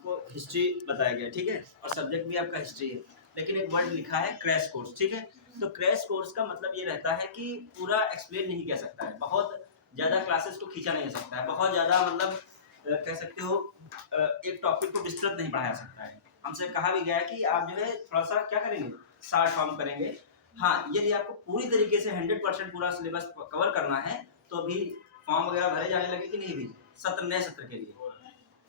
आपको हिस्ट्री बताया गया, ठीक है, और सब्जेक्ट भी आपका हिस्ट्री है, लेकिन एक वर्ड लिखा है क्रैश कोर्स, ठीक है। तो क्रैश कोर्स का मतलब ये रहता है कि पूरा एक्सप्लेन नहीं किया सकता है, बहुत ज़्यादा क्लासेस को खींचा नहीं जा सकता है, बहुत ज़्यादा मतलब कह सकते हो एक टॉपिक को विस्तृत नहीं पढ़ाया सकता है। हमसे कहा भी गया है कि आप जो है थोड़ा सा क्या करेंगे, शार्ट फॉर्म करेंगे। हाँ, यदि आपको पूरी तरीके से 100% पूरा सिलेबस कवर करना है तो अभी फॉर्म वगैरह भरे जाने लगे कि नहीं, भी सत्र नए सत्र के लिए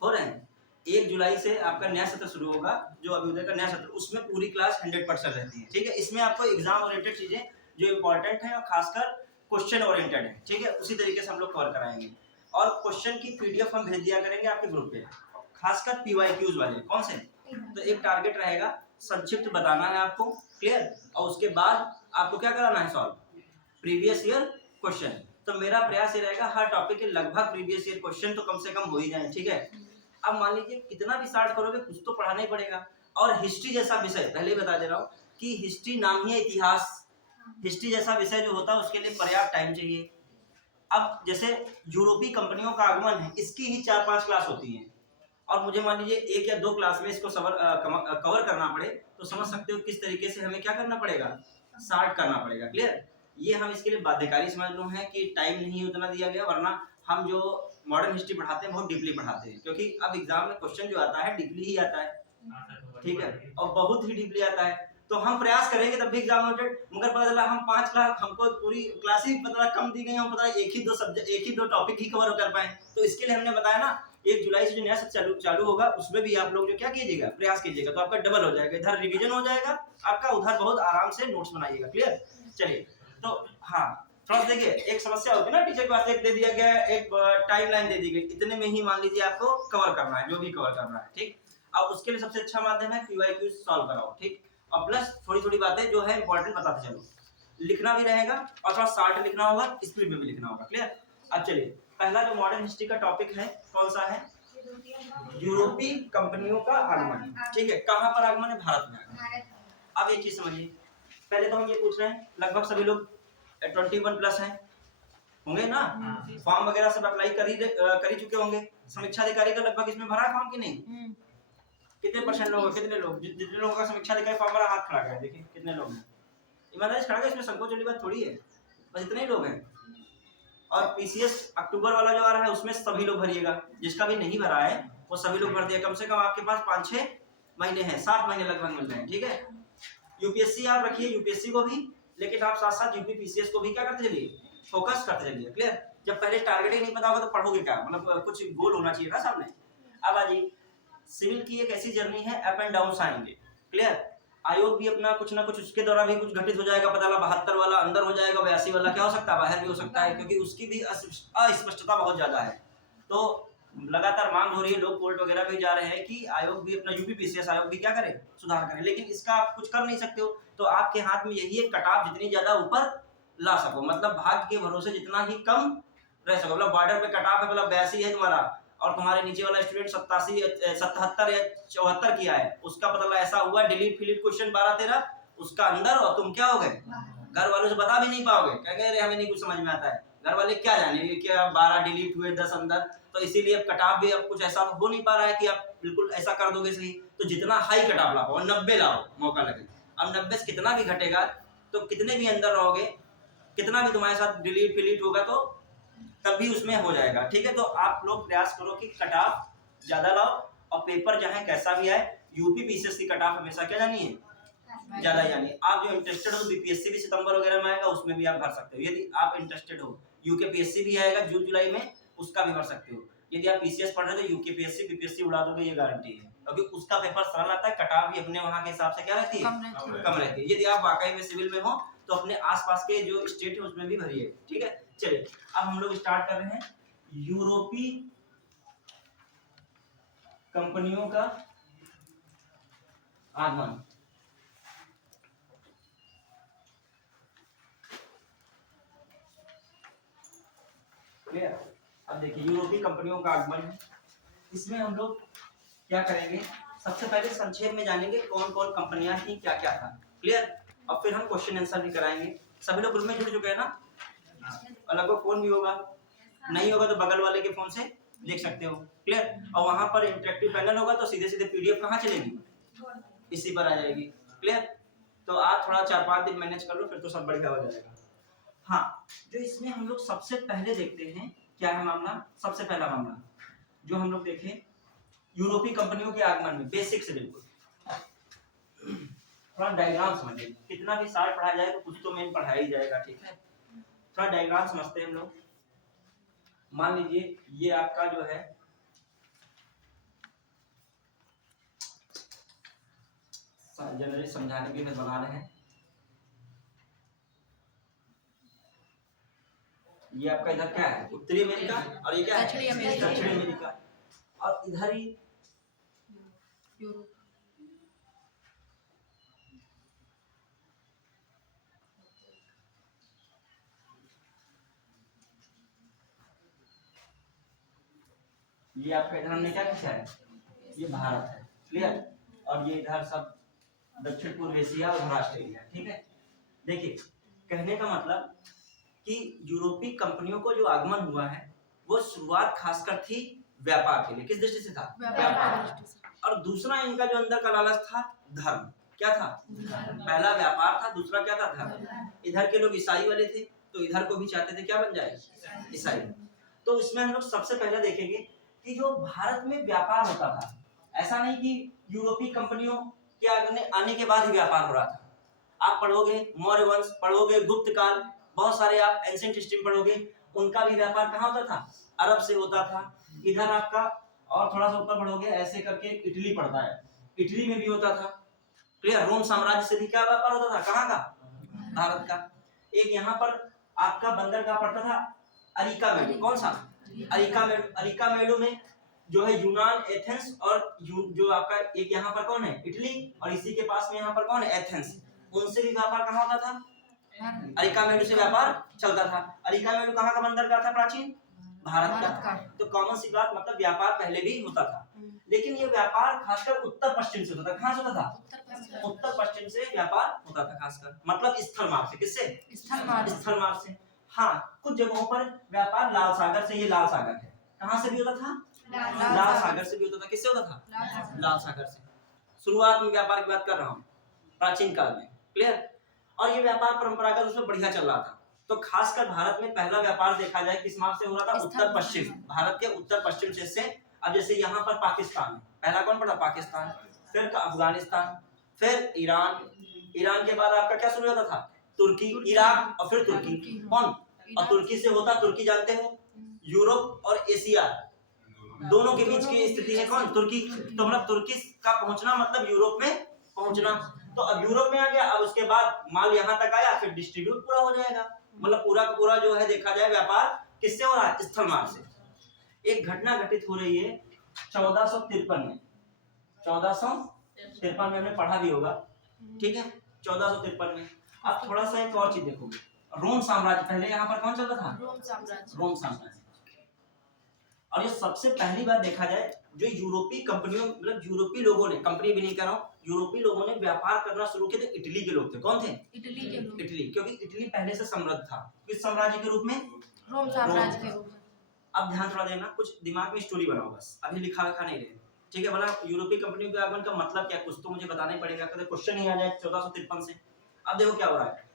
हो रहे हैं। 1 जुलाई से आपका नया सत्र शुरू होगा, जो अभ्युदय का नया सत्र, उसमें पूरी क्लास 100% रहती है, ठीक है। इसमें आपको एग्जाम ओरिएंटेड चीजें जो इम्पोर्टेंट है और खासकर क्वेश्चन ओरिएंटेड है, ठीक है, उसी तरीके से हम लोग कवर कराएंगे। और क्वेश्चन की पीडीएफ हम भेज दिया करेंगे आपके ग्रुप पे, खासकर पीवाईक्यूज वाले। कौन से? तो एक टारगेट रहेगा, संक्षिप्त बताना है आपको, क्लियर, और उसके बाद आपको क्या कराना है, सॉल्व प्रीवियस ईयर क्वेश्चन। तो मेरा प्रयास ये रहेगा हर टॉपिक के लगभग प्रीवियस ईयर क्वेश्चन तो कम से कम हो ही जाए, ठीक है। अब मान लीजिए कितना भी स्टार्ट करोगे, कुछ तो पढ़ाना ही पड़ेगा। और हिस्ट्री जैसा विषय, पहले बता दे रहा हूँ कि हिस्ट्री नाम ही है इतिहास, हिस्ट्री जैसा विषय जो होता है उसके लिए पर्याप्त टाइम चाहिए। अब जैसे यूरोपीय कंपनियों का आगमन है, इसकी ही 4-5 क्लास होती हैं, और मुझे मान लीजिए 1 या 2 क्लास में इसको कवर करना पड़े, तो समझ सकते हो किस तरीके से हमें क्या करना पड़ेगा, शार्ट करना पड़ेगा, क्लियर। ये हम इसके लिए बाध्यकारी समझ लो है कि टाइम नहीं उतना दिया गया, वरना हम जो मॉडर्न हिस्ट्री पढ़ाते हैं बहुत डीपली पढ़ाते हैं, क्योंकि अब एग्जाम में क्वेश्चन जो आता है डीपली ही आता है, ठीक है, और बहुत ही डीपली आता है। तो हम प्रयास करेंगे तब भी एग्जाम ओरिएंटेड, मगर पता चला हम 5 क्लास, हमको पूरी क्लास ही पता कम दी गई, हम पता एक ही 2 सब्जेक्ट, एक ही 2 टॉपिक ही कवर कर पाए। तो इसके लिए हमने बताया ना 1 जुलाई से जो नया सत्र चालू होगा, उसमें भी आप लोग जो क्या कीजिएगा, प्रयास कीजिएगा, तो आपका डबल हो जाएगा, इधर रिवीजन हो जाएगा आपका, उधर बहुत आराम से नोट्स बनाइएगा, क्लियर। चलिए, तो हाँ, थोड़ा देखिए, एक समस्या होती है ना टीचर के पास, एक दे दिया गया, एक टाइमलाइन दे दी गई, इतने में ही मान लीजिए आपको कवर करना है, जो भी कवर करना है, ठीक। अब उसके लिए सबसे अच्छा माध्यम है पीवाईक्यू सॉल्व कराओ, ठीक, और प्लस थोड़ी थोड़ी बातें जो है इंपॉर्टेंट बताते चलो, लिखना भी रहेगा और थोड़ा शार्ट लिखना होगा, स्पीड में भी लिखना होगा, क्लियर। अब चलिए, पहला जो मॉडर्न हिस्ट्री का टॉपिक है कौन सा है, यूरोपीय कंपनियों का आगमन, ठीक है। कहाँ पर आगमन है, भारत में आगमन। अब एक चीज समझिए, पहले तो हम ये पूछ रहे हैं, लगभग सभी लोग 21+ हैं, होंगे ना, फॉर्म वगैरह सब अप्लाई कर ही चुके होंगे, समीक्षा अधिकारी का लगभग इसमें भरा फॉर्म कि नहीं, कितने % लोग, कितने लोग, जितने लोगों का समीक्षा अधिकारी फॉर्म भरा, हाथ खड़ा करें, देखिए कितने लोग हैं, ईमानदारी से खड़ा करें, इसमें संकोच वाली बात थोड़ी है, बस इतने ही लोग हैं। और पीसीएस अक्टूबर वाला जो आ रहा है उसमें सभी लोग भरिएगा, जिसका भी नहीं भरा है वो सभी लोग भर दिया, कम से कम आपके पास 5-6 महीने हैं, 7 महीने लगभग मिल रहे हैं, ठीक है। यूपीएससी आप रखिए, यूपीएससी को भी, लेकिन आप साथ साथ यूपी पीसीएस को भी क्या करते चलिए, फोकस करते चलिए, क्लियर। जब पहले टारगेट ही नहीं पता होगा तो पढ़ोगे क्या, मतलब कुछ गोल होना चाहिए ना सामने। अब आइए, सिविल की एक ऐसी जर्नी है, अप एंड डाउन आएंगे, क्लियर। आयोग भी अपना कुछ ना कुछ, उसके द्वारा भी कुछ घटित हो जाएगा, पता लगा 72 वाला अंदर हो जाएगा, 82 वाला क्या हो सकता है, बाहर भी हो सकता है, क्योंकि उसकी भी अस्पष्टता बहुत ज्यादा है। तो लगातार मांग हो रही है, लोग कोर्ट वगैरह भी जा रहे हैं कि आयोग भी अपना, यूपी पीसीएस आयोग भी क्या करे, सुधार करे, लेकिन इसका आप कुछ कर नहीं सकते हो। तो आपके हाथ में यही एक कटाव जितनी ज्यादा ऊपर ला सको, मतलब भाग्य के भरोसे जितना ही कम रह सको, मतलब बॉर्डर पे कटाव है, मतलब 82 है तुम्हारा, और तुम्हारे नीचे वाला स्टूडेंट 87, 77 या 74 किया है, उसका पता लगा ऐसा हुआ, डिलीट फिलीट क्वेश्चन 12-13 उसका अंदर, और तुम क्या हो गए, घर वालों से बता भी नहीं पाओगे, कहेंगे अरे हमें नहीं कुछ समझ में आता है, घर वाले क्या जाने क्या 12 डिलीट हुए 10 अंदर। तो इसीलिए अब कटाव भी अब कुछ ऐसा हो नहीं पा रहा है कि आप बिल्कुल ऐसा कर दोगे सही, तो जितना हाई कटाव लाओ, 90 लाओ मौका लगे। अब 90 से कितना भी घटेगा, तो कितने भी अंदर रहोगे, कितना भी तुम्हारे साथ डिलीट फिलीट होगा, तो तब भी उसमें हो जाएगा, ठीक है। तो आप लोग प्रयास करो कि कटाव ज्यादा लाओ, और पेपर चाहे कैसा भी आए, यूपी पीसीएस की कटाव हमेशा क्या जानी है, ज्यादा जानी। आप जो इंटरेस्टेड हो, बीपीएससी भी सितंबर वगैरह में आएगा, उसमें भी आप भर सकते हो, यदि आप इंटरेस्टेड हो। यूकेपीएससी भी आएगा जून जुलाई में, उसका भी भर सकते हो। यदि आप पीसीएस पढ़ रहे हो तो यूकेपीएससी बीपीएससी उड़ा दोगे, ये गारंटी है, क्योंकि उसका पेपर सरल आता है, कटाव भी अपने वहां के हिसाब से क्या रहती है, कम रहती है। यदि आप वाकई में सिविल में हो तो अपने आसपास के जो स्टेट है उसमें भी भरिए, ठीक है। चलिए, अब हम लोग स्टार्ट कर रहे हैं यूरोपीय कंपनियों का आगमन। क्लियर। अब देखिए, यूरोपीय कंपनियों का आगमन है, इसमें हम लोग क्या करेंगे, सबसे पहले संक्षेप में जानेंगे कौन कौन कंपनियां थी, क्या क्या था, क्लियर। और फिर हम क्वेश्चन आंसर भी कराएंगे। सभी लोग ग्रुप में जुड़ चुके हैं ना, और लगभग फोन भी होगा, नहीं होगा तो बगल वाले के फोन से देख सकते हो। क्लियर। और वहां पर इंटरेक्टिव पैनल होगा तो सीधे सीधे पीडीएफ कहाँ चलेगी, इसी पर आ जाएगी। क्लियर। तो आप थोड़ा 4-5 दिन मैनेज कर लो, फिर तो सब बढ़िया हो जाएगा। हाँ, जो इसमें हम लोग सबसे पहले देखते हैं क्या है मामला, सबसे पहला मामला जो हम लोग देखें यूरोपीय कंपनियों के आगमन में, बेसिक से बिल्कुल थोड़ा डायग्राम समझिए। कितना भी साल पढ़ा जाए तो कुछ तो मेन पढ़ाया ही जाएगा, ठीक है। थोड़ा डायग्राम समझते हैं हम लोग। मान लीजिए ये आपका जो है जनरली समझाने के लिए बना रहे हैं। ये आपका इधर क्या है, उत्तरी अमेरिका, और ये क्या है, दक्षिणी अमेरिका, और इधर ही यूरोप। ये आपका इधर हमने क्या खींचा है, ये भारत है। क्लियर। और ये इधर सब दक्षिण पूर्व एशिया और ऑस्ट्रेलिया, ठीक है। देखिए कहने का मतलब कि यूरोपीय कंपनियों को जो आगमन हुआ है वो शुरुआत खासकर थी व्यापार के लिए। किस दृष्टि से था, व्यापार। और दूसरा इनका जो अंदर का लालच था धर्म। क्या था, पहला व्यापार था, दूसरा क्या था, धर्म। इधर के लोग ईसाई वाले थे तो इधर को भी चाहते थे क्या बन जाए, ईसाई। तो इसमें हम लोग सबसे पहले देखेंगे कि जो भारत में व्यापार होता था, ऐसा नहीं कि यूरोपीय कंपनियों के आने के बाद ही व्यापार हो रहा था। आप पढ़ोगे मौर्य वंश, पढ़ोगे गुप्त काल, बहुत सारे आप एंशिएंट हिस्ट्री पढ़ोगे, उनका भी व्यापार कहाँ होता था, अरब से होता था। इधर आपका और थोड़ा सा ऊपर पढ़ोगे ऐसे करके इटली पड़ता है, इटली में भी होता था। क्लियर। रोम साम्राज्य से भी क्या व्यापार होता था, कहाँ का, भारत का। एक यहाँ पर आपका बंदरगाह पड़ता था अरिकामेडू। कौन सा, अरिकामेडू। अरिकामेडू में जो है यूनान, एथेंस, और जो आपका एक यहाँ पर कौन है, इटली, और इसी के पास में यहाँ पर कौन है, एथेंस। उनसे भी व्यापार कहाँ होता था, अरिकामेडू से व्यापार चलता था। अरिकामेडू कहाँ का बंदरगाह था, प्राचीन भारत का। तो कॉमन सी बात, मतलब व्यापार पहले भी होता था, लेकिन ये व्यापार खासकर उत्तर पश्चिम से होता था। कहाँ से होता था, उत्तर पश्चिम से व्यापार होता था खासकर, मतलब स्थल मार्ग से। किससे, स्थल मार्ग से। हाँ, कुछ जगहों पर व्यापार लाल सागर से, ये लाल सागर है, कहाँ से भी होता था, लाल सागर से भी होता था। किससे होता था, लाल सागर से। शुरुआत में व्यापार की बात कर रहा हूँ, प्राचीन काल में। क्लियर। और ये व्यापार परंपरागत उसमें बढ़िया चल रहा था। तो खासकर भारत में पहला व्यापार देखा जाए किस मार्ग से हो रहा था, उत्तर पश्चिम, भारत के उत्तर पश्चिम से। अब जैसे यहाँ पर पाकिस्तान है, पहला कौन पड़ा, पाकिस्तान, फिर अफगानिस्तान, फिर ईरान, ईरान के बाद आपका क्या शुरू होता था, तुर्की, इराक, और फिर तुर्की। कौन, और तुर्की से होता, तुर्की जानते हो, यूरोप और एशिया दोनों के बीच की स्थिति है कौन, तुर्की। तो मतलब तुर्की का पहुंचना मतलब यूरोप में पहुंचना। तो अब यूरोप में आ गया, अब उसके बाद माल यहाँ तक आया, फिर डिस्ट्रीब्यूट पूरा हो जाएगा। मतलब पूरा का पूरा जो है देखा जाए व्यापार किससे हो रहा है, स्थल मार्ग से। एक घटना घटित हो रही है 1453 में, 1453 में हमने पढ़ा भी होगा, ठीक है, 1453 में। अब थोड़ा सा एक और चीज देखोगे, रोम साम्राज्य, पहले यहाँ पर कौन चलता था, रोम साम्राज्य। और ये सबसे पहली बार देखा जाए जो यूरोपीय कंपनियों, मतलब यूरोपीय लोगों ने, कंपनी भी नहीं कर रहा हूँ, यूरोपीय लोगों ने व्यापार करना शुरू किया तो इटली के लोग थे। कौन थे, इटली के लोग। इटली, क्योंकि इटली पहले से समृद्ध था। किस साम्राज्य के रूप में, रोम साम्राज्य के रूप में। अब ध्यान थोड़ा देना, कुछ दिमाग में स्टोरी बनाओ बस, अभी लिखा लिखा नहीं रहे, ठीक है। बना यूरोपीय कंपनियों के आगमन का मतलब क्या, कुछ तो मुझे बताना ही पड़ेगा, कभी क्वेश्चन नहीं आ जाए 1453 से। अब देखो क्या हो रहा है,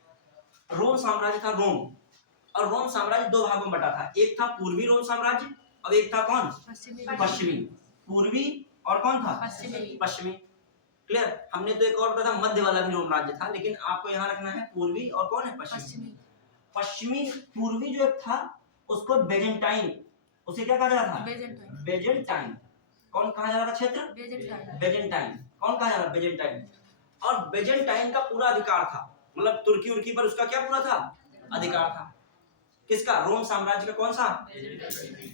रोम साम्राज्य था, रोम, और रोम साम्राज्य दो भागों में बटा था। एक था पूर्वी रोम साम्राज्य, और एक था कौन, पश्चिमी। पूर्वी और कौन था, पश्चिमी। क्लियर। हमने तो एक और पढ़ा था मध्य वाला भी रोम राज्य था, लेकिन आपको यहाँ रखना है पूर्वी और कौन है, पश्चिमी। पश्चिमी, पूर्वी जो एक था उसको बेजेंटाइन, उसे क्या कहा जा रहा था, बेजेंटाइन। कौन कहा जा रहा था क्षेत्र, बेजेंटाइन। कौन कहा जा रहा था, बेजेंटाइन। और बेजेंटाइन का पूरा अधिकार था, मतलब तुर्की उर्की पर उसका क्या पूरा था, अधिकार था। किसका, रोम साम्राज्य का कौन सा,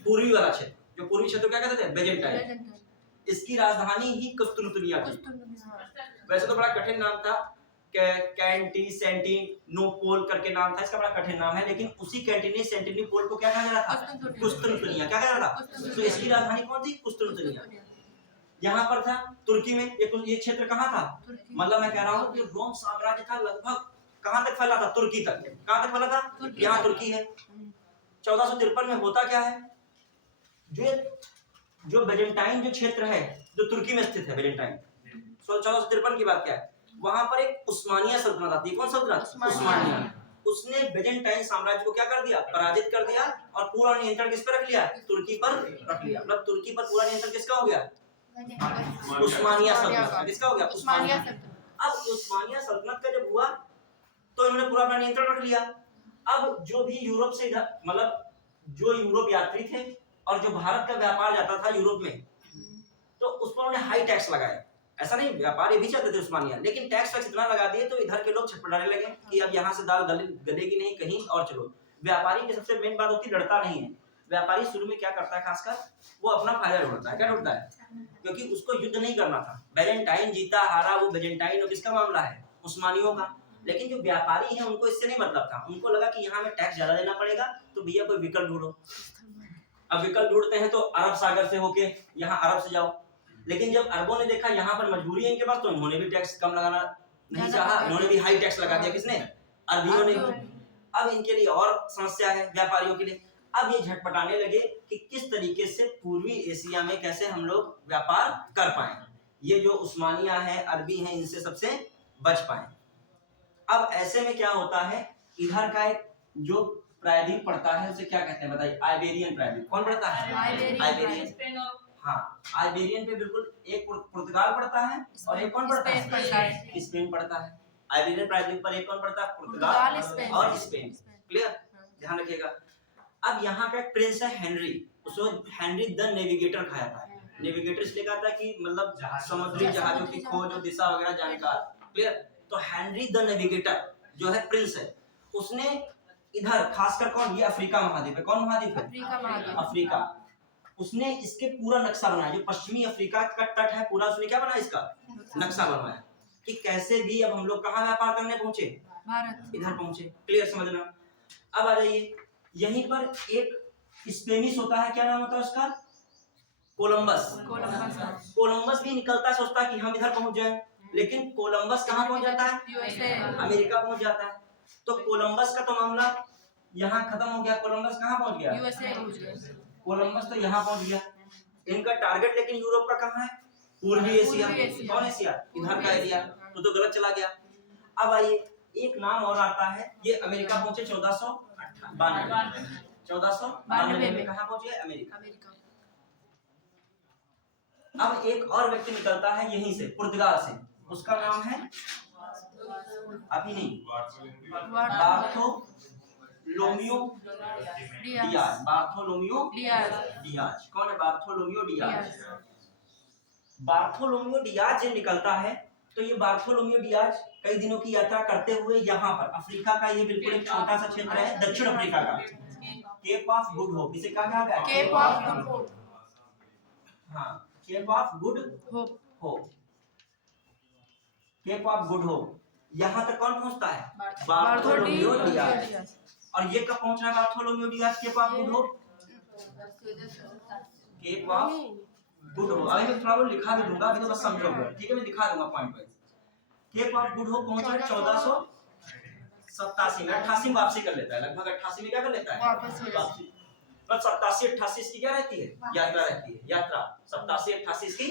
पूर्वी वाला क्षेत्र, जो पूर्वी क्षेत्र क्या कहते थे, बेजेंटाइन। इसकी राजधानी ही कुस्तुनतुनिया थी। वैसे तो बड़ा कठिन नाम था, कैंटिसेंटिनोपोल करके नाम था इसका, बड़ा कठिन नाम है, लेकिन उसी कैंटिसेंटिनोपोल को क्या कहा जा रहा था, कुस्तुनतुनिया। क्या कहा जा रहा था, तो इसकी राजधानी कौन थी, कुस्तुनतुनिया। यहाँ पर था तुर्की में, ये क्षेत्र कहाँ था, मतलब मैं कह रहा हूँ कि रोम साम्राज्य था लगभग कहाँ तक फैला था, तुर्की तक। कहाँ तक फैला था, यहाँ तुर्की है। 1453 में होता क्या है, जो जो बेजेंटाइन जो क्षेत्र है जो तुर्की में स्थित है, बेजेंटाइन 1453 की बात क्या है, वहां पर एक उस्मानिया सल्तनत आती है। कौन सल्तनत? उस्मानिया। उसने बेजेंटाइन साम्राज्य को क्या कर दिया? पराजित कर दिया और पूरा नियंत्रण किस पे रख लिया? तुर्की पर रख लिया। मतलब तुर्की पर पूरा नियंत्रण किसका हो गया? उस्मानिया सल्तनत का। किसका हो गया? उस्मानिया। अब उस्मानिया सल्तनत का जब हुआ तो इन्होंने पूरा अपना नियंत्रण रख लिया। अब जो भी यूरोप से इधर, मतलब जो यूरोप यात्री थे और जो भारत का व्यापार जाता था यूरोप में, तो उस पर उन्होंने हाई टैक्स लगाए। ऐसा नहीं, व्यापारी भी चाहते थे उस्मानिया, लेकिन टैक्स वैक्स इतना लगा दिए तो इधर के लोग छटपटाने लगे कि अब यहाँ से दाल गलेगी नहीं, कहीं और चलो। व्यापारी की सबसे मेन बात होती है लड़ता नहीं है। व्यापारी शुरू में क्या करता है, खासकर वो अपना फायदा ढूंढता है। क्या ढूंढता है? क्योंकि उसको युद्ध नहीं करना था। बेजेंटाइन जीता हारा वो बेजेंटाइन और किसका मामला है? उस्मानियों का। लेकिन जो व्यापारी है उनको इससे नहीं मतलब था। उनको लगा कि यहाँ में टैक्स ज्यादा देना पड़ेगा, तो भैया कोई विकल्प ढूंढो। अब विकल्प ढूंढते हैं तो अरब सागर से होके यहाँ अरब से जाओ। लेकिन जब अरबों ने देखा यहाँ पर मजबूरी है इनके पास, तो इन्होंने भी टैक्स कम लगाना नहीं चाहा, इन्होंने भी हाई टैक्स लगा दिया। किसने? अरबियों ने। अब इनके लिए और समस्या है व्यापारियों के लिए। अब ये झटपटाने लगे कि किस तरीके से पूर्वी एशिया में कैसे हम लोग व्यापार कर पाए, ये जो उस्मानिया है, अरबी है, इनसे सबसे बच पाए। अब ऐसे में क्या होता है, इधर का एक जो प्रायद्वीप पड़ता है उसे क्या कहते हैं बताइए? आइबेरियन प्रायद्वीप। कौन पड़ता है? आइबेरियन। हाँ, आइबेरियन पे बिल्कुल एक पुर्तगाल पड़ता है और एक कौन पड़ता है? स्पेन पड़ता है। आइबेरियन प्रायद्वीप पर एक कौन पड़ता है? पुर्तगाल और स्पेन। क्लियर? ध्यान रखिएगा। अब यहाँ का एक प्रिंस है हेनरी, उसको हेनरी द नेविगेटर कहा जाता है। नेविगेटर इसलिए कहा था कि मतलब समुद्री जहाजों की खोज और दिशा वगैरह जानकार। क्लियर? तो हेनरी द नेविगेटर जो है प्रिंस है, उसने इधर खासकर कौन, ये अफ्रीका महाद्वीप है। कौन महाद्वीप है? अफ्रीका। उसने इसके पूरा नक्शा बनाया। जो पश्चिमी अफ्रीका का तट है पूरा, उसने क्या बनाया? इसका नक्शा बनवाया कि कैसे भी अब हम लोग कहाँ व्यापार करने पहुंचे? भारत। इधर पहुंचे। क्लियर समझना? अब आ जाइए, यहीं पर एक स्पेनिश होता है, क्या नाम होता है उसका? कोलंबस। कोलंबस भी निकलता सोचता है कि हम इधर पहुंच जाएं, लेकिन कोलंबस कहाँ पहुंच जाता है? अमेरिका पहुंच जाता है। तो कोलंबस का तो मामला यहाँ खत्म हो गया। कोलंबस कहाँ पहुंच गया? कोलंबस तो यहाँ पहुंच गया। इनका टारगेट लेकिन यूरोप का कहाँ है? पूर्वी एशिया। कौन एशिया? इधर का एरिया। तो गलत चला गया। अब आइए, एक नाम और आता है, ये अमेरिका पहुंचे 1492 में। कहाँ पहुंचे? अमेरिका। अब एक और व्यक्ति निकलता है यहीं से, पुर्तगाल से, उसका नाम है अभी नहीं, बार्थोलोम्यू डियाज। Bartholomew Diaz. कौन है? Bartholomew Diaz. बार्थोलोम्यू डियाज जब निकलता है तो ये बार्थोलोम्यू डियाज कई दिनों की यात्रा करते हुए यहाँ पर अफ्रीका का, ये बिल्कुल एक छोटा सा क्षेत्र है दक्षिण अफ्रीका का, केप ऑफ गुड होप, इसे कहा गया? Cape of Good Hope. हाँ, Cape of Good Hope. Cape of Good Hope. यहाँ तक कौन पहुंचता है? Bartholomew Diaz. और ये कब पहुंच रहा है Bartholomew Diaz Cape of Good Hope? Cape of Good Hope. अभी मैं थोड़ा बहुत लिखा भी दूंगा, अभी तो बस समझोगे। ठीक है, मैं दिखा दूंगा point wise. Cape of Good Hope पहुंचा 1487 में। 88 में वापसी कर लेता है, लगभग 88 में क्या कर लेता है? वापसी। पर 87-88 इसकी क्या रहती है? यात्रा रहती है। यात्रा 87-88 इसकी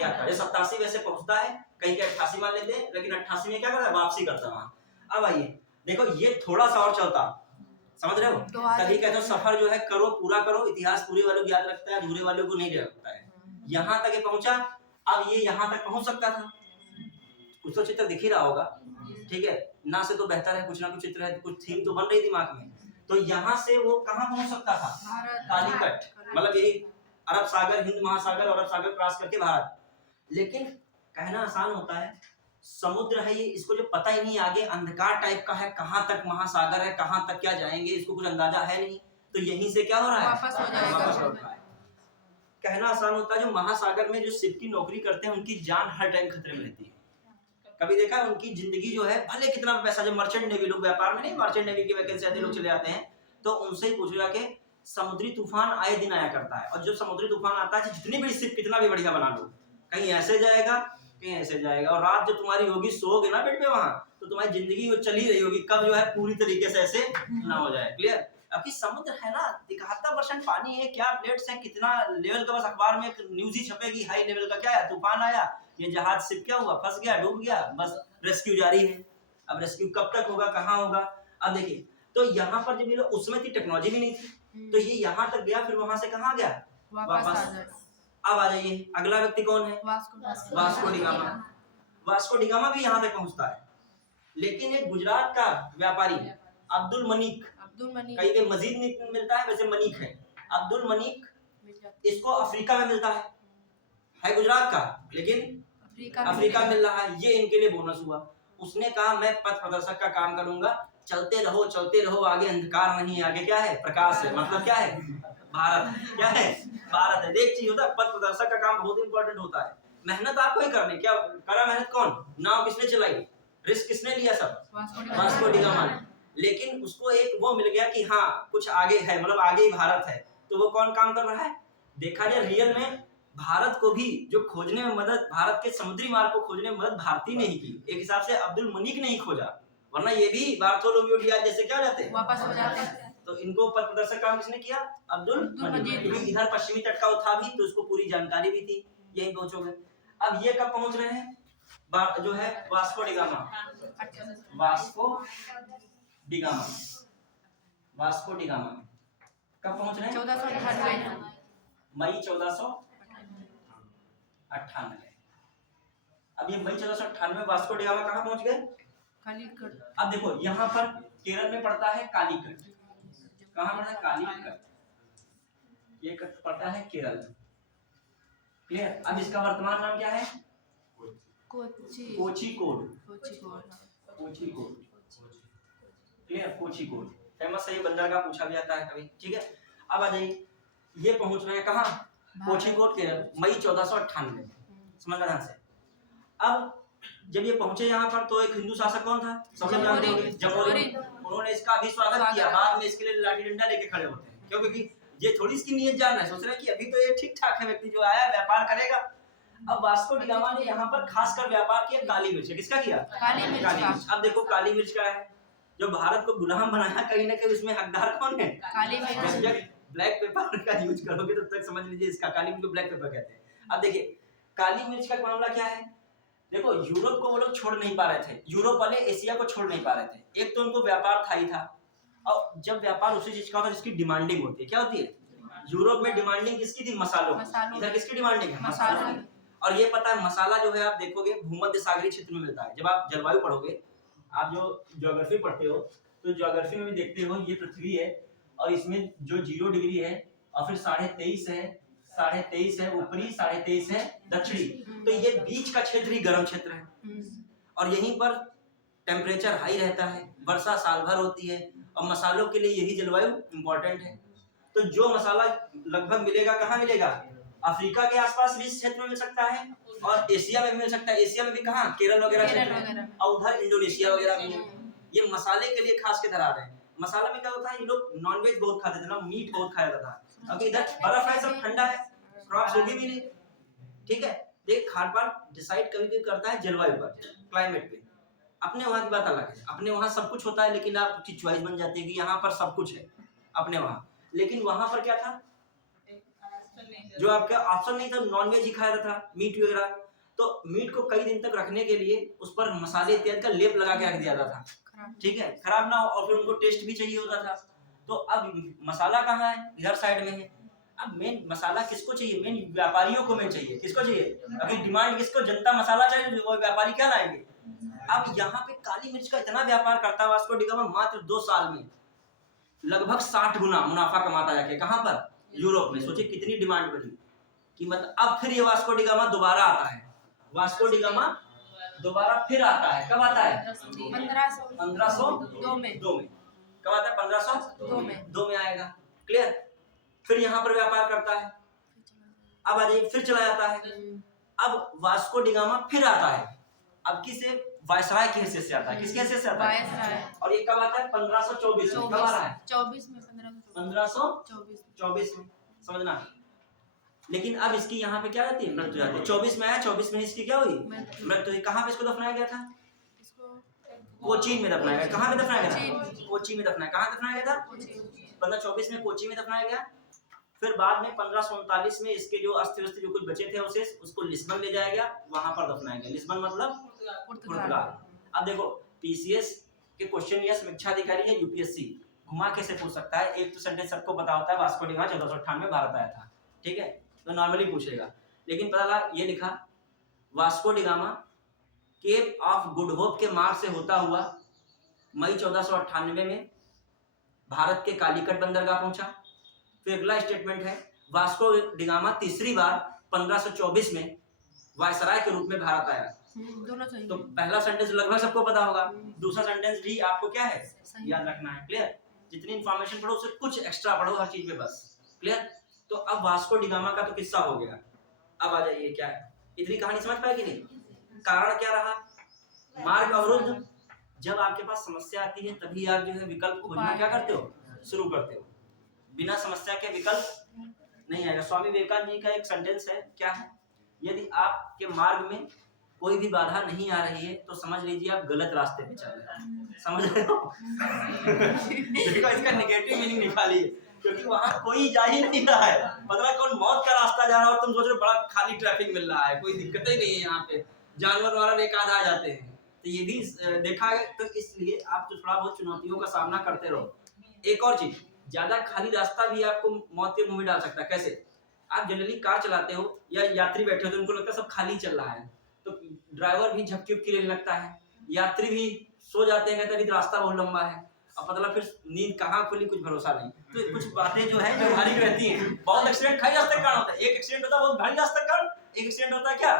यात्रा। ये 87 वैसे पहुंचता है, कहीं के 88 मान लेते हैं, लेकिन 88 में क्या करता है? वापसी करता है वहां। अब आइए देखो, ये थोड़ा सा और चलता, समझ रहे हो? तभी कहते हो सफर जो है करो, पूरा करो। इतिहास पूरे वालों को याद रखता है, अधूरे वालों को नहीं रखता है। यहाँ तक ये पहुंचा। अब ये यहाँ तक पहुंच सकता था, कुछ तो चित्र दिख ही रहा होगा। ठीक है ना, से तो बेहतर है, कुछ ना कुछ चित्र है, कुछ थीम तो बन रही दिमाग में। तो यहाँ से वो कहाँ पहुंच सकता था? कालीकट, मतलब यही अरब सागर, हिंद महासागर और अरब सागर क्रॉस करके भारत। लेकिन कहना आसान होता है, समुद्र है ये, इसको जो पता ही नहीं, आगे अंधकार टाइप का है, कहाँ तक महासागर है, कहाँ तक क्या जाएंगे, इसको कुछ अंदाजा है नहीं। तो यहीं से क्या हो रहा है? वापस हो जाएगा। कहना आसान होता है, जो महासागर में जो शिप की नौकरी करते हैं उनकी जान हर टाइम खतरे में रहती है। कभी देखा है उनकी जिंदगी जो है, भले कितना पैसा, जो मर्चेंट नेवी लोग व्यापार में नहीं, मर्चेंट नेवी की वैकेंसी आते लोग चले जाते हैं, तो उनसे ही पूछो जाके, समुद्री तूफान आए दिन आया करता है। और जो समुद्री तूफान आता है, जितनी बड़ी शिप कितना भी बढ़िया बना लो, कहीं ऐसे जाएगा कहीं ऐसे जाएगा। और रात जो तुम्हारी होगी, सोओगे ना बेड पे वहां, तो तुम्हारी जिंदगी वो चल ही रही होगी, कब जो है पूरी तरीके से ऐसे ना हो जाए। क्लियर? अभी समुद्र है ना, 71% पानी है, क्या प्लेट्स है, कितना लेवल का, बस अखबार में एक न्यूज ही छपेगी हाई लेवल का, क्या है, तूफान आया, ये जहाज सिप क्या हुआ, फंस गया, डूब गया, बस रेस्क्यू जारी है। अब रेस्क्यू कब तक होगा, कहाँ होगा। अब देखिए, तो यहाँ पर जब ये लोग, उसमें थी टेक्नोलॉजी भी नहीं थी, तो ये यहाँ तक गया, फिर वहां से कहाँ गया, वापस। अब आ जाइए, अगला व्यक्ति कौन है, वास्को डिगामा। वास्को डिगामा भी यहाँ तक पहुंचता है, लेकिन एक गुजरात का व्यापारी अब्दुल मनीक, कहीं कहीं मजीद मिलता है, वैसे मनीक है, अब्दुल मनीक, इसको अफ्रीका में मिलता है गुजरात का, लेकिन अफ्रीका में मिल रहा है, ये इनके लिए बोनस हुआ। उसने कहा मैं पथ प्रदर्शक का काम करूंगा, चलते रहो, आगे अंधकार नहीं, आगे क्या है, प्रकाश है, मतलब क्या है, भारत, क्या है, भारत है। देख चीज होता है, पथ प्रदर्शक का काम बहुत इंपॉर्टेंट होता है, मेहनत आपको ही करनी, क्या करा मेहनत, कौन, नाव किसने चलाई, रिस्क किसने लिया, सब वास्को डिगामा ने, लेकिन उसको एक वो मिल गया कि हाँ कुछ आगे है, मतलब आगे ही भारत है, तो वो कौन काम कर रहा है, देखा जाए रियल में भारत को भी जो खोजने में मदद, भारत के समुद्री मार्ग को खोजने में मदद भारतीय ने ही की, एक हिसाब से अब्दुल मनीक ने ही खोजा, वरना ये भी बार्थोलोम्यू डियाज जैसे क्या हो जाते, वापस हो जाते। तो इनको पथ प्रदर्शक काम किसने किया, अब्दुल मनीक, क्योंकि इधर पश्चिमी तट का था भी, तो उसको पूरी जानकारी भी थी, यही पहुंचोगे। अब ये कब पहुंच रहे हैं, जो है वास्को डिगामा, वास्को डिगामा कब पहुंच रहे हैं, 1498 मई 1498। अब ये मई 1498 वास्को डिगामा कहाँ पहुंच गए, कालीकट। अब देखो यहाँ पर केरल में पड़ता है कालीकट, कहाँ पड़ता है, कालीकट, ये पड़ता है केरल, क्लियर। अब इसका वर्तमान नाम क्या है, कोझिकोड, क्लियर, कोझिकोड, फेमस है, ये बंदरगाह पूछा भी जाता है कभी, ठीक है। अब आ जाइए, ये पहुंच रहे हैं कहाँ, कोझिकोड केरल, मई 1498, समझना ध्यान से। अब जब ये पहुंचे यहाँ पर, तो एक हिंदू शासक कौन था, सब लोग जानते होंगे, जमोरी, उन्होंने इसका भी स्वागत किया, बाद में इसके लिए लाठी डंडा लेके खड़े होते हैं, क्यों, क्योंकि ये थोड़ी इसकी नीयत जान है, सोच रहे हैं कि अभी तो ये ठीक ठाक है व्यक्ति, जो आया व्यापार करेगा। अब वास्को डिगामा ने यहाँ पर खासकर व्यापार किया काली मिर्च, किसका किया, काली मिर्च। अब देखो काली मिर्च क्या है, जो भारत को गुलाम बनाया, कहीं ना कहीं उसमें हकदार कौन है, काली मिर्च। ब्लैक पेपर का यूज करोगे तो तक समझ लीजिए, इसका काली मिर्च को ब्लैक पेपर कहते हैं। अब देखिए काली मिर्च का मामला क्या है, देखो यूरोप को वो लोग छोड़ नहीं पा रहे थे, यूरोप वाले एशिया को छोड़ नहीं पा रहे थे, एक तो उनको व्यापार था ही था, और जब व्यापार उसी चीज का होता है जिसकी डिमांडिंग होती है, क्या होती है, यूरोप में डिमांडिंग किसकी थी, मसालों, इधर किसकी डिमांडिंग है, मसालों। और ये पता है मसाला जो है, आप देखोगे भूमध्य सागरीय क्षेत्र में मिलता है, जब आप जलवायु पढ़ोगे, आप जो ज्योग्राफी पढ़ते हो, तो ज्योग्राफी में भी देखते हो, ये पृथ्वी है, और इसमें जो 0 डिग्री है, और फिर 23.5 है, 23.5 है ऊपरी, 23.5 है दक्षिणी, तो ये बीच का क्षेत्र ही गर्म क्षेत्र है, और यहीं पर टेम्परेचर हाई रहता है, वर्षा साल भर होती है, और मसालों के लिए यही जलवायु इंपॉर्टेंट है। तो जो मसाला लगभग मिलेगा, कहाँ मिलेगा, अफ्रीका के आसपास भी इस क्षेत्र में मिल सकता है, और एशिया में मिल सकता है, एशिया में भी कहाँ, केरल वगैरह क्षेत्र है, और उधर इंडोनेशिया वगैरह भी है। ये मसाले के लिए खास के धरा रहे हैं। मसाला में क्या होता है, ये लोग नॉनवेज बहुत खाते थे ना, मीट बहुत खाया जाता है, अभी इधर बर्फ है, सब ठंडा है, क्रॉप्स होगी भी नहीं, ठीक है। देख खान पान डिसाइड कभी कभी करता है जलवायु पर, क्लाइमेट पे, अपने वहाँ की बात अलग है, अपने वहाँ सब कुछ होता है, लेकिन आपकी चॉइस बन जाती है कि यहाँ पर सब कुछ है अपने वहाँ, लेकिन वहाँ पर क्या था, जो आपका ऑप्शन नहीं था, नॉनवेज ही खाया था, मीट वगैरह, तो मीट को कई दिन तक रखने के लिए उस पर मसाले इत्यादि का लेप लगा के रख दिया जाता था, ठीक है, खराब ना हो, और फिर उनको टेस्ट भी चाहिए होता था। तो अब मसाला कहाँ है, इधर साइड में है। अब मेन मसाला किसको चाहिए, मेन व्यापारियों को मेन चाहिए, किसको चाहिए, अभी डिमांड किसको, जनता मसाला चाहिए, वो व्यापारी क्या लाएंगे। अब यहाँ पे काली मिर्च का इतना व्यापार करता है वास्को डिगामा, मात्र 2 साल में लगभग 60 गुना मुनाफा कमाता जाके, कहाँ पर, यूरोप में। सोचिए कितनी डिमांड बढ़ी कि मतलब, अब फिर ये वास्को डिगामा दोबारा आता है, वास्को डिगामा दोबारा फिर आता है, कब आता है, 1502 में, कब आता है, 1502 में आएगा, क्लियर। फिर यहाँ पर व्यापार करता है, अब आ जाइए, फिर चला जाता है। अब वास्को डिगामा फिर आता है, अब किसे, वायसराय की हैसियत से आता है, किसकी हैसियत से आता है, और ये कब आता है, 1524 में, कब आ रहा है, 1524 में, समझना। लेकिन अब इसकी यहाँ पे क्या रहती है, मृत्यु जाती है, 24 में आया, 24 में इसकी क्या हुई, मृत्यु हुई। कहाँ पे इसको दफनाया गया था, कोचीन में दफनाया गया, कहाँ पे दफनाया गया था, कोची में दफनाया, कहाँ दफनाया गया था, 1524 में कोची में दफनाया गया। फिर बाद में 1539 में इसके जो अस्थि-वस्ति जो कुछ बचे थे अवशेष उसको लिस्बन ले जाया गया, वहां पर दफनाया गया। लिस्बन मतलब पुर्तगाल। अब देखो पीसीएस के क्वेश्चन या समीक्षा अधिकारी है यूपीएससी, घुमा कैसे पूछ सकता है। एक तो सेंटेंस सबको पता होता है, वास्को डी गामा 1498 में भारत आया था, ठीक है, तो नॉर्मली पूछेगा। लेकिन पता लगा ये लिखा Vasco da Gama Cape of Good Hope के मार्ग से होता हुआ मई 1498 में भारत के कालीकट बंदरगाह पहुंचा। फिर अगला स्टेटमेंट है वास्को डी गामा तीसरी बार 1524 में वायसराय के रूप में भारत आया। दोनों सही। तो पहला सेंटेंस लगभग सबको पता होगा, दूसरा सेंटेंस भी आपको क्या है याद रखना है। क्लियर? जितनी इंफॉर्मेशन पढ़ो उससे कुछ एक्स्ट्रा पढ़ो हर चीज में बस। क्लियर? तो अब वास्को डी गामा का तो किस्सा हो गया। अब आ जाइए क्या है, इतनी कहानी समझ पाए कि नहीं? कारण क्या रहा? मार्ग अवरुद्ध। जब आपके पास समस्या आती है तभी आप जो है विकल्प खोजना क्या करते हो, शुरू करते हो। बिना समस्या के विकल्प नहीं आएगा। स्वामी विवेकानंद जी का एक सेंटेंस है, क्या है? यदि आपके मार्ग में कोई भी बाधा नहीं आ रही है तो समझ लीजिए आप गलत रास्ते पे चल रहे हैं। समझ रहे हो? देखो इसका नेगेटिव मीनिंग निकालिए, क्योंकि वहां कोई जा ही नहीं रहा है। मतलब कौन मौत का रास्ता जा रहा हो, तुम सोच रहे हो बड़ा खाली ट्रैफिक मिल रहा है, कोई दिक्कत ही नहीं है यहाँ पे, जानवर वाला एक आधा आ जाते हैं। तो ये भी देखा है, तो इसलिए आप तो थोड़ा बहुत चुनौतियों का सामना करते रहो। एक और चीज, ज्यादा खाली रास्ता भी आपको मौत के मुंह में डाल सकता है। कैसे? आप जनरली कार चलाते हो या यात्री बैठे हो तो उनको लगता है सब खाली चल रहा है, तो ड्राइवर भी झपकी उपकी लेने लगता है, यात्री भी सो जाते हैं, कहते हैं रास्ता बहुत लंबा है। अब मतलब फिर नींद कहाँ खुली कुछ भरोसा नहीं। तो कुछ बातें जो है जो भारी रहती हैं। बहुत एक्सीडेंट खाली रास्ते के कारण होता है। एक एक्सीडेंट होता है बहुत भारी रास्ते के कारण, एक एक्सीडेंट होता है क्या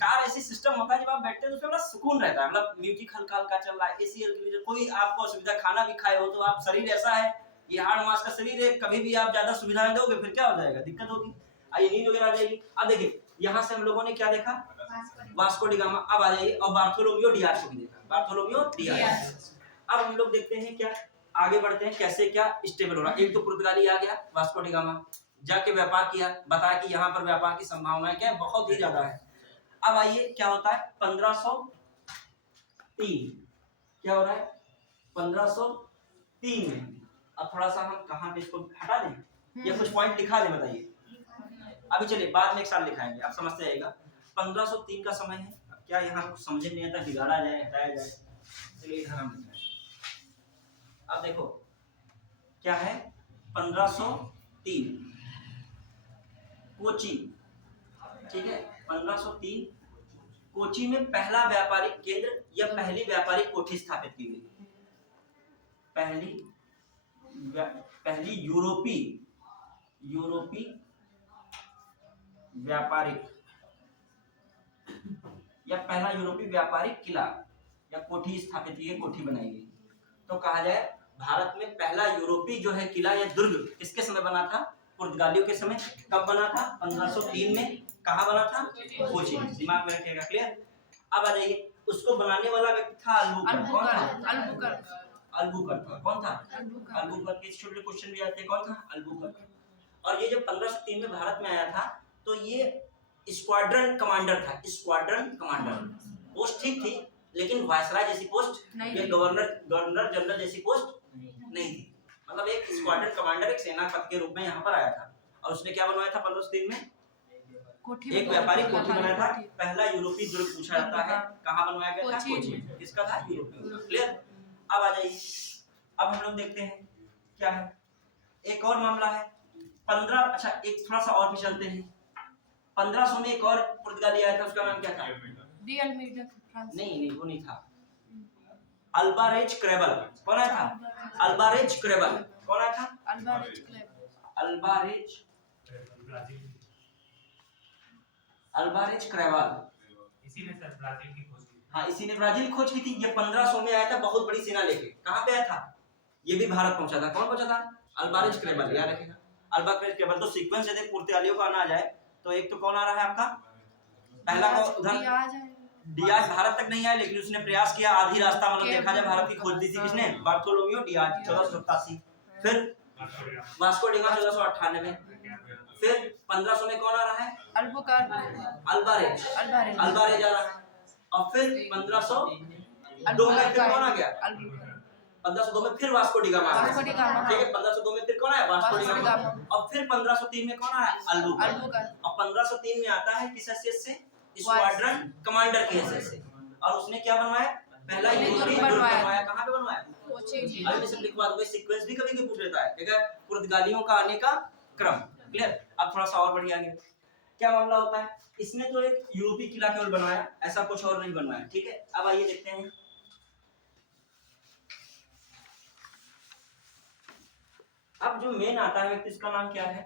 कार ऐसी सिस्टम होता है जब आप बैठते हैं तो उसमें बड़ा सुकून रहता है। मतलब म्यूजिक हल्का हल्का चल रहा है, एसी हल्की, कोई आपको असुविधा, खाना भी खाए हो तो आप, शरीर ऐसा है ये हार्ड मास का शरीर है, कभी भी आप ज्यादा सुविधाएं दोगे फिर क्या हो जाएगा, दिक्कत होगी, आइए नींद वगैरह आ जाएगी। अब देखिए यहाँ से हम लोगों ने क्या देखा, वास्को डी गामा। अब आ जाइए और बार्थोलोमियो डियाज को भी देखा, बार्थोलोमियो डियाज। अब हम लोग देखते हैं क्या आगे बढ़ते हैं, कैसे क्या स्टेबल हो रहा है। एक तो पुर्तगाली आ गया, वास्को डी गामा जाके व्यापार किया, बताया कि यहाँ पर व्यापार की संभावनाएं क्या है, बहुत ही ज्यादा है। अब आइए क्या होता है 1503, क्या हो रहा है 1503 में। अब थोड़ा सा हम कहाँ पे इसको हटा दें या कुछ पॉइंट दिखा दें, बताइए। अभी चलिए बाद में एक साल दिखाएंगे, आप समझते आएगा। 1503 का समय है। अब क्या यहाँ कुछ समझ नहीं आता, बिगाड़ा जाए हटाया जाए, चलिए इधर हम लिखाएं। अब देखो क्या है 1503 कोची, ठीक है। 1503 कोची में पहला व्यापारिक केंद्र या पहली व्यापारिक कोठी स्थापित की गई। पहली यूरोपी व्यापारिक या पहला यूरोपीय व्यापारिक किला या कोठी स्थापित की गई, कोठी बनाई गई। तो कहा जाए भारत में पहला यूरोपीय जो है किला या दुर्ग किसके समय बना था, पुर्तगालियों के समय। कब बना था? 1503 में। कहाँ बना था? कोची। दिमाग में रखिएगा, क्लियर। अब आ जाइए, उसको बनाने वाला व्यक्ति था अल्बुकर्क। कौन था? अल्बुकर्क। कौन था? अल्बुकर्क। के छोटे क्वेश्चन भी आते हैं, कौन था? अल्बुकर्क। और ये जब 1503 में भारत में आया था तो ये स्क्वाड्रन कमांडर था। स्क्वाड्रन कमांडर पोस्ट ठीक थी, लेकिन वायसराय जैसी पोस्ट या गवर्नर जनरल जैसी पोस्ट नहीं थी। मतलब एक स्क्वाड्रन कमांडर, एक सेनापति के रूप में यहाँ पर आया था। और उसने क्या बनवाया था 1503 में? एक व्यापारिक कोठी बनाया था। पहला यूरोपीय दुर्ग पूछा जाता है, कहाँ बनवाया गया था? कोची। किसका था? यूरोपीय। क्लियर। अब आ जाइए, अब हम लोग देखते हैं क्या है, एक और मामला है 15। अच्छा एक थोड़ा सा और भी चलते हैं। 1500 में एक और पुर्तगाली आया था, उसका नाम क्या था? नहीं वो नहीं था। अल्बारेज क्रेबल। कौन आया था? अल्बारेज क्रेबल। कौन आया था? अल्बारेज क्रेबल। इसी ने सर ब्राजील की खोज की। हाँ इसी ने ब्राजील खोज की थी। ये 1500 में आया था, बहुत बड़ी सेना लेके। कहाँ पे आया था? ये भी भारत पहुंचा था। कौन पहुंचा था? अल्बारेज क्रेबल। याद रखिएगा अल्बारेज क्रेबल। तो सीक्वेंस यदि पुर्तगालियों का आना आ जाए तो एक तो कौन आ रहा है आपका? पहला को उधर डियाज भारत तक नहीं आया, लेकिन उसने प्रयास किया, आधी रास्ता मतलब देखा जाए भारत की खोज दी थी किसने? Bartolomeu Dias 1487। फिर वास्को डी गामा 1498। फिर 1500 में कौन आ रहा है? अल्बारेज आ रहा है। और फिर 1502 में फिर कौन आ गया? 1502 में फिर Vasco da gamma Vasco da gamma, ठीक है। 1502 में फिर कौन आया? Vasco D Vasco da gamma. Gamma. और फिर 1503 में कौन आया? अल्बुकर्क। अल्बुकर्क। और 1503 में आता है किस हैसियत से? स्क्वाड्रन कमांडर की हैसियत से। और उसने क्या बनवाया? पहला यूरोपीय दुर्ग बनवाया। कहां पे बनवाया? कोची। अभी से लिखवा दूंगा, सीक्वेंस भी कभी-कभी पूछ लेता है, ठीक है। पुर्तगालियों का आने का क्रम, क्लियर। अब थोड़ा सा और बढ़िया आगे क्या मामला होता है? इसने तो एक यूरोपीय किला केवल बनवाया, ऐसा कुछ और नहीं बनवाया, ठीक है। अब आइए देखते हैं अब जो मेन आता है व्यक्ति, इसका नाम क्या है?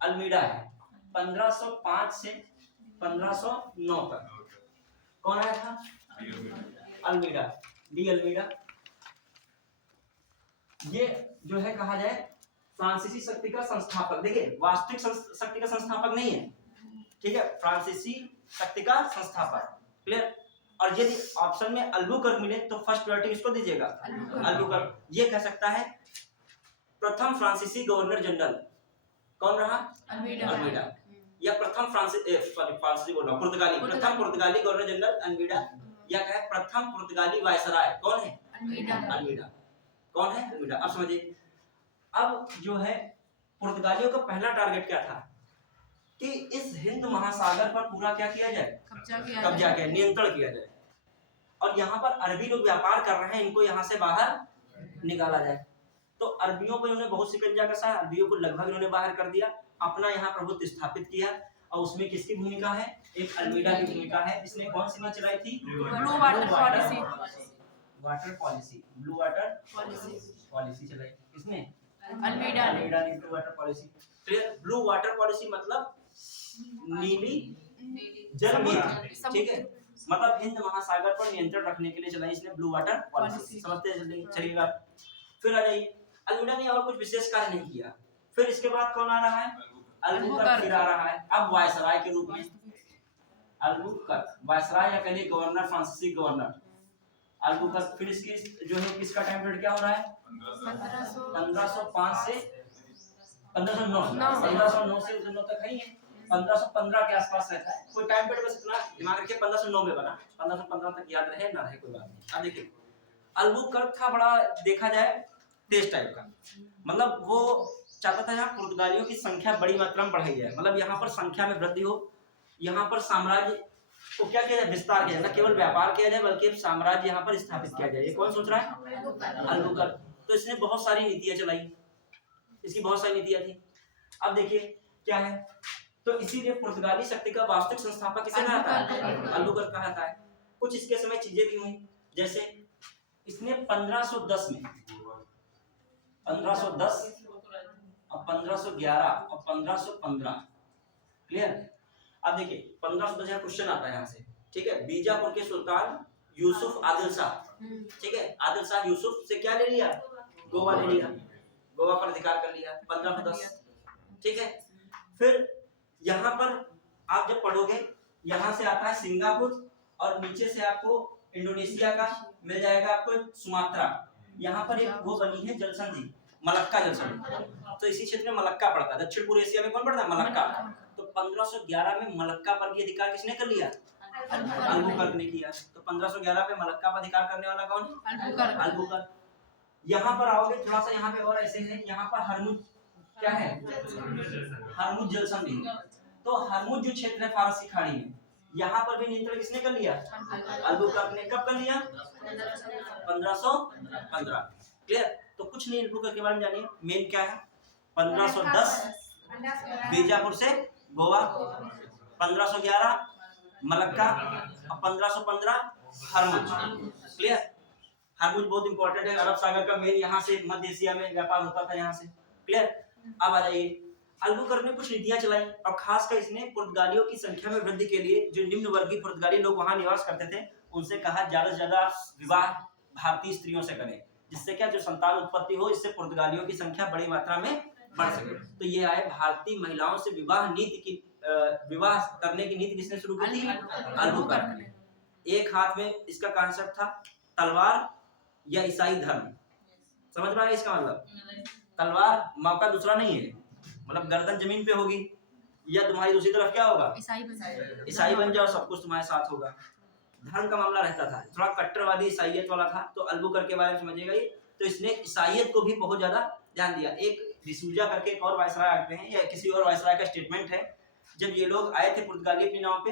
अल्मीडा है। 1505 से 1509 तक कौन आया था? Almeida, de Almeida. ये जो है कहा जाए फ्रांसीसी शक्ति का संस्थापक। देखिए वास्तविक शक्ति का संस्थापक नहीं है, ठीक है, फ्रांसीसी शक्ति का संस्थापक, क्लियर। और यदि ऑप्शन में अल्बुकर्क मिले तो फर्स्ट प्रायोरिटी किसको दीजिएगा? अल्बुकर्क। ये कह सकता है प्रथम फ्रांसीसी गवर्नर जनरल कौन रहा? अल्मीडा। या प्रथम फ्रांसीसी बोल रहा हूं, पुर्तगाली, प्रथम पुर्तगाली गवर्नर जनरल अल्मीडा। या कहे प्रथम पुर्तगाली वायसराय कौन है? अल्मीडा। कौन है? अल्मीडा। अब समझिए, अब जो है पुर्तगालियों का पहला टारगेट क्या था कि इस हिंद महासागर पर पूरा क्या किया जाए? कब्जा किया, नियंत्रण किया जाए। और यहाँ पर अरबी लोग व्यापार कर रहे हैं, इनको यहाँ से बाहर निकाला जाए। तो अरबियों को इन्होंने बहुत शिकंजा कसा, अरबियों को लगभग इन्होंने बाहर कर दिया, अपना यहाँ प्रभुत्व स्थापित किया। और उसमें किसकी भूमिका है? एक अल्मीडा की भूमिका है। इसने कौन सी नीति चलाई थी? Blue water policy. Water policy, blue water policy चलाई किसने? अल्मीडा ने। अल्मीडा ने blue water policy. Clear. Blue water policy मतलब नीली जल नीति, ठीक है। मतलब हिंद महासागर पर नियंत्रण रखने के लिए चलाई इसने ब्लू वाटर पॉलिसी। समझते हैं? चलिएगा फिर आ जाइए। अल्मीडा ने और कुछ विशेष कार्य नहीं किया। फिर इसके बाद कौन आ रहा है? अल्बुकर्क फिर आ रहा है, अब वायसराय के रूप में। अल्बुकर्क वायसराय या कहिए गवर्नर, फ्रांसीसी गवर्नर अल्बुकर्क। फिर इसकी जो है किसका टाइम पीरियड क्या हो रहा है? 1505 से 1509 से 9 तक है ही है। 1515 के आसपास रहता है। कोई टाइम पीरियड बस इतना दिमाग रखिए, 1509 में बना, 1515 तक याद रहे ना रहे कोई बात नहीं। अब देखिए अल्बुकर्क था बड़ा, देखा जाए तेज टाइप का, मतलब वो चाहता था यहाँ पुर्तगालियों की संख्या बड़ी मात्रा में बढ़ाई जाए, मतलब यहाँ पर संख्या में वृद्धि हो, यहाँ पर साम्राज्य को क्या किया जाए? विस्तार किया जाए, न केवल व्यापार किया जाए बल्कि साम्राज्य यहाँ पर स्थापित किया जाए। ये कौन सोच रहा है? अल्बुकर्क। तो इसने बहुत सारी नीतियां चलाई, इसकी बहुत सारी नीतियां थी। अब देखिए क्या है, तो इसीलिए पुर्तगाली शक्ति का वास्तविक संस्थापक किसे कहा जाता है? अल्बुकर्क कहा जाता है। कुछ इसके समय चीजें भी हुई, जैसे इसने 1510 में 1510 और 1511 और 1515, क्लियर। अब देखिए 1510 का क्वेश्चन आता है यहाँ से, ठीक है। बीजापुर के सुल्तान यूसुफ आदिल शाह, ठीक है, आदिल शाह यूसुफ से क्या ले लिया? गोवा ले लिया, गोवा पर अधिकार कर लिया 1510, ठीक है। फिर यहाँ पर आप जब पढ़ोगे, यहाँ से आता है सिंगापुर और नीचे से आपको इंडोनेशिया का मिल जाएगा, आपको सुमात्रा। यहाँ पर एक वो बनी है जलसंधि, मलक्का जलसंधि। तो इसी क्षेत्र में मलक्का पड़ता है, दक्षिण पूर्व एशिया में कौन पड़ता है? मलक्का। तो 1511 में मलक्का पर भी अधिकार किसने कर लिया? अल्बुकर्क ने किया। तो 1511 पे मलक्का पर अधिकार करने वाला कौन? अल्बुकर्क। यहाँ पर आओगे थोड़ा सा, यहाँ पे और ऐसे है, यहाँ पर हरमुज क्या है? हरमुज जलसंधि। तो हरमुज जो क्षेत्र है फारसी खाड़ी में, यहाँ पर भी नियंत्रण किसने कर लिया? अल्बुकर्क ने। कब कर लिया? 1515, क्लियर। तो कुछ नहीं, अल्बुकर्क के बारे में जानिए। मेन क्या है? 1510 बीजापुर से गोवा, 1511 मलक्का और 1515 हरमुज, क्लियर। हरमुज बहुत इंपॉर्टेंट है, अरब सागर का मेन, यहाँ से मध्य एशिया में व्यापार होता था यहाँ से, क्लियर। अब आ जाइए, अल्बुकर्क ने कुछ नीतियां चलाई और खासकर इसने पुर्तगालियों की संख्या में वृद्धि के लिए जो निम्न वर्गीय पुर्तगाली लोग वहां निवास करते थे, उनसे कहा ज्यादा से ज्यादा विवाह भारतीय स्त्रियों से करें, जिससे क्या जो संतान उत्पत्ति हो, इससे पुर्तगालियों की संख्या बड़ी मात्रा में बढ़ सके। तो ये आए भारतीय महिलाओं से विवाह करने की नीति किसने शुरू की थी? अल्बुकर्क ने। एक हाथ में इसका कॉन्सेप्ट था तलवार या ईसाई धर्म, समझ में आया इसका मतलब? तलवार मौका दूसरा नहीं है, मतलब गर्दन जमीन पे होगी या तुम्हारी दूसरी तरफ क्या होगा? ईसाई बन जाओ, सब कुछ तुम्हारे साथ होगा। धर्म का मामला रहता था, थोड़ा कट्टरवादी ईसाइयत वाला था, तो अल्बुकर्क के बारे में समझिएगा ये। तो इसने ईसाइयत को भी बहुत ज्यादा ध्यान दिया। एक डिसूजा करके एक और वायसराय आते हैं, या किसी और वायसराय का स्टेटमेंट है, जब ये लोग आए थे पुर्तगाली अपनी नाव पे,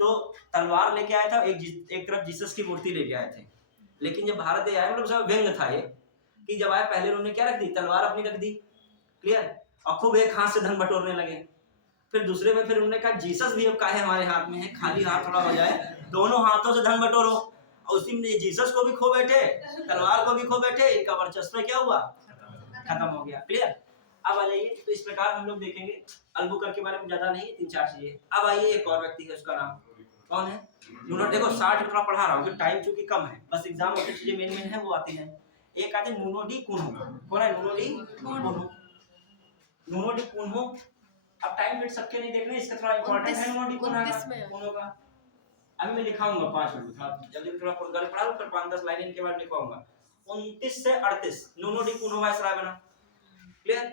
तो तलवार लेके आया था, एक तरफ जीसस की मूर्ति लेके आए थे, लेकिन जब भारत आए, मतलब सब व्यंग था ये, कि जब आए पहले उन्होंने क्या रख दी, तलवार अपनी रख दी, क्लियर, और खूब एक हाथ से धन बटोरने लगे। फिर दूसरे में फिर उन्होंने कहा जीसस भी अब काहे हमारे हाथ में है, खाली हाथ थोड़ा हो जाए, दोनों हाथों से धन बटोरो। और उसी में जीसस को भी खो बैठे, तलवार को भी खो बैठे, इनका वर्चस्व क्या हुआ, खत्म हो गया। क्लियर। अब आ जाइए, तो इस प्रकार हम लोग देखेंगे अल्बुकर्क के बारे में, ज्यादा नहीं, 3-4 चीजें। अब आइए एक और व्यक्ति है, उसका नाम कौन है, नूनो। देखो 60 थोड़ा पढ़ा रहा हूँ, टाइम चूंकि कम है, बस एग्जाम में चीजें मेन मेन है वो आती है। एक आते नूनो डी कुन्हो, कौन है, नूनो डी कुन्हो, नूनो डी कुन्हो। अब टाइम डेट सबके नहीं देख रहे, इसका थोड़ा इंपॉर्टेंट है नूनो डी कुन्हो का। अभी मैं लिखाऊंगा 5 मिनट, थोड़ा जल्दी थोड़ा पुर्तगाली पढ़ा लूं, फिर 5-10 लाइन इनके बाद लिखवाऊंगा। 29 से 38 नूनो डी कुन्हो वायसराय बना। क्लियर।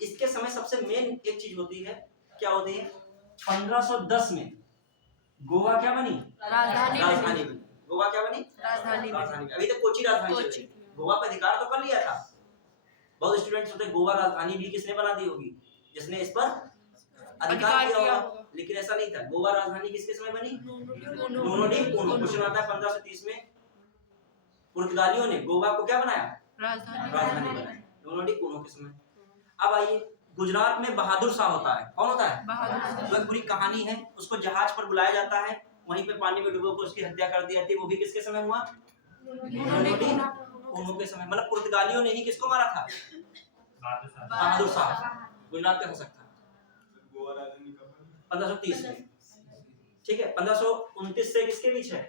इसके समय सबसे मेन एक चीज होती है, क्या होती है, 1510 में गोवा क्या बनी, राजधानी बनी। गोवा क्या बनी, राजधानी। अभी तक कोची राजधानी चल रही, गोवा पे अधिकार तो कर लिया था। बहुत स्टूडेंट्स होते गोवा राजधानी भी किसने बना दी होगी, जिसने इस पर अधिकार किया होगा, लेकिन ऐसा नहीं था। गोवा राजधानी किसके समय बनी, नूनो डी कुन्हो। क्वेश्चन आता है 1530 में पुर्तगालियों ने गोवा को क्या बनाया, राजधानी बनाया, नूनो डी कुन्हो के समय। अब आइए, गुजरात में बहादुर शाह होता है, कौन होता है, बहादुर। तो एक पूरी कहानी है, उसको जहाज पर बुलाया जाता है, वहीं पे पानी में डुबो कर उसकी हत्या कर दी जाती है, वो भी किसके समय हुआ, नूनो डी कुन्हो के समय। मतलब पुर्तगालियों ने ही किसको मारा था, बहादुर शाह। गुजरात का शासक था 1530 में, ठीक है। 1529 से किसके बीच है,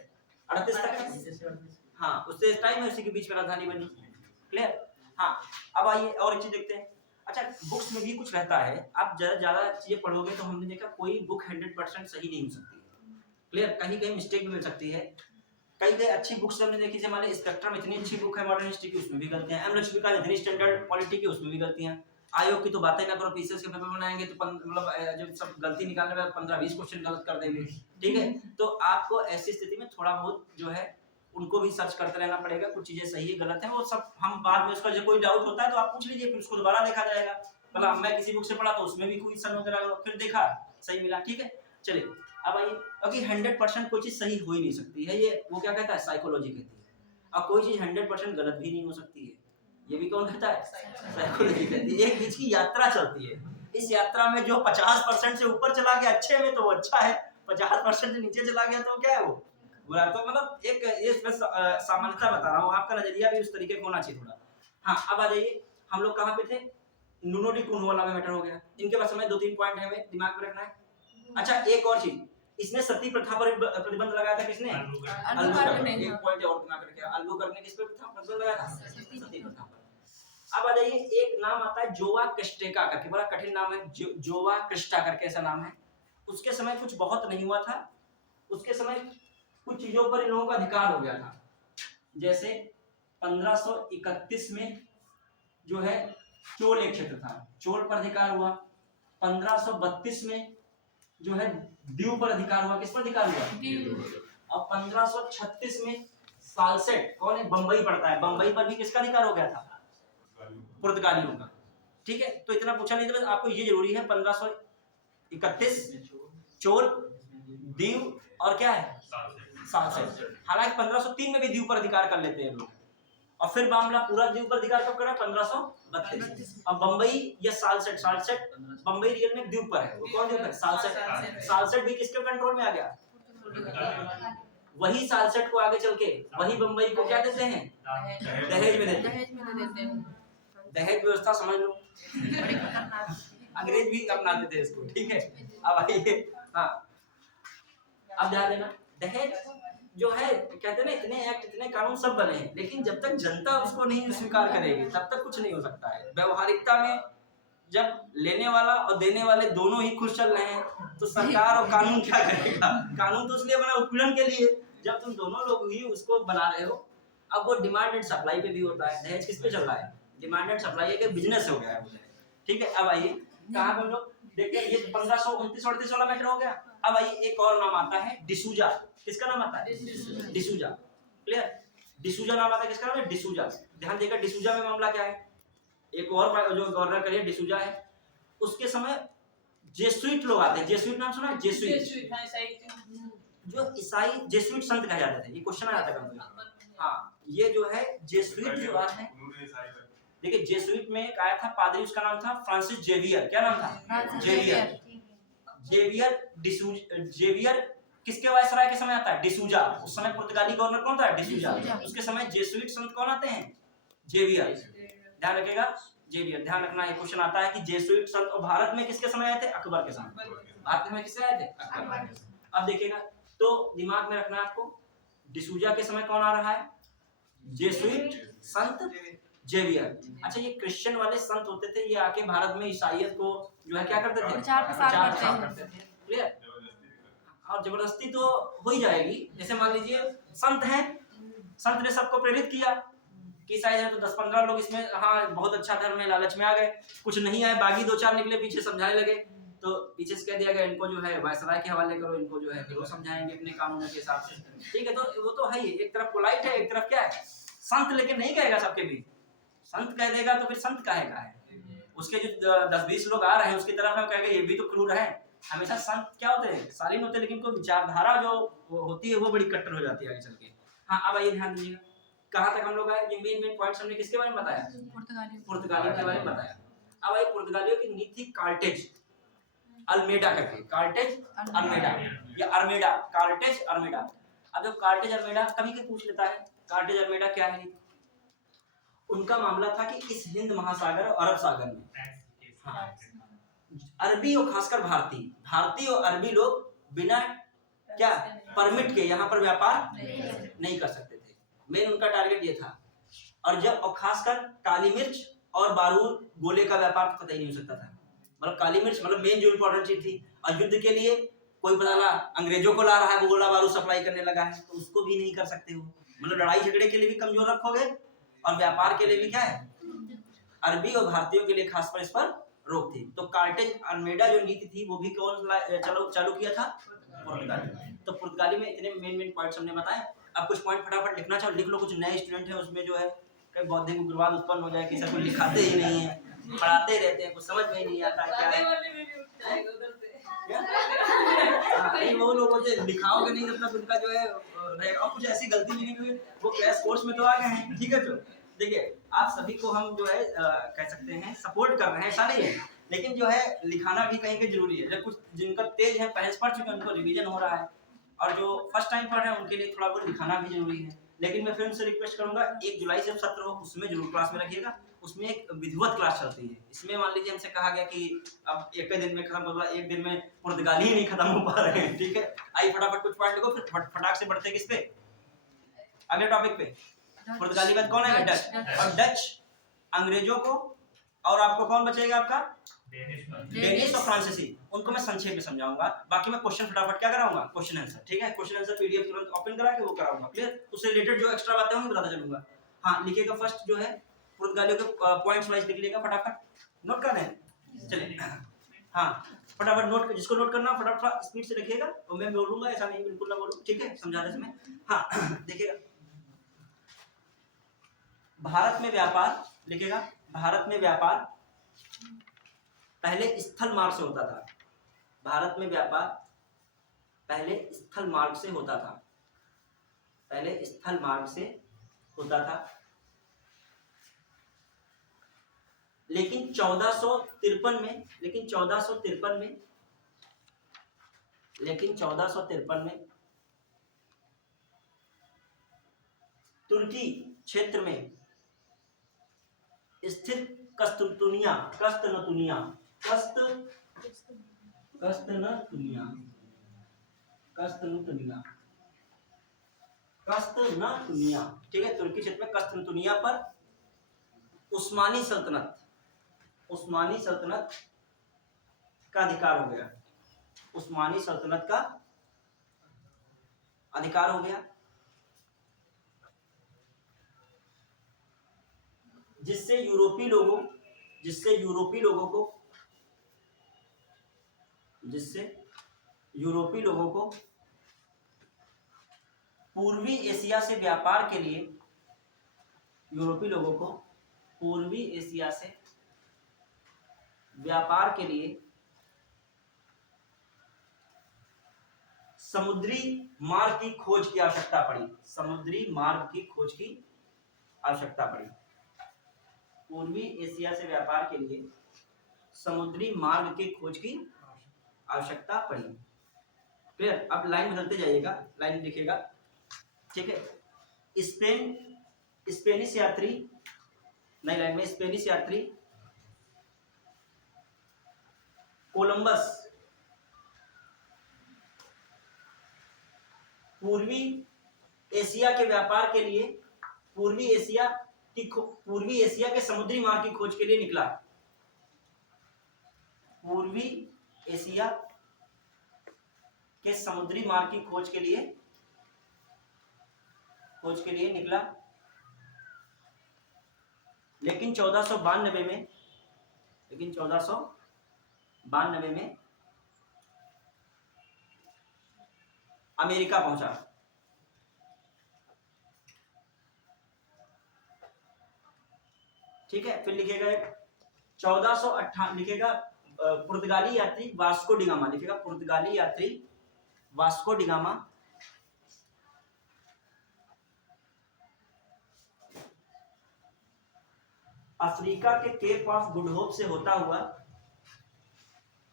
38 तक, हाँ उससे टाइम है, उसी के बीच में राजधानी बनी। क्लियर। हाँ, अब आइए और एक चीज देखते हैं। अच्छा, बुक्स में भी कुछ रहता है, आप ज्यादा चीजें पढ़ोगे तो हमने देखा कोई बुक 100% सही नहीं हो सकती है। क्लियर। कहीं कहीं मिस्टेक भी मिल सकती है। कई अच्छी बुक्स हमने देखी, जैसे हमारे स्पेक्ट्रम इतनी अच्छी बुक है मॉडर्न हिस्ट्री की, उसमें भी गलतियां, एम लक्ष्मीकांत इतनी स्टैंडर्ड पॉलिटी की, उसमें भी गलतियां। आयोग की तो बातें ना करो, पीसीएस के पेपर बनाएंगे तो मतलब जब सब गलती निकालने में 15-20 क्वेश्चन गलत कर देंगे, ठीक है। तो आपको ऐसी स्थिति में थोड़ा बहुत जो है उनको भी सर्च करते रहना पड़ेगा, कुछ चीजें सही है गलत है, वो सब हम बाद में, उसका जो कोई डाउट होता है तो आप पूछ लीजिए, फिर उसको दोबारा देखा जाएगा। मतलब मैं किसी बुक से पढ़ा तो उसमें भी कोई सन वगैरह, फिर देखा सही मिला, ठीक है। चलिए अब आइए, क्योंकि 100% कोई चीज सही हो ही नहीं सकती है, ये वो क्या कहता है, साइकोलॉजी कहती है। अब कोई चीज 100% गलत भी नहीं हो सकती है, ये भी कौन कहता है, साइकोलॉजी कहती है। एक बीच की यात्रा चलती है, इस यात्रा में जो 50% से ऊपर चला गया अच्छे में तो वो अच्छा है, 50% से नीचे चला गया तो क्या है, वो बुरा। तो मतलब एक ये सामान्यता बता रहा हूँ, आपका नजरिया भी उस तरीके का होना चाहिए थोड़ा। हाँ, अब आ जाइए, हम लोग कहाँ पे थे, नूनो डी कुन्हो वाला में मैटर हो गया। इनके पास समय 2-3 पॉइंट है, हमें दिमाग में रखना है। अच्छा, एक और चीज, इसने सती प्रथा पर प्रतिबंध लगाया था, किसने, अल्बुकर्क ने। एक पॉइंट और दिमाग में रखिए, अल्बुकर्क ने किस पर प्रतिबंध लगाया था, सती प्रथा पर। अब आ जाइए, एक नाम आता है जोवा क्रिस्टेका करके, बड़ा कठिन नाम है, जोवा क्रिस्टा करके ऐसा नाम है। उसके समय कुछ बहुत नहीं हुआ था, उसके समय कुछ चीजों पर इन लोगों का अधिकार हो गया था। जैसे 1531 में जो है चोल एक क्षेत्र था, चोल पर अधिकार हुआ। 1532 में जो है दीव पर अधिकार हुआ, किस पर अधिकार हुआ, और 1536 में सालसेट, कौन है, बंबई पड़ता है, बंबई पर भी किसका अधिकार हो गया था, पुर्तगालियों का, ठीक है। तो इतना पूछा नहीं था, बस आपको ये जरूरी है 1531 चोल, दीव और क्या है, सालसेट। हालांकि 1503 में भी दीव पर अधिकार कर लेते हैं लोग, और फिर मामला पूरा दीव पर अधिकार कब करा, 1532। अब बंबई या सालसेट, सालसेट बंबई रियल में द्वीप पर है, वो कौन द्वीप है, सालसेट। सालसेट भी किसके कंट्रोल में आ गया, वही सालसेट को आगे चल के वही बंबई को क्या देते हैं, दहेज में देते हैं। दहेज व्यवस्था समझ लो, अंग्रेज भी अपनाते थे इसको, ठीक है। अब आइए, हाँ अब ध्यान देना, दहेज जो है कहते हैं ना, इतने एक्ट इतने कानून सब बने हैं, लेकिन जब तक जनता उसको नहीं स्वीकार करेगी तब तक कुछ नहीं हो सकता है। व्यवहारिकता में जब लेने वाला और देने वाले दोनों ही खुश चल रहे हैं तो सरकार और कानून क्या करेगा, कानून तो इसलिए बना उत्पीड़न के लिए, जब तुम दोनों लोग ही उसको बना रहे हो। अब वो डिमांड एंड सप्लाई पे भी होता है, दहेज किस पे चल रहा है, डिमांड एंड सप्लाई एक बिजनेस हो गया है, ठीक है। अब आइए, कहाँ पे हम लोग देखते हैं, ये 1529-38 वाला मैटर हो गया। अब आइए, एक और नाम आता है डिसूजा, किसका नाम आता है? डिसूजा। डिसूजा। क्लियर? डिसूजा नाम आता है, किसका नाम है? डिसूजा। ध्यान देगा डिसूजा में मामला क्या है, एक और जो गवर्नर करिए डिसूजा है, उसके समय जेसुइट लोग आते हैं। जेसुइट नाम सुना है? जेसुइट जो ईसाई जेसुइट संत कहे जाते थे, ये क्वेश्चन आ जाता है कभी। हाँ, ये जो है जेसुइट जो है, देखिए जेसुइट में एक आया था पादरी, उसका नाम था फ्रांसिस जेवियर। क्या नाम था? जेवियर। जेवियर किसके वायसराय के समय आता है? डिसूजा। उस समय पुर्तगाली गवर्नर कौन था? डिसूजा। उसके समय जेसुइट संत कौन आते हैं? जेवियर। ध्यान रखिएगा, जेवियर। ध्यान रखना, ये क्वेश्चन आता है कि जेसुइट संत और भारत में किसके समय आए थे? अकबर के समय। भारत में किसके आए थे? अकबर। अब देखिएगा, तो दिमाग में रखना आपको, डिसूजा के समय कौन आ रहा है? जेसुइट संत जेवियर। अच्छा, ये क्रिश्चियन वाले संत होते थे, ये आके भारत में ईसाईयत को जो है क्या करते थे? प्रचार प्रसार करते थे। क्लियर? और जबरदस्ती तो हो ही जाएगी। जैसे मान लीजिए संत हैं, संत ने सबको प्रेरित किया कि ईसाई है, तो 10-15 लोग इसमें हाँ बहुत अच्छा धर्म है, लालच में आ गए, कुछ नहीं आए, बागी 2-4 निकले पीछे समझाने लगे, तो पीछे से कह दिया गया इनको जो है वायसराय के हवाले करो, इनको जो है फिर वो समझाएंगे अपने कानूनों के हिसाब से। ठीक है, तो वो तो है ही, एक तरफ पोलाइट है, एक तरफ क्या है? संत। लेकिन नहीं कहेगा सबके भी, संत कह देगा तो फिर संत कहेगा है। उसके जो 10-20 लोग आ रहे हैं उसकी तरफ हम कहेंगे ये भी तो क्रूर है। हमेशा संत क्या होते हैं? शालीन होते हैं, लेकिन कोई विचारधारा जो होती है वो बड़ी कट्टर हो जाती है आगे चल के। हाँ, अब आइए ध्यान दीजिएगा, कहाँ तक हम लोग आए? ये मेन पॉइंट्स हमने किसके बारे में बताया? पुर्तगालियों के बारे में बताया। अब आइए पुर्तगालियों की नीति थी कार्टेज अल्मेडा करके, कार्टेज अल्मेडा या अरमेडा, कार्टेज अल्मेडा। अब जो कार्टेज अल्मेडा कभी के पूछ लेता है, कार्टेज अल्मेडा क्या है? उनका मामला था कि इस हिंद महासागर और अरब सागर में, हाँ, अरबी और खासकर भारतीय और अरबी लोग बिना क्या परमिट के यहाँ पर व्यापार नहीं कर सकते थे। मेन उनका टारगेट ये था। और खासकर काली मिर्च और बारूद गोले का व्यापार पता ही नहीं हो सकता था। मतलब काली मिर्च मतलब मेन जो इम्पोर्टेंट चीज थी, और युद्ध के लिए कोई पता ना अंग्रेजों को ला रहा है, वो गोला बारूद सप्लाई करने लगा है, तो उसको भी नहीं कर सकते हो। मतलब लड़ाई झगड़े के लिए भी कमजोर रखोगे और व्यापार के लिए भी क्या है? अरबी और भारतीयों के लिए खास पर इस पर रोक थी। तो कार्टेज अल्मेडा जो नीति थी वो भी कौन चालू किया था? पुर्तगाली। तो पुर्तगाली में इतने मेन पॉइंट्स हमने बताए। अब कुछ पॉइंट फटाफट लिखना चाहो लिख लो, कुछ नए स्टूडेंट है उसमें जो है कई बौद्धिक उग्रवाद उत्पन्न हो जाए कि सर कुछ लिखाते ही नहीं है, पढ़ाते रहते हैं, कुछ समझ में ही नहीं आता क्या है। नहीं, वो लोग मुझे लिखाओगे नहीं तब तक उनका जो है रहेगा। और कुछ ऐसी गलती भी नहीं हुई, वो क्लैश कोर्स में तो आ गए हैं। ठीक है, जो देखिए आप सभी को हम जो है कह सकते हैं सपोर्ट कर रहे हैं, ऐसा नहीं है, लेकिन जो है लिखाना भी कहीं पे जरूरी है। जब कुछ जिनका तेज है, पहले पढ़ चुके हैं, उनको रिवीजन हो रहा है, और जो फर्स्ट टाइम पढ़ रहे हैं उनके लिए थोड़ा बहुत लिखाना भी जरूरी है। लेकिन मैं फिर उनसे रिक्वेस्ट करूंगा 1 जुलाई से सत्र हो उसमें जरूर क्लास में रखिएगा। उसमें एक विधिवत क्लास चलती है। इसमें मान लीजिए हमसे कहा गया कि अब एक दिन में खत्म होगा, एक दिन में पुर्तगाली ही नहीं खत्म हो पा रहे हैं। ठीक है, आइए फटाफट कुछ पॉइंट लिखो, फिर फटाक से बढ़ते हैं किस पे? अगले टॉपिक पे। पुर्तगाली में कौन है? डच। और डच अंग्रेजों को, और आपको कौन बचेगा? आपका डेनिश और फ्रांसीसी। उनको मैं संक्षेप में समझाऊंगा, बाकी मैं क्वेश्चन फटाफट क्या कराऊंगा? Question answer. ठीक है, क्वेश्चन आंसर पीडीएफ तुरंत ओपन करा के वो कराऊंगा। क्लियर? उससे रिलेटेड जो एक्स्ट्रा बातें होंगी बताता चलूंगा। हाँ, लिखिएगा फर्स्ट जो है पुर्तगालियों के पॉइंट्स वाइज लिख लीजिएगा, फटाफट नोट कर रहे हैं? चलिए, हाँ फटाफट नोट, जिसको नोट करना फटाफट स्पीड से लिखिएगा, और मैं बोलूंगा, ऐसा नहीं बिल्कुल ना बोलूं। ठीक है, समझाते समय। हाँ देखिएगा, भारत में व्यापार लिखेगा। भारत में व्यापार पहले स्थल मार्ग से होता था। भारत में व्यापार पहले स्थल मार्ग से होता था। पहले स्थल मार्ग से होता था, लेकिन 1453 में तुर्की क्षेत्र में स्थित कस्तनतुनिया ठीक है, तुर्की क्षेत्र में कस्तनतुनिया पर उस्मानी सल्तनत का अधिकार हो गया। उस्मानी सल्तनत का अधिकार हो गया, जिससे यूरोपीय लोगों को पूर्वी एशिया से व्यापार के लिए यूरोपीय लोगों को पूर्वी एशिया से व्यापार के लिए समुद्री मार्ग की खोज की आवश्यकता पड़ी। समुद्री मार्ग की खोज की आवश्यकता पड़ी। पूर्वी एशिया से व्यापार के लिए समुद्री मार्ग की खोज की आवश्यकता पड़ी। फिर अब लाइन बदलते जाइएगा, लाइन लिखिएगा, ठीक है। स्पेनिश यात्री, नई लाइन में स्पेनिश यात्री कोलंबस पूर्वी एशिया के व्यापार के लिए पूर्वी एशिया के समुद्री मार्ग की खोज के लिए निकला। पूर्वी एशिया के समुद्री मार्ग की खोज के लिए निकला, लेकिन 1492 में अमेरिका पहुंचा। ठीक है। फिर लिखेगा 1458 लिखेगा पुर्तगाली यात्री वास्को डिगामा, लिखेगा पुर्तगाली यात्री वास्को डिगामा अफ्रीका के केप ऑफ गुड होप से होता हुआ,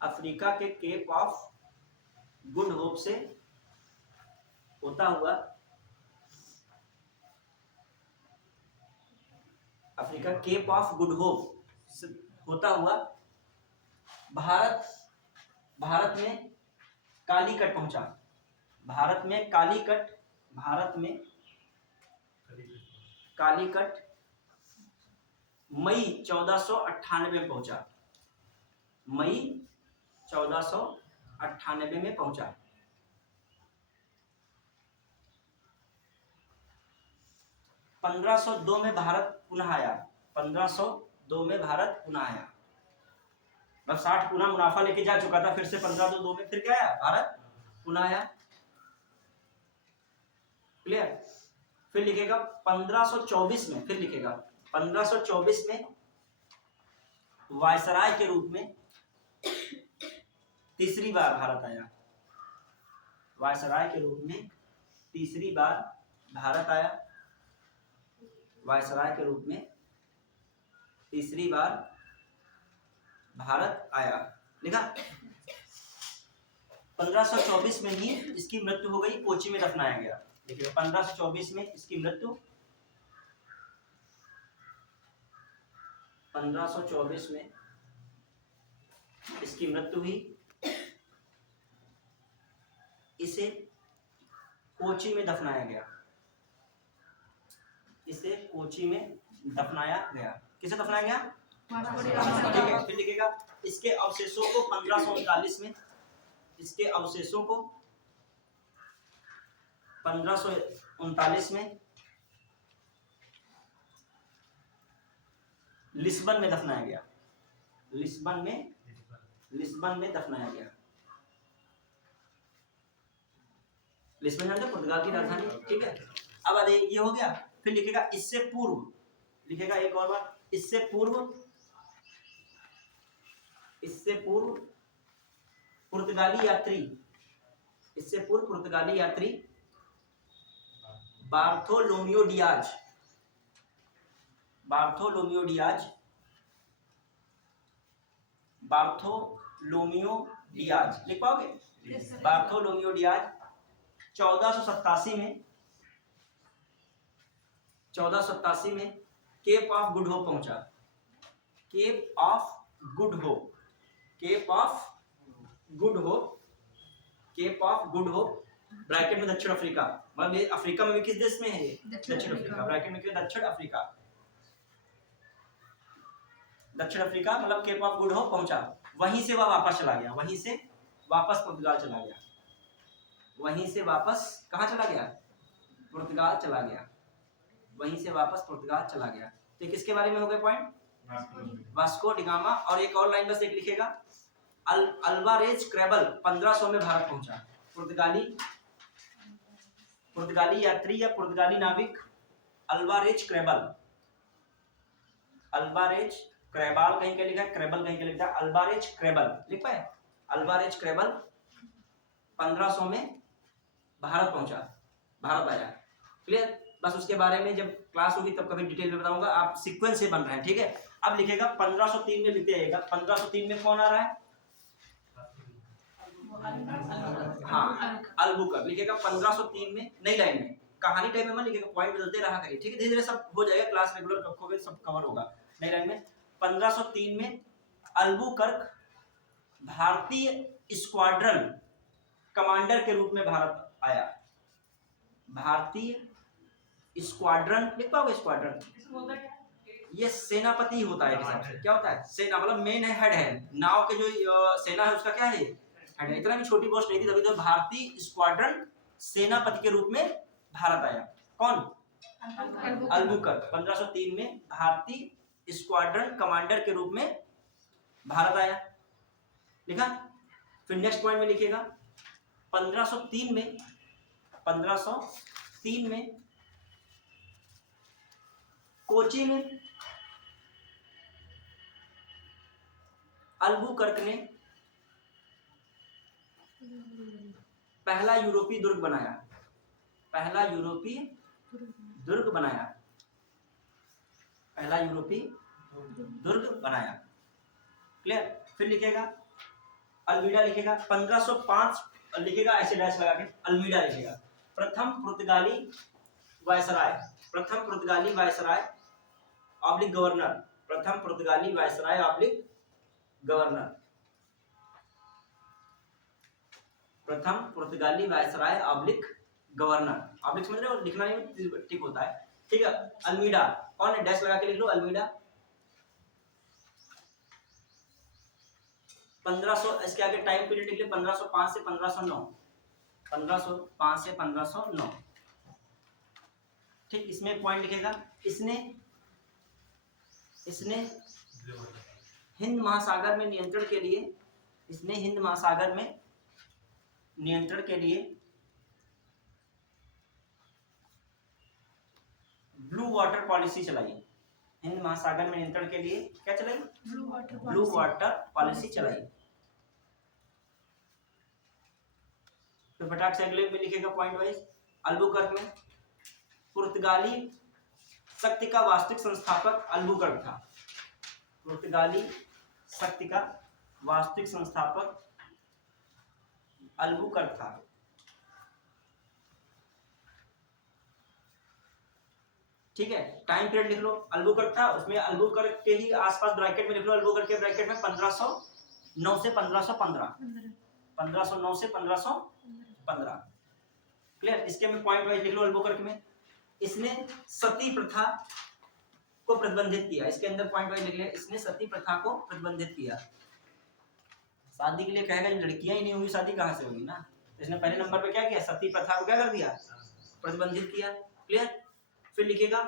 अफ्रीका के केप ऑफ गुड होप से होता हुआ, Africa cap of Good hope से होता हुआ भारत में कालीकट पहुंचा। भारत में कालीकट मई 1498 में पहुंचा। मई 1498 में पहुंचा। 1502 में भारत पुनः आया। 1502 में भारत पुनः आया। बस 60 पुनः मुनाफा लेके जा चुका था, फिर से 1502 में फिर क्या आया, भारत पुनः आया। क्लियर। फिर लिखेगा 1524 में, फिर लिखेगा 1524 में वायसराय के रूप में तीसरी बार भारत आया। वायसराय के रूप में तीसरी बार भारत आया। वायसराय के रूप में तीसरी बार भारत आया। लिखा। 1524 में ही इसकी मृत्यु हो गई, कोची में दफनाया गया। देखिए 1524 में इसकी मृत्यु, 1524 में इसकी मृत्यु हुई। इसे कोची में दफनाया गया। इसे कोची में दफनाया गया। किसे दफनाया गया? ठीक है। फिर लिखेगा इसके अवशेषों को 1539 में, इसके अवशेषों को 1539 में लिस्बन में दफनाया गया। लिस्बन में दफनाया गया। लिस्बन जानते, पुर्तगाल की राजधानी। ठीक है। अब ये हो गया। फिर लिखेगा इससे पूर्व, लिखेगा एक और बार, इससे पूर्व पुर्तगाली यात्री, इससे पूर्व पुर्तगाली यात्री बार्थोलोमियो डियाज, लिख पाओगे? बार्थोलोमियो डियाज 1487 में केप ऑफ गुड होप पहुंचा। Cape of Good Hope bracket में दक्षिण अफ्रीका, मतलब अफ्रीका में भी किस देश में है ये? दक्षिण अफ्रीका। ब्रैकेट में क्या? दक्षिण अफ्रीका मतलब केप ऑफ गुड होप पहुंचा। वहीं से वह वापस चला गया। वहीं से वापस पुर्तगाल चला गया। वहीं से वापस कहाँ चला गया? पुर्तगाल चला गया। वहीं से वापस पुर्तगाल चला गया। तो किसके बारे में हो गए पॉइंट? Vasco da Gama. और एक और लाइन बस एक लिखेगा, अल्वारेज कैब्रल 1500 में भारत पहुंचा। पुर्तगाली पुर्तगाली यात्री या पुर्तगाली नाविक अल्वारेज क्रेबल, अल्वारेज क्रेबाल कहीं क्या लिखा है, क्रेबल कहीं क्या लिखा है, अल्वारेज क्रेबल लिख पाए, अल्वारेज क्रेबल 1500 में भारत पहुंचा, भारत आया। क्लियर, बस उसके बारे में जब क्लास होगी तब कभी डिटेल में बताऊंगा, आप सीक्वेंस से बन रहे हैं, ठीक है। अब लिखेगा 1503 में लिखते आएगा, 1503 में कौन आ रहा है, हाँ अल्बुकर्क लिखेगा 1503 में, नई लाइन में, कहानी टाइप में मत लिखेगा, पॉइंट बदलते रहा करिए, ठीक है, धीरे धीरे सब हो जाएगा, क्लास रेगुलर रखोगे सब कवर होगा। नई लाइन में 1503 में अल्बुकर्क भारतीय स्क्वाड्रन कमांडर के रूप में भारत आया, भारतीय स्क्वाड्रन लिख पाओगे, स्क्वाड्रन ये सेनापति होता है, हिसाब से क्या होता है, सेना मतलब मेन है, हेड है, नाव के जो सेना है उसका क्या है, हेड है। इतना भी छोटी पोस्ट नहीं थी, तभी तो भारतीय स्क्वाड्रन सेनापति के रूप में भारत आया, कौन, अल्बुकर्क 1503 में भारतीय स्क्वाड्रन कमांडर के रूप में भारत आया, लिखा। फिर नेक्स्ट पॉइंट में लिखिएगा 1503 में, 1503 में कोची में अल्बुकर्क ने पहला यूरोपीय दुर्ग बनाया, पहला यूरोपीय दुर्ग बनाया, पहला यूरोपीय दुर्ग बनाया। क्लियर, फिर लिखेगा अल्मीडा लिखेगा 1505 लिखेगा, ऐसे डैश लगा के अल्मीडा लिखेगा, प्रथम पुर्तगाली वायसराय, प्रथम पुर्तगाली वायसराय ऑब्लिक गवर्नर, प्रथम पुर्तगाली वायसराय ऑब्लिक गवर्नर, प्रथम पुर्तगाली वायसराय ऑब्लिक गवर्नर, ऑब्लिक समझ रहे हो, लिखना नहीं ठीक होता है, ठीक है। अल्मीडा कौन है, डैश लगा के लिख लो, अल्मीडा 1500, इसके आगे टाइम पीरियड लिख ले 1505 से 1509, 1505 से 1509, ठीक। इसमें एक पॉइंट लिखेगा, इसने हिंद महासागर में नियंत्रण के लिए, इसने हिंद महासागर में नियंत्रण के लिए ब्लू वाटर पॉलिसी चलाई, हिंद महासागर में नियंत्रण के लिए क्या चलाई, ब्लू वाटर पॉलिसी चलाई। तो फटाक से अगले में लिखेगा पॉइंट वाइज, अल्बुकर्क में पुर्तगाली शक्ति का वास्तविक संस्थापक अल्बुकर्क था, पुर्तगाली शक्ति का वास्तविक संस्थापक अल्बुकर्क था। ठीक है, टाइम पीरियड लिख लो, अल्बुकर्क था, उसमें अल्बुकर्क के ही आसपास ब्रैकेट में लिख लो, अल्बुकर्क के ब्रैकेट में 1509 से 1515, 1509 से 1515। क्लियर, इसके में पॉइंट वाइज लिख लो, अल्बुकर्क में इसने सती प्रथा को प्रतिबंधित किया, इसके अंदर पॉइंट वाइज लिख ले, इसने सती प्रथा को प्रतिबंधित किया। शादी के लिए कहेगा लड़कियां ही नहीं होंगी, शादी कहाँ से होगी ना, इसने पहले नंबर पे क्या किया, सती प्रथा को क्या कर दिया, प्रतिबंधित किया। क्लियर, फिर लिखेगा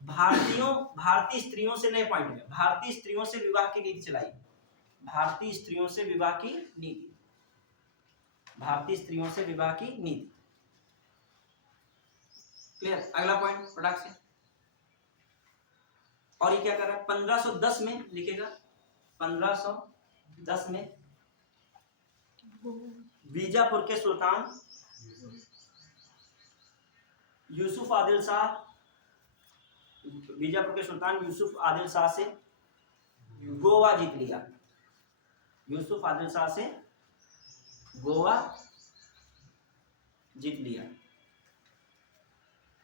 भारतीय स्त्रियों से, नए पॉइंट में भारतीय स्त्रियों से विवाह की नीति चलाई, भारतीय स्त्रियों से विवाह की नीति, भारतीय स्त्रियों से विवाह की नीति। क्लियर, अगला पॉइंट फटाक से, और ये क्या कर रहा है, 1510 में लिखेगा, 1510 में बीजापुर के सुल्तान यूसुफ आदिल शाह, बीजापुर के सुल्तान यूसुफ आदिल शाह से गोवा जीत लिया, यूसुफ आदिल शाह से गोवा जीत लिया।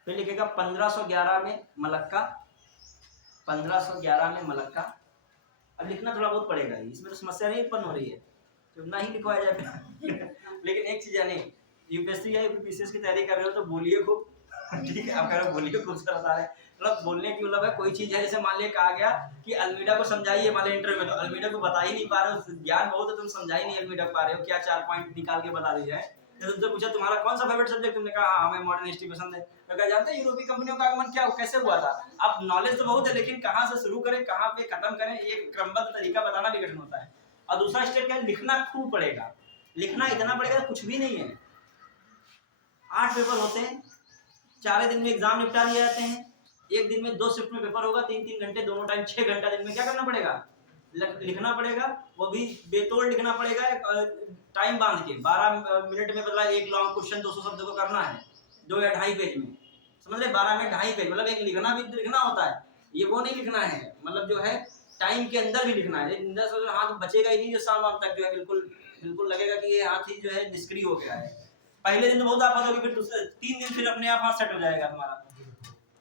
फिर लिखेगा 1511 में मलक्का, 1511 में मलक्का। अब लिखना थोड़ा बहुत पड़ेगा, इसमें तो समस्या नहीं उत्पन्न हो रही है, तो ना ही लिखवाया जाए लेकिन एक चीज है, यूपीएससी या यूपीपीसीएस की तैयारी कर रहे हो तो बोलिए खूब, ठीक है, आप कह रहे हो बोलिए खूब सारा बता रहे हैं, मतलब बोलने की मतलब है, कोई चीज है जैसे मान लिया कहा गया कि अल्मीडा को समझाइए, मान लिया इंटरव्यू में तो अल्मीडा को बता ही नहीं पा रहे हो, ज्ञान बहुत है तुम समझा ही नहीं अल्मीडा पा रहे हो, क्या 4 पॉइंट निकाल के बता दीजिए। तुमसे पूछा तुम्हारा कौन सा फेवरेट सब्जेक्ट, तुमने कहा हाँ हमें मॉडर्न हिस्ट्री पसंद है, तो क्या जानते हैं यूरोपीय कंपनियों का आगमन क्या कैसे हुआ था। अब नॉलेज तो बहुत है, लेकिन कहाँ से शुरू करें कहाँ पे खत्म करें, ये क्रमबद्ध तरीका बताना भी कठिन होता है। और दूसरा स्टेप क्या है, लिखना खूब पड़ेगा, लिखना इतना पड़ेगा कुछ भी नहीं है। 8 पेपर होते हैं, 4 दिन में एग्जाम निपटा दिए जाते हैं। एक दिन में 2 शिफ्ट में पेपर होगा, 3-3 घंटे दोनों टाइम, 6 घंटा दिन में क्या करना पड़ेगा, लिखना पड़ेगा, वो भी बेतोड़ लिखना पड़ेगा, टाइम बांध के 12 मिनट में, मतलब एक लॉन्ग क्वेश्चन 200 शब्द को करना है 2 या 2.5 पेज में, समझ रहे, 12 में 2.5 पेज, मतलब एक लिखना भी लिखना होता है, ये वो नहीं लिखना है, मतलब जो है टाइम के अंदर भी लिखना है, अंदर से हाथ बचेगा ही नहीं, जो शाम तक जो है बिल्कुल लगेगा कि ये हाथ ही जो है निष्क्रिय हो गया है। पहले दिन तो बहुत आफत होगी, फिर दूसरे 3 दिन फिर अपने आप हाथ सेट हो जाएगा तुम्हारा,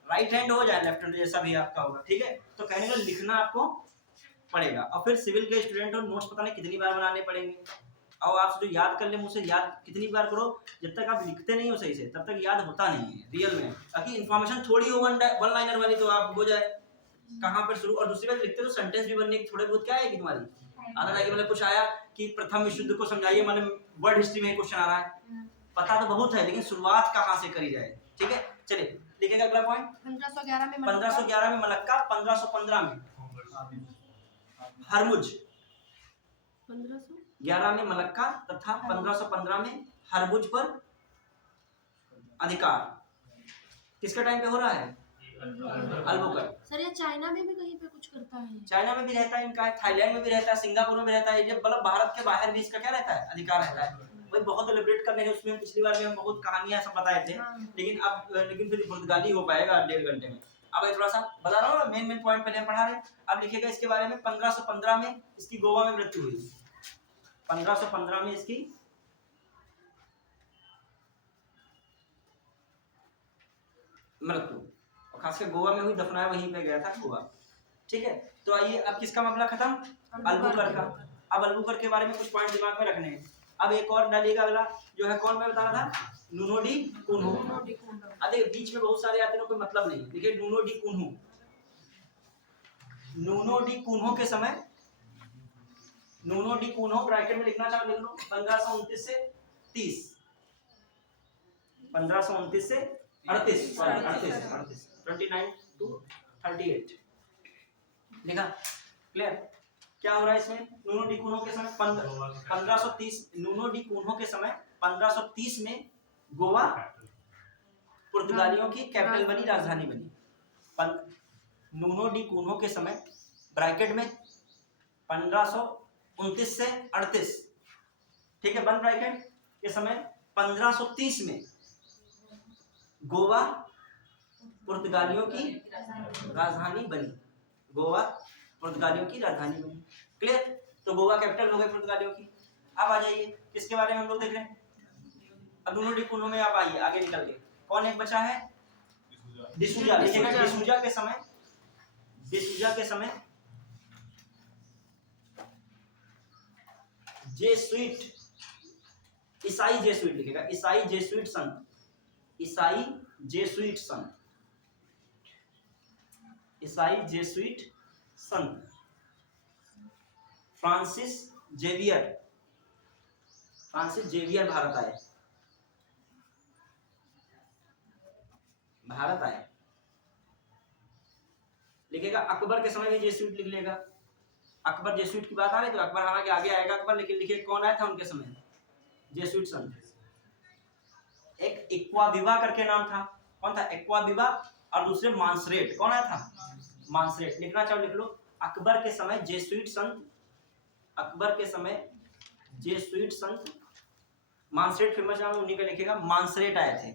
राइट हैंड हो जाए, लेफ्ट हैंड जैसा भी आपका होगा, ठीक है। तो कहने का लिखना आपको पड़ेगा। और फिर सिविल के स्टूडेंट हो, नोट्स पता नहीं कितनी बार बनाने पड़ेंगे, और आपसे जो याद कर ले मुझसे याद कितनी बार करो, जब तक आप लिखते नहीं हो सही से तब तक याद होता नहीं है रियल में, ताकि इन्फॉर्मेशन थोड़ी हो वन लाइनर वाली तो आप हो जाए कहाँ पर शुरू, और दूसरी बात लिखते तो सेंटेंस भी बनने की थोड़े बहुत क्या आएगी तुम्हारी आदत आएगी, मतलब कुछ आया कि प्रथम विश्व युद्ध को समझाइए, मतलब वर्ड हिस्ट्री में क्वेश्चन आ रहा है, पता तो बहुत है लेकिन शुरुआत कहाँ से करी जाए, ठीक है। चलिए लिखेगा अगला पॉइंट, 1511 में मलक्का, 1515 में हरमुज, 11 में मलक्का तथा 1515 में हरमुज पर अधिकार। किसके टाइम पे हो रहा है, अल्बुकर। सर ये चाइना में भी कहीं पे कुछ करता है, चाइना में भी रहता है इनका, थाईलैंड में भी रहता है, सिंगापुर में भी रहता है, ये मतलब भारत के बाहर भी इसका क्या रहता है, अधिकार रहता है। वही बहुत एलिब्रेट करने हैं उसमें, पिछली बार में हम बहुत कहानियां सब बताए थे, लेकिन फिर पुर्तगाली हो पाएगा 1.5 घंटे में। अब थोड़ा सा बता रहा हूँ, मेन पॉइंट पहले पढ़ा रहे। अब लिखेगा इसके बारे में, 1515 में इसकी गोवा में मृत्यु हुई, 1515 में इसकी मृत्यु, और खासकर गोवा में हुई, दफनाया वहीं पे गया था गोवा, ठीक है। तो आइए अब किसका मामला खत्म, अल्बुकर का। अब अल्बुकर के बारे में कुछ पॉइंट दिमाग में रखने हैं। अब एक और डालिएगा अगला, जो है कौन मैं बता रहा था, नूनो डी कुन्हू। अरे बीच में बहुत सारे आते हैं, कोई मतलब नहीं, देखिए नूनो डी कुन्हू, नूनो डी कुन्हू के समय, नूनो डी कुन्हू ब्रैकेट में लिखना चाहो लिख लो, 1529 से 30, 1529 से 38, 29 to 38 लिखा, क्लियर। क्या हो रहा है इसमें, नूनो डी कुन्हू के समय 1530, नूनो डी कुन्हू के समय 1530 में गोवा पुर्तगालियों की कैपिटल बनी, राजधानी बनी। नूनो डी कुन्हू के समय ब्रैकेट में 1529 से 38, ठीक है, बंद ब्रैकेट के समय 1530 में गोवा पुर्तगालियों की राजधानी बनी, गोवा पुर्तगालियों की राजधानी बनी, क्लियर। तो गोवा कैपिटल हो गई पुर्तगालियों की। अब आ जाइए किसके बारे में हम लोग देख रहे हैं, अब नूनो डी कुन्हू में आप आइए आगे निकल के, कौन एक बचा है, डिसूजा। लिखिएगा डिसूजा के समय, डिसूजा के समय जेसुइट, ईसाई जेसुइट लिखेगा, ईसाई जेसुइट संत, ईसाई जेसुइट संत, ईसाई जेसुइट संत Francis Xavier, Francis Xavier Bharat आए, भारत आए। लिखेगा अकबर के समय भी जेसुइट लिख लेगा, अकबर जेसुइट की बात आ रही तो अकबर हालांकि आगे आएगा अकबर, लेकिन लिखिए कौन आया था उनके समय, जेसुइट संत। एक एक्वाविवा करके नाम था, कौन था, एक्वाविवा, और दूसरे मांसरेट, कौन आया था, मांसरेट। लिखना चाहो लिख लो, अकबर के समय जेसुइट संत, अकबर के समय जेसुइट संत, मांसरेट फेमस नाम उन्हीं का लिखेगा, मांसरेट आए थे।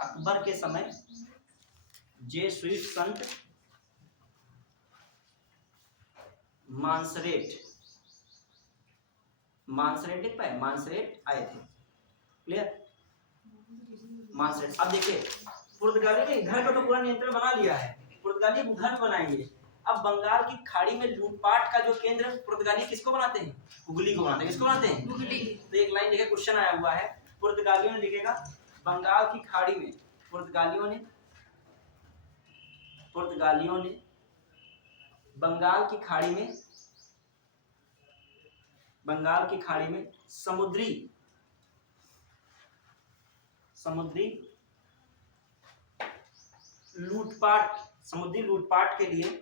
अकबर के समय जेसुइट संत मांसरेट, मांसरेट लिख पाए, मांसरेट आए थे, क्लियर, मांसरेट। अब देखिए पुर्तगाली ने घर का तो पूरा नियंत्रण बना लिया है, पुर्तगाली घर बनाएंगे। अब बंगाल की खाड़ी में लूटपाट का जो केंद्र पुर्तगाली किसको बनाते हैं, हुगली को बनाते हैं, किसको बनाते हैं, हुगली। तो एक लाइन लिखे, क्वेश्चन आया हुआ है, पुर्तगालियों ने लिखेगा बंगाल की खाड़ी में, पुर्तगालियों ने बंगाल की खाड़ी में, बंगाल की खाड़ी में समुद्री लूटपाट के लिए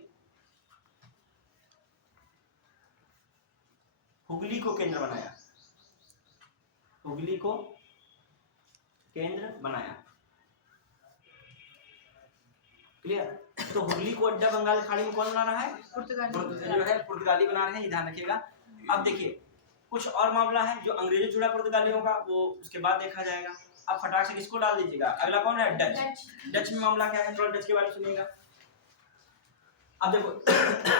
हुगली को केंद्र बनाया, हुगली को केंद्र बनाया। क्लियर। तो हुगली को अड्डा बंगाल की खाड़ी में कौन बना रहा है? पुर्तगाली जो है पुर्तगाली बना रहे हैं, ये ध्यान रखिएगा। अब देखिए कुछ और मामला है जो अंग्रेजों से जुड़ा पुर्तगालियों का, वो उसके बाद देखा जाएगा। अब फटाक से किसको डाल दीजिएगा, अगला कौन है? डच। डच में मामला क्या है, थोड़ा डच के बारे में सुनिएगा। अब देखो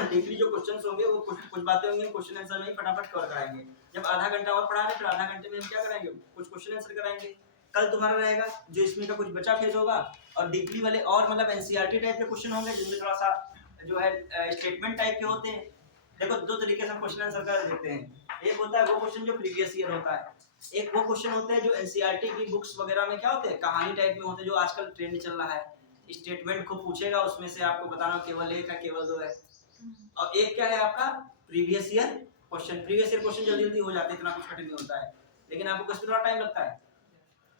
डीपली जो क्वेश्चंस होंगे वो कुछ बातें होंगी, क्वेश्चन आंसर नहीं फटाफट कवर कराएंगे। जब आधा घंटा और पढ़ा रहे फिर आधा घंटे में हम क्या कराएंगे, कुछ क्वेश्चन आंसर कराएंगे। कल तुम्हारा रहेगा जो इसमें का कुछ बचा फेज होगा, और डीपली वाले और मतलब एनसीईआरटी टाइप के क्वेश्चन होंगे जिनमें थोड़ा सा जो है स्टेटमेंट टाइप के होते हैं। देखो दो तरीके से क्वेश्चन आंसर कर देते हैं, एक होता है वो क्वेश्चन जो प्रीवियस ईयर होता है, एक वो क्वेश्चन होते हैं जो एनसीईआरटी की बुक्स वगैरह में क्या होते हैं, कहानी टाइप में होते हैं, जो आजकल ट्रेंड चल रहा है। स्टेटमेंट को पूछेगा, उसमें से आपको बताना केवल एक है केवल दो है, और एक क्या है आपका previous year question. Previous year question जल्दी जल्दी हो जाते हैं, इतना कुछ कठिन नहीं होता है, लेकिन आपको किस पे थोड़ा टाइम लगता है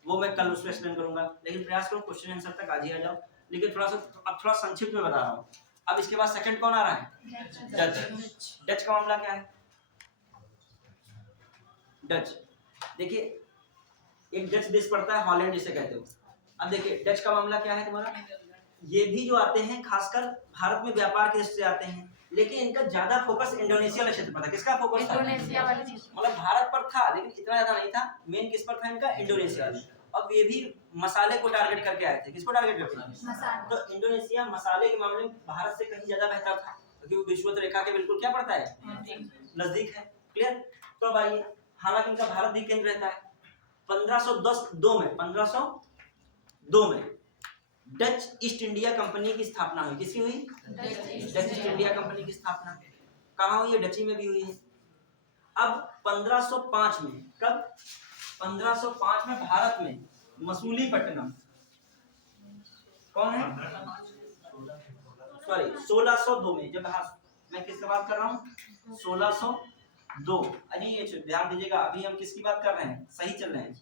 वो मैं कल उसमें एक्सप्लेन करूंगा। लेकिन प्रयास करो क्वेश्चन आंसर तक आज ही आ जाओ। लेकिन थोड़ा सा अब थोड़ा संक्षिप्त में बता रहा हूँ। अब इसके बाद सेकंड कौन आ रहा है? डच। डच का मामला क्या है? डच देखिए एक डच देश पड़ता है, हॉलैंड जिसे कहते हो। अब देखिए डच का मामला क्या है तुम्हारा, ये भी जो आते हैं खासकर भारत में व्यापार की दृष्टि से आते हैं, लेकिन इनका ज्यादा फोकस इंडोनेशिया वाले क्षेत्र पर था। किसका फोकस था? इंडोनेशिया वाले क्षेत्र। मतलब भारत पर था लेकिन इतना ज्यादा नहीं था, मेन किस पर था इनका? इंडोनेशिया। अब ये भी मसाले को टारगेट करके आए थे। किसको टारगेट करके? मसाला। तो इंडोनेशिया मसाले के मामले में भारत से कहीं ज्यादा बेहतर था, क्योंकि वो विषुवत रेखा के बिल्कुल क्या पड़ता है, नजदीक है। क्लियर। तो अब आइए, हालांकि इनका भारत भी केंद्र रहता है। 1502 में डच ईस्ट इंडिया कंपनी की स्थापना हुई। किसकी हुई? डच ईस्ट इंडिया कंपनी की स्थापना कहाँ हुई है? डची में भी हुई है। अब 1505 में, कब? 1505 में भारत में मसूलीपट्टनम, कौन है? सॉरी 1602 में, जब मैं किसकी बात कर रहा हूँ? 1602। अरे ये ध्यान दीजिएगा, अभी हम किसकी बात कर रहे हैं, सही चल रहे हैं।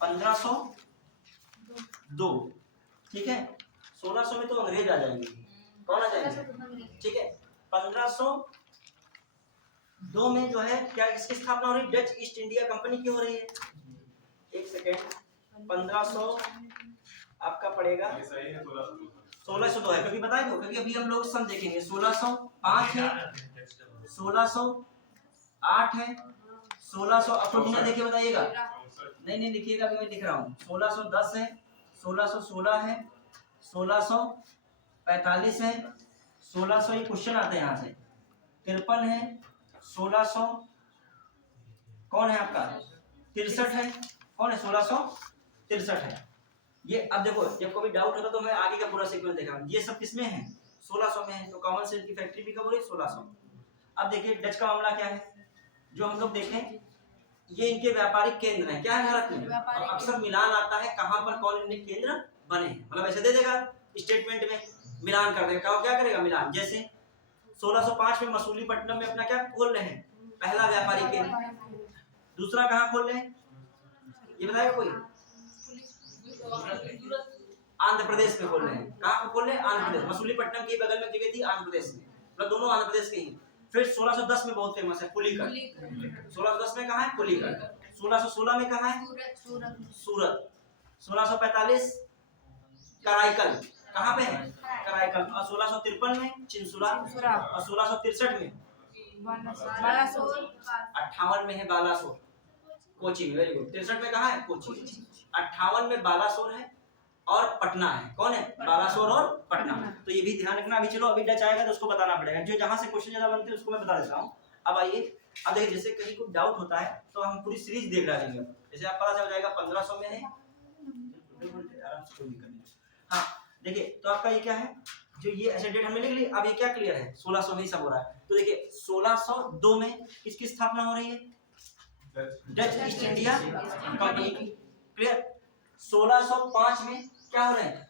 1502 ठीक है। 1600 में तो अंग्रेज आ जाएंगे। कौन आ जाएंगे? ठीक है। 1502 में जो है क्या इसकी स्थापना हो रही है? डच ईस्ट इंडिया कंपनी की हो रही है। एक सेकेंड, 1500 आपका पड़ेगा 1602 है, क्योंकि बताए दो, क्योंकि अभी हम लोग सन देखेंगे। 1605 है, 1608 है, 1600 अप्रोक्सीमेट देखिए बताइएगा। नहीं लिखिएगा, अभी मैं लिख रहा हूँ। 1610 है, 1616 है, 1645 है, 1600 ये क्वेश्चन आते हैं यहाँ से, 53 है, 1600 कौन है आपका? 63 है, कौन है? 1663 है। ये अब देखो, जब कभी डाउट होता तो मैं आगे का पूरा सीक्वेंस देखा। ये सब किसमें है? 1600 में है। तो कॉमन सेंस की फैक्ट्री भी कब हो रही? 1600। अब देखिए डच का मामला क्या है, जो हम लोग देखें, ये इनके व्यापारिक केंद्र हैं। क्या है भारत में? और अक्सर मिलान आता है कहाँ पर कौन इनके केंद्र बने हैं, मतलब ऐसे दे देगा स्टेटमेंट में, मिलान कर देगा। क्या करेगा? मिलान। जैसे 1605 में मसूलीपट्टनम में अपना क्या खोल रहे हैं? पहला व्यापारिक केंद्र। दूसरा कहाँ खोल रहे हैं ये बताएगा कोई? आंध्र प्रदेश में खोल रहे हैं। कहाँ पे खोल रहे हैं? आंध्र प्रदेश। मसूलीपट्टनम के बगल में जगह थी आंध्र प्रदेश में, मतलब दोनों आंध्र प्रदेश के ही। फिर 1610 में बहुत फेमस है पुलिकट। 1610 में कहाँ है? पुलिकट। 1616 में कहाँ है? सूरत। 1645 कराईकल। कहाँ पे है? कराईकल। और 1653 में चिंसुरा। और 1663 में 58 में है बालासोर, कोची में। Very good. 63 में कहाँ है? कोची। 58 में बालासोर है और पटना है। कौन है? बालासोर और पटना। तो ये भी ध्यान रखना। अभी चलो, अभी डच आएगा तो उसको बताना पड़ेगा, जो जहां से क्वेश्चन ज्यादा बनते हैं उसको मैं बता देता हूँ। अब आइए, अब देखिए, जैसे कहीं कोई डाउट होता है तो हम पूरी सीरीज देख डालेंगे। जैसे आप पता चल जाएगा 1500 में है। हाँ देखिए, तो आपका ये क्या है, जो ये ऐसे डेट हमने लिख ली। अब ये क्या क्लियर है? 1600 में ही सब हो रहा है। तो देखिए 1602 में किसकी स्थापना हो रही है? डच ईस्ट इंडिया कंपनी की। क्लियर। 1605 में क्या हो रहे हैं?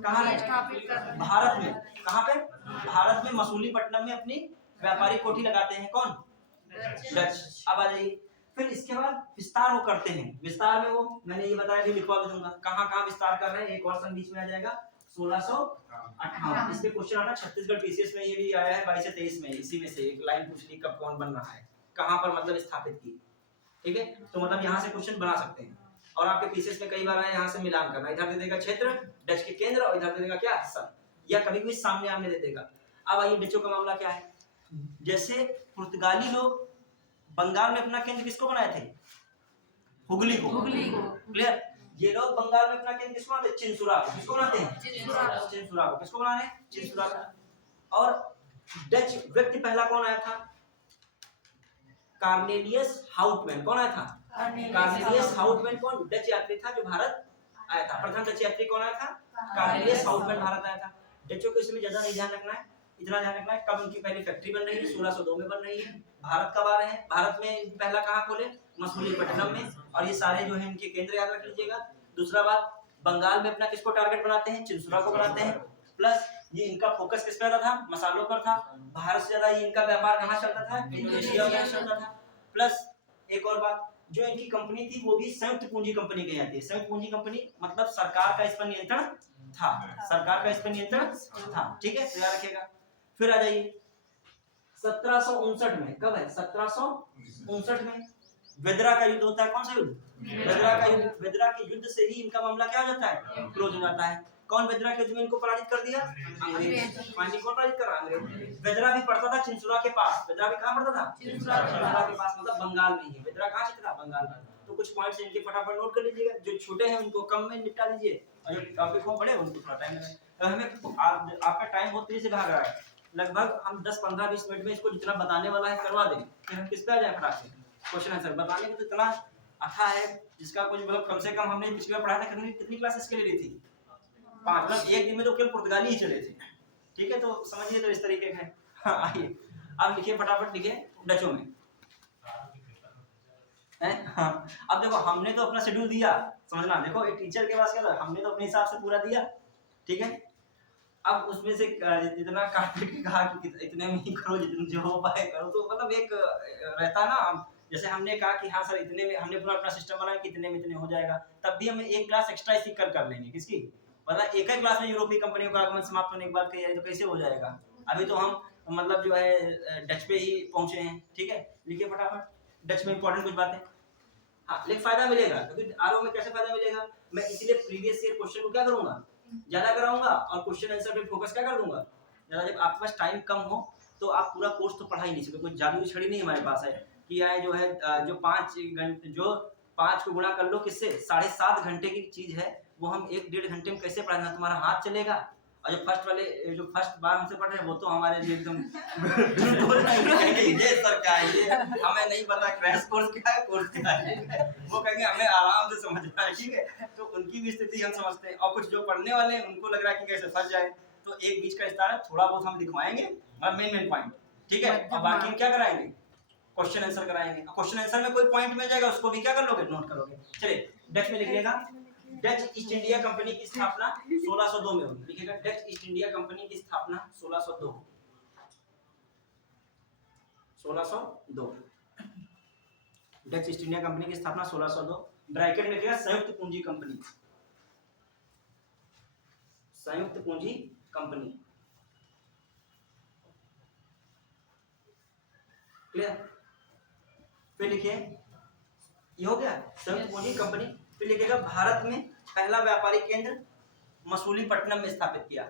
कहाँ है? भारत में। कहाँ पे? भारत में मसूलीपट्टनम में अपनी व्यापारिक कोठी लगाते हैं। कौन? डच। अब आ जाइए, फिर इसके बाद विस्तार वो करते हैं। विस्तार में वो मैंने ये बताया, भी लिखवा भी दूंगा कहाँ कहाँ विस्तार कर रहे हैं। एक और सन बीच में आ जाएगा 1658। इसके क्वेश्चन आता है छत्तीसगढ़ पीसीएस में, ये भी आया है 22 से 23 में। इसी में से एक लाइन पूछ ली, कब कौन बन रहा है, कहाँ पर मतलब स्थापित की। ठीक है, तो मतलब यहाँ से क्वेश्चन बना सकते हैं। और आपके पीसेस में कई बार आए यहाँ से मिलान करना, इधर दे देगा क्षेत्र डच के केंद्र और इधर दे देगा क्या सन, या कभी भी सामने आमने दे देगा। अब आइए डचों का मामला क्या है। जैसे पुर्तगाली लोग बंगाल में अपना केंद्र किसको बनाए थे, हुगली को, क्लियर। ये लोग बंगाल में अपना केंद्र किसको बनाते हैं, चिंसुरा को, किसको बनाते हैं, चिंसुरा को, किसको बना रहे हैं, चिंसुरा को। और डच व्यक्ति पहला कौन आया था, कार्नेलियस हाउटमैन। कौन आया था, कार्नेलियस हाउटमैन। कौन, डच यात्री था जो भारत आया था। प्रथम डच यात्री कौन आया था, कार्नेलियस हाउटमैन भारत आया था। डचों को इसमें ज्यादा नहीं ध्यान रखना है, इतना ध्यान रखना है कब उनकी पहली फैक्ट्री बन रही है, 1602 में बन रही है। भारत कब आ रहे हैं, भारत में पहला कहाँ खोले, मसूलीपट्टनम में। और ये सारे जो है इनके केंद्र याद रख लीजिएगा। दूसरा बात, बंगाल में अपना किसको टारगेट बनाते हैं, चिंसुरा को बनाते हैं। प्लस ये इनका फोकस किस पर था, मसालों पर था। भारत से ज्यादा ये इनका व्यापार कहाँ चलता था, इंडोनेशिया में चलता था। प्लस एक और बात, जो इनकी कंपनी थी वो भी संयुक्त पूंजी कंपनी कहलाती है। संयुक्त पूंजी कंपनी मतलब सरकार का इस पर नियंत्रण था, सरकार का इस पर नियंत्रण था, ठीक है, तो याद रखिएगा। फिर आ जाइए 1759 में, कब है, 1759 में वेदरा का युद्ध होता है। कौन सा युद्ध, वेदरा का युद्ध। वेदरा के युद्ध से ही इनका मामला क्या हो जाता है, क्लोज हो जाता है। कौन वेदरा के युद्ध में इनको पराजित कर दिया, अंग्रेज। फाइनली कौन पराजित कर रहा, अंग्रेज। वेदरा भी पड़ता था चिंसुरा के पास, वेदरा भी कहाँ पड़ता था, चिंसुरा के पास, मतलब बंगाल में ही। वेदरा कहाँ से था, बंगाल में। तो कुछ पॉइंट्स इनके फटाफट नोट कर लीजिएगा, जो छोटे हैं उनको कम में निपटा लीजिए और जो टॉपिक हो बड़े उनको थोड़ा टाइम लगे। तो हमें आपका टाइम बहुत तेजी से भाग रहा है, लगभग हम 10-15-20 मिनट में इसको जितना बताने वाला है करवा दें। फिर हम किस पे आ जाए, फटाक से क्वेश्चन आंसर। बताने को तो इतना अच्छा है जिसका कुछ मतलब कम से कम हमने पिछली बार पढ़ा था, कितनी क्लासेस के लिए ली थी, 5, मतलब एक दिन में तो केवल पुर्तगाली ही चले थे, ठीक है। तो समझिए तो इस तरीके का है। हाँ, आइए अब लिखिए, फटाफट लिखिए डचों में है। हाँ, अब देखो हमने तो अपना शेड्यूल दिया, समझना, देखो एक टीचर के पास क्या था, हमने तो अपने हिसाब से पूरा दिया, ठीक है। अब उसमें से जितना काट के कहा कि इतने में ही करो, जितने जो हो पाए करो, तो मतलब एक रहता ना, जैसे हमने कहा कि हाँ सर इतने में, हमने पूरा अपना सिस्टम बनाया कि इतने में इतने हो जाएगा, तब भी हमें एक क्लास एक्स्ट्रा इसी कर लेंगे, किसकी, मतलब एक ही क्लास में यूरोपीय कंपनियों का आगमन समाप्त होने की बात कही तो कैसे हो जाएगा। अभी तो हम मतलब जो है डच पे ही पहुंचे हैं, ठीक है। लिखिए फटाफट डच में इंपॉर्टेंट कुछ बातें। हाँ, लेकिन फायदा मिलेगा, क्योंकि आरओ में कैसे फायदा मिलेगा, मैं इसलिए प्रीवियस ईयर क्वेश्चन को क्या करूंगा, ज्यादा कराऊंगा और क्वेश्चन आंसर पे फोकस क्या कर दूंगा ज्यादा। जब आपके पास टाइम कम हो तो आप पूरा कोर्स तो पढ़ा ही नहीं सकते, कोई जादू छड़ी नहीं हमारे पास है कि आए जो है जो 5 घंटे, जो 5 को गुणा कर लो किससे, 7.5 घंटे की चीज है, वो हम 1-1.5 घंटे में कैसे पढ़ाना, तुम्हारा हाथ चलेगा। और जो फर्स्ट बार हमसे पढ़ रहे हैं वो तो हमारे लिए एकदम ये सर क्या है, ये हमें नहीं पता क्रैश कोर्स क्या है, कोर्स क्या है, वो कहेंगे हमें आराम से समझना है, ठीक है। तो उनकी भी स्थिति हम समझते हैं, और कुछ जो पढ़ने वाले हैं उनको लग रहा है कि कैसे फंस जाए, तो एक बीच का विस्तार है, थोड़ा बहुत हम दिखवाएंगे मेन पॉइंट, ठीक है। और बाकी क्या कराएंगे, क्वेश्चन आंसर कराएंगे। क्वेश्चन आंसर में कोई पॉइंट मिल जाएगा उसको भी क्या कर लोगे, नोट करोगे। चलिए डच में लिखिएगा, डच ईस्ट इंडिया कंपनी की स्थापना 1602 में हुई, लिखिएगा डच ईस्ट इंडिया कंपनी की स्थापना 1602 डच ईस्ट इंडिया कंपनी की स्थापना 1602, ब्रैकेट में लिखिएगा संयुक्त पूंजी कंपनी, संयुक्त पूंजी कंपनी, क्लियर। फिर लिखिए, ये हो गया संयुक्त पूंजी कंपनी। फिर लिखिएगा भारत में पहला व्यापारिक केंद्र मसूलीपट्टनम में स्थापित किया,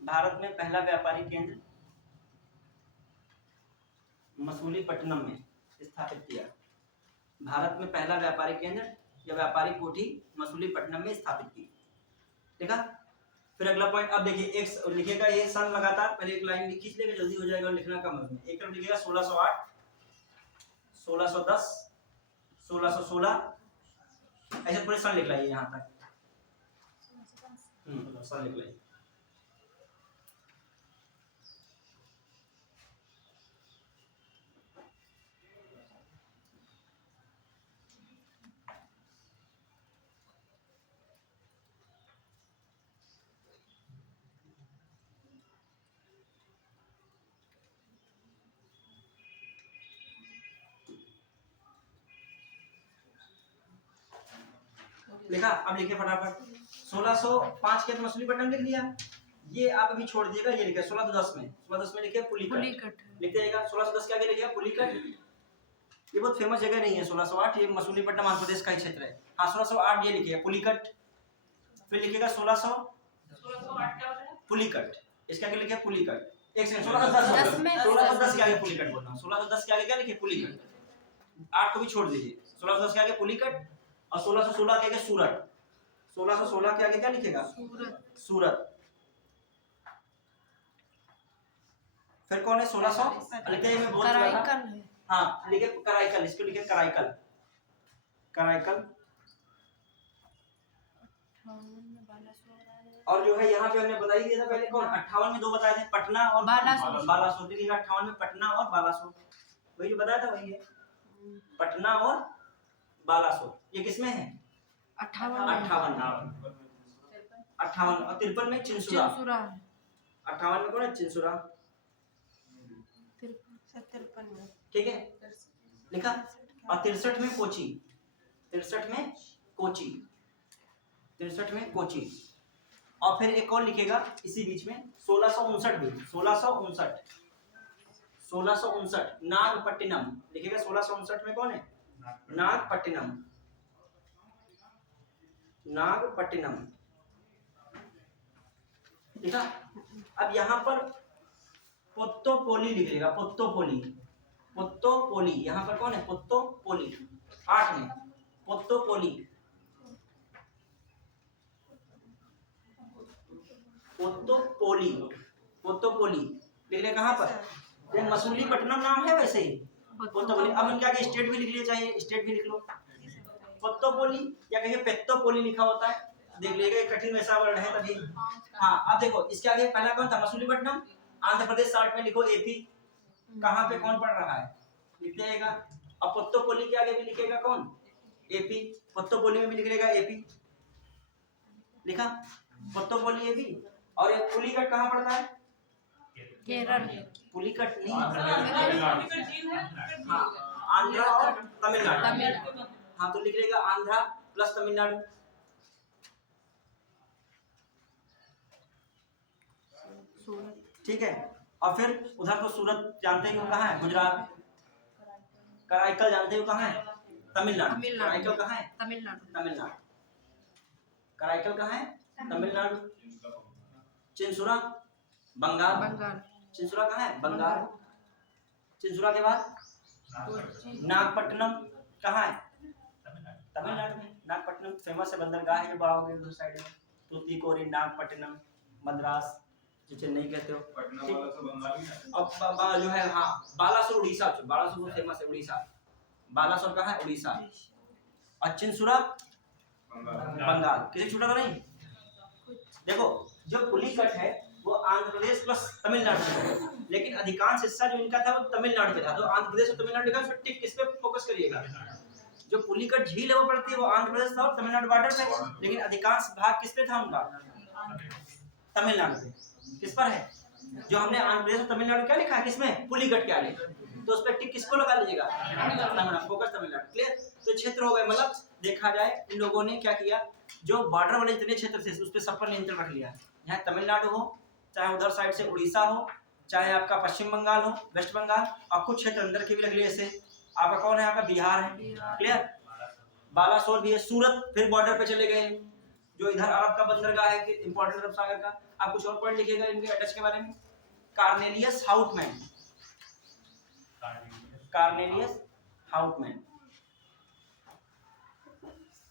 भारत में पहला व्यापारिक केंद्र मसूलीपट्टनम में स्थापित किया, भारत में पहला व्यापारिक केंद्र या व्यापारिक कोठी मसूलीपट्टनम में स्थापित की, देखा। फिर अगला पॉइंट, अब देखिए एक लिखिएगा, ये सन लगातार पहले एक लाइन खींच लेगा, जल्दी हो जाएगा, लिखना कम है। एक तरफ लिखिएगा 1608, 1610, 1616, ऐसे पूरे सन लिख लाइए यहाँ तक, सन लिख लाइए। लिखा, अब लिखिए फटाफट। 1605 के मसूलीपट्टनम लिख लिया, ये आप अभी छोड़ दिएगा, ये लिखा 1610 में, 1610 में लिखिए पुलिकट, लिख जाएगा। 1610 के आगे लिखिए पुलिकट, ये बहुत फेमस जगह नहीं है 1608, ये मसूलीपट्टनम आंध्र प्रदेश का ही क्षेत्र है। हाँ 1608 ये लिखिएगा पुलिकट, फिर लिखिएगा 1600 पुलिकट, इसके आगे लिखिए पुलिकट। एक सेकंड 1610 में 1610 के आगे पुलिकट बोलना, 1610 के आगे क्या लिखिए पुलिकट, 8 को भी छोड़ दीजिए। 1610 के आगे पुलिकट और 1616 के आगे सूरत। 1616 के आगे क्या लिखेगा सूरत। फिर कौन है 1600 लिखिए, मैं बोल रहा था कराईकल है। हाँ लिखे कराईकल, इसको लिखे कराईकल, कराईकल। और जो है यहाँ पे हमने बता ही दिया था पहले, कौन 58 में दो बताए थे, पटना और बालासोर। बालासोर। देखिए 58 में पटना और बालासोर, वही जो बताया था वही है, पटना और बालासोर। ये किसमें है 58 58 और 53 में चिंसुरा। चिंसुरा है। 58 में कौन है चिंसुरा, 53 में ठीक है लिखा। और 63 में कोची, 63 में कोची, 63 में कोची। और फिर एक और लिखेगा इसी बीच में 1659 भी, 1659 नागपट्टिनम लिखेगा। 1659 में कौन है नागपट्टिनम, नागपट्टिनम लिखा। अब यहाँ पर पुत्तोपोली लिखेगा, पुत्तोपोली, पुत्तोपोली। यहाँ पर कौन है पुत्तोपोली, 8 में पुत्तोपोली, पुत्तोपोली, पुत्तोपोली लिख ले। कहाँ पर, ये मसूलीपट्टनम नाम है वैसे ही पुत्तोपोली। अब इनके आगे स्टेट भी लिख लिया, चाहिए स्टेट भी लिख लो। पुत्तोपोली या कहिए पेत्तोपोली लिखा होता है, देख लीजिएगा एक कठिन वैसा वर्ड है तभी। हाँ अब देखो इसके आगे पहला कौन था मसूलीपट्टनम, आंध्र प्रदेश 60 में लिखो एपी, कहाँ पे कौन पढ़ रहा है लिख देगा। अब पुत्तोपोली के आगे भी लिखेगा कौन एपी, पुत्तोपोली में भी लिख लेगा एपी लिखा, पुत्तोपोली एपी। और ये पुलिकट कहाँ पड़ता है केरल। पुलिकट नहीं, हाँ आंध्रा और तमिलनाडु। हाँ तो लिख लेगा आंध्रा प्लस तमिलनाडु। ठीक है। और फिर उधर तो सूरत जानते ही हो कहाँ है, गुजरात। कराईकल जानते हो कहाँ है, तमिलनाडु। कराईकल कहाँ है, तमिलनाडु। कराईकल कहाँ है, तमिलनाडु। चिंसुरा बंगाल। चिंसुरा कहाँ है, बंगाल। चिंसुरा के बाद नागपट्टिनम कहाँ है, तमिलनाडु में। नागपट्टिनम फेमस है, बंदरगाह है, जब आओगे उधर साइड में तूतीकोरिन, नागपट्टिनम, मद्रास जो चेन्नई कहते हो। अब जो है हाँ बालासोर उड़ीसा, बालासोर बहुत फेमस है उड़ीसा। बालासोर कहाँ है, उड़ीसा। और चिंसुरा बंगाल। किसी छूटा तो नहीं। देखो जो पुलिकट है वो आंध्र प्रदेश प्लस तमिलनाडु है, लेकिन अधिकांश हिस्सा जो इनका था वो तमिलनाडु पे था। तो आंध्र प्रदेश और तमिलनाडु का टिक किस पे फोकस करिएगा, जो पुलिकट झील है वो पड़ती है वो आंध्र प्रदेश था और तमिलनाडु बॉर्डर पे, लेकिन अधिकांश भाग किस पे था उनका, तमिलनाडु पे। किस पर है, जो हमने आंध्र प्रदेश और तमिलनाडु क्या लिखा है किसमें, पुलिकट के आगे, तो उस पर टिक किसको लगा लीजिएगा, तमिलनाडु, फोकस तमिलनाडु। क्लियर। तो क्षेत्र हो गए, मतलब देखा जाए इन लोगों ने क्या किया, जो बॉर्डर वाले जितने क्षेत्र थे उस पर सब पर नियंत्रण रख लिया। चाहे तमिलनाडु हो, चाहे उधर साइड से उड़ीसा हो, चाहे आपका पश्चिम बंगाल हो, वेस्ट बंगाल, और कुछ क्षेत्र अंदर के भी रख लिए। जैसे आपका कौन है, आपका बिहार है। क्लियर। बालासोर भी है, सूरत फिर बॉर्डर पे चले गए, जो इधर अरब का बंदरगाह है, इंपॉर्टेंट अरब सागर का। आप कुछ और पॉइंट लिखिएगा इनके अटैच के बारे में। कार्नेलियस हाउटमैन, कार्नेलियस हाउटमैन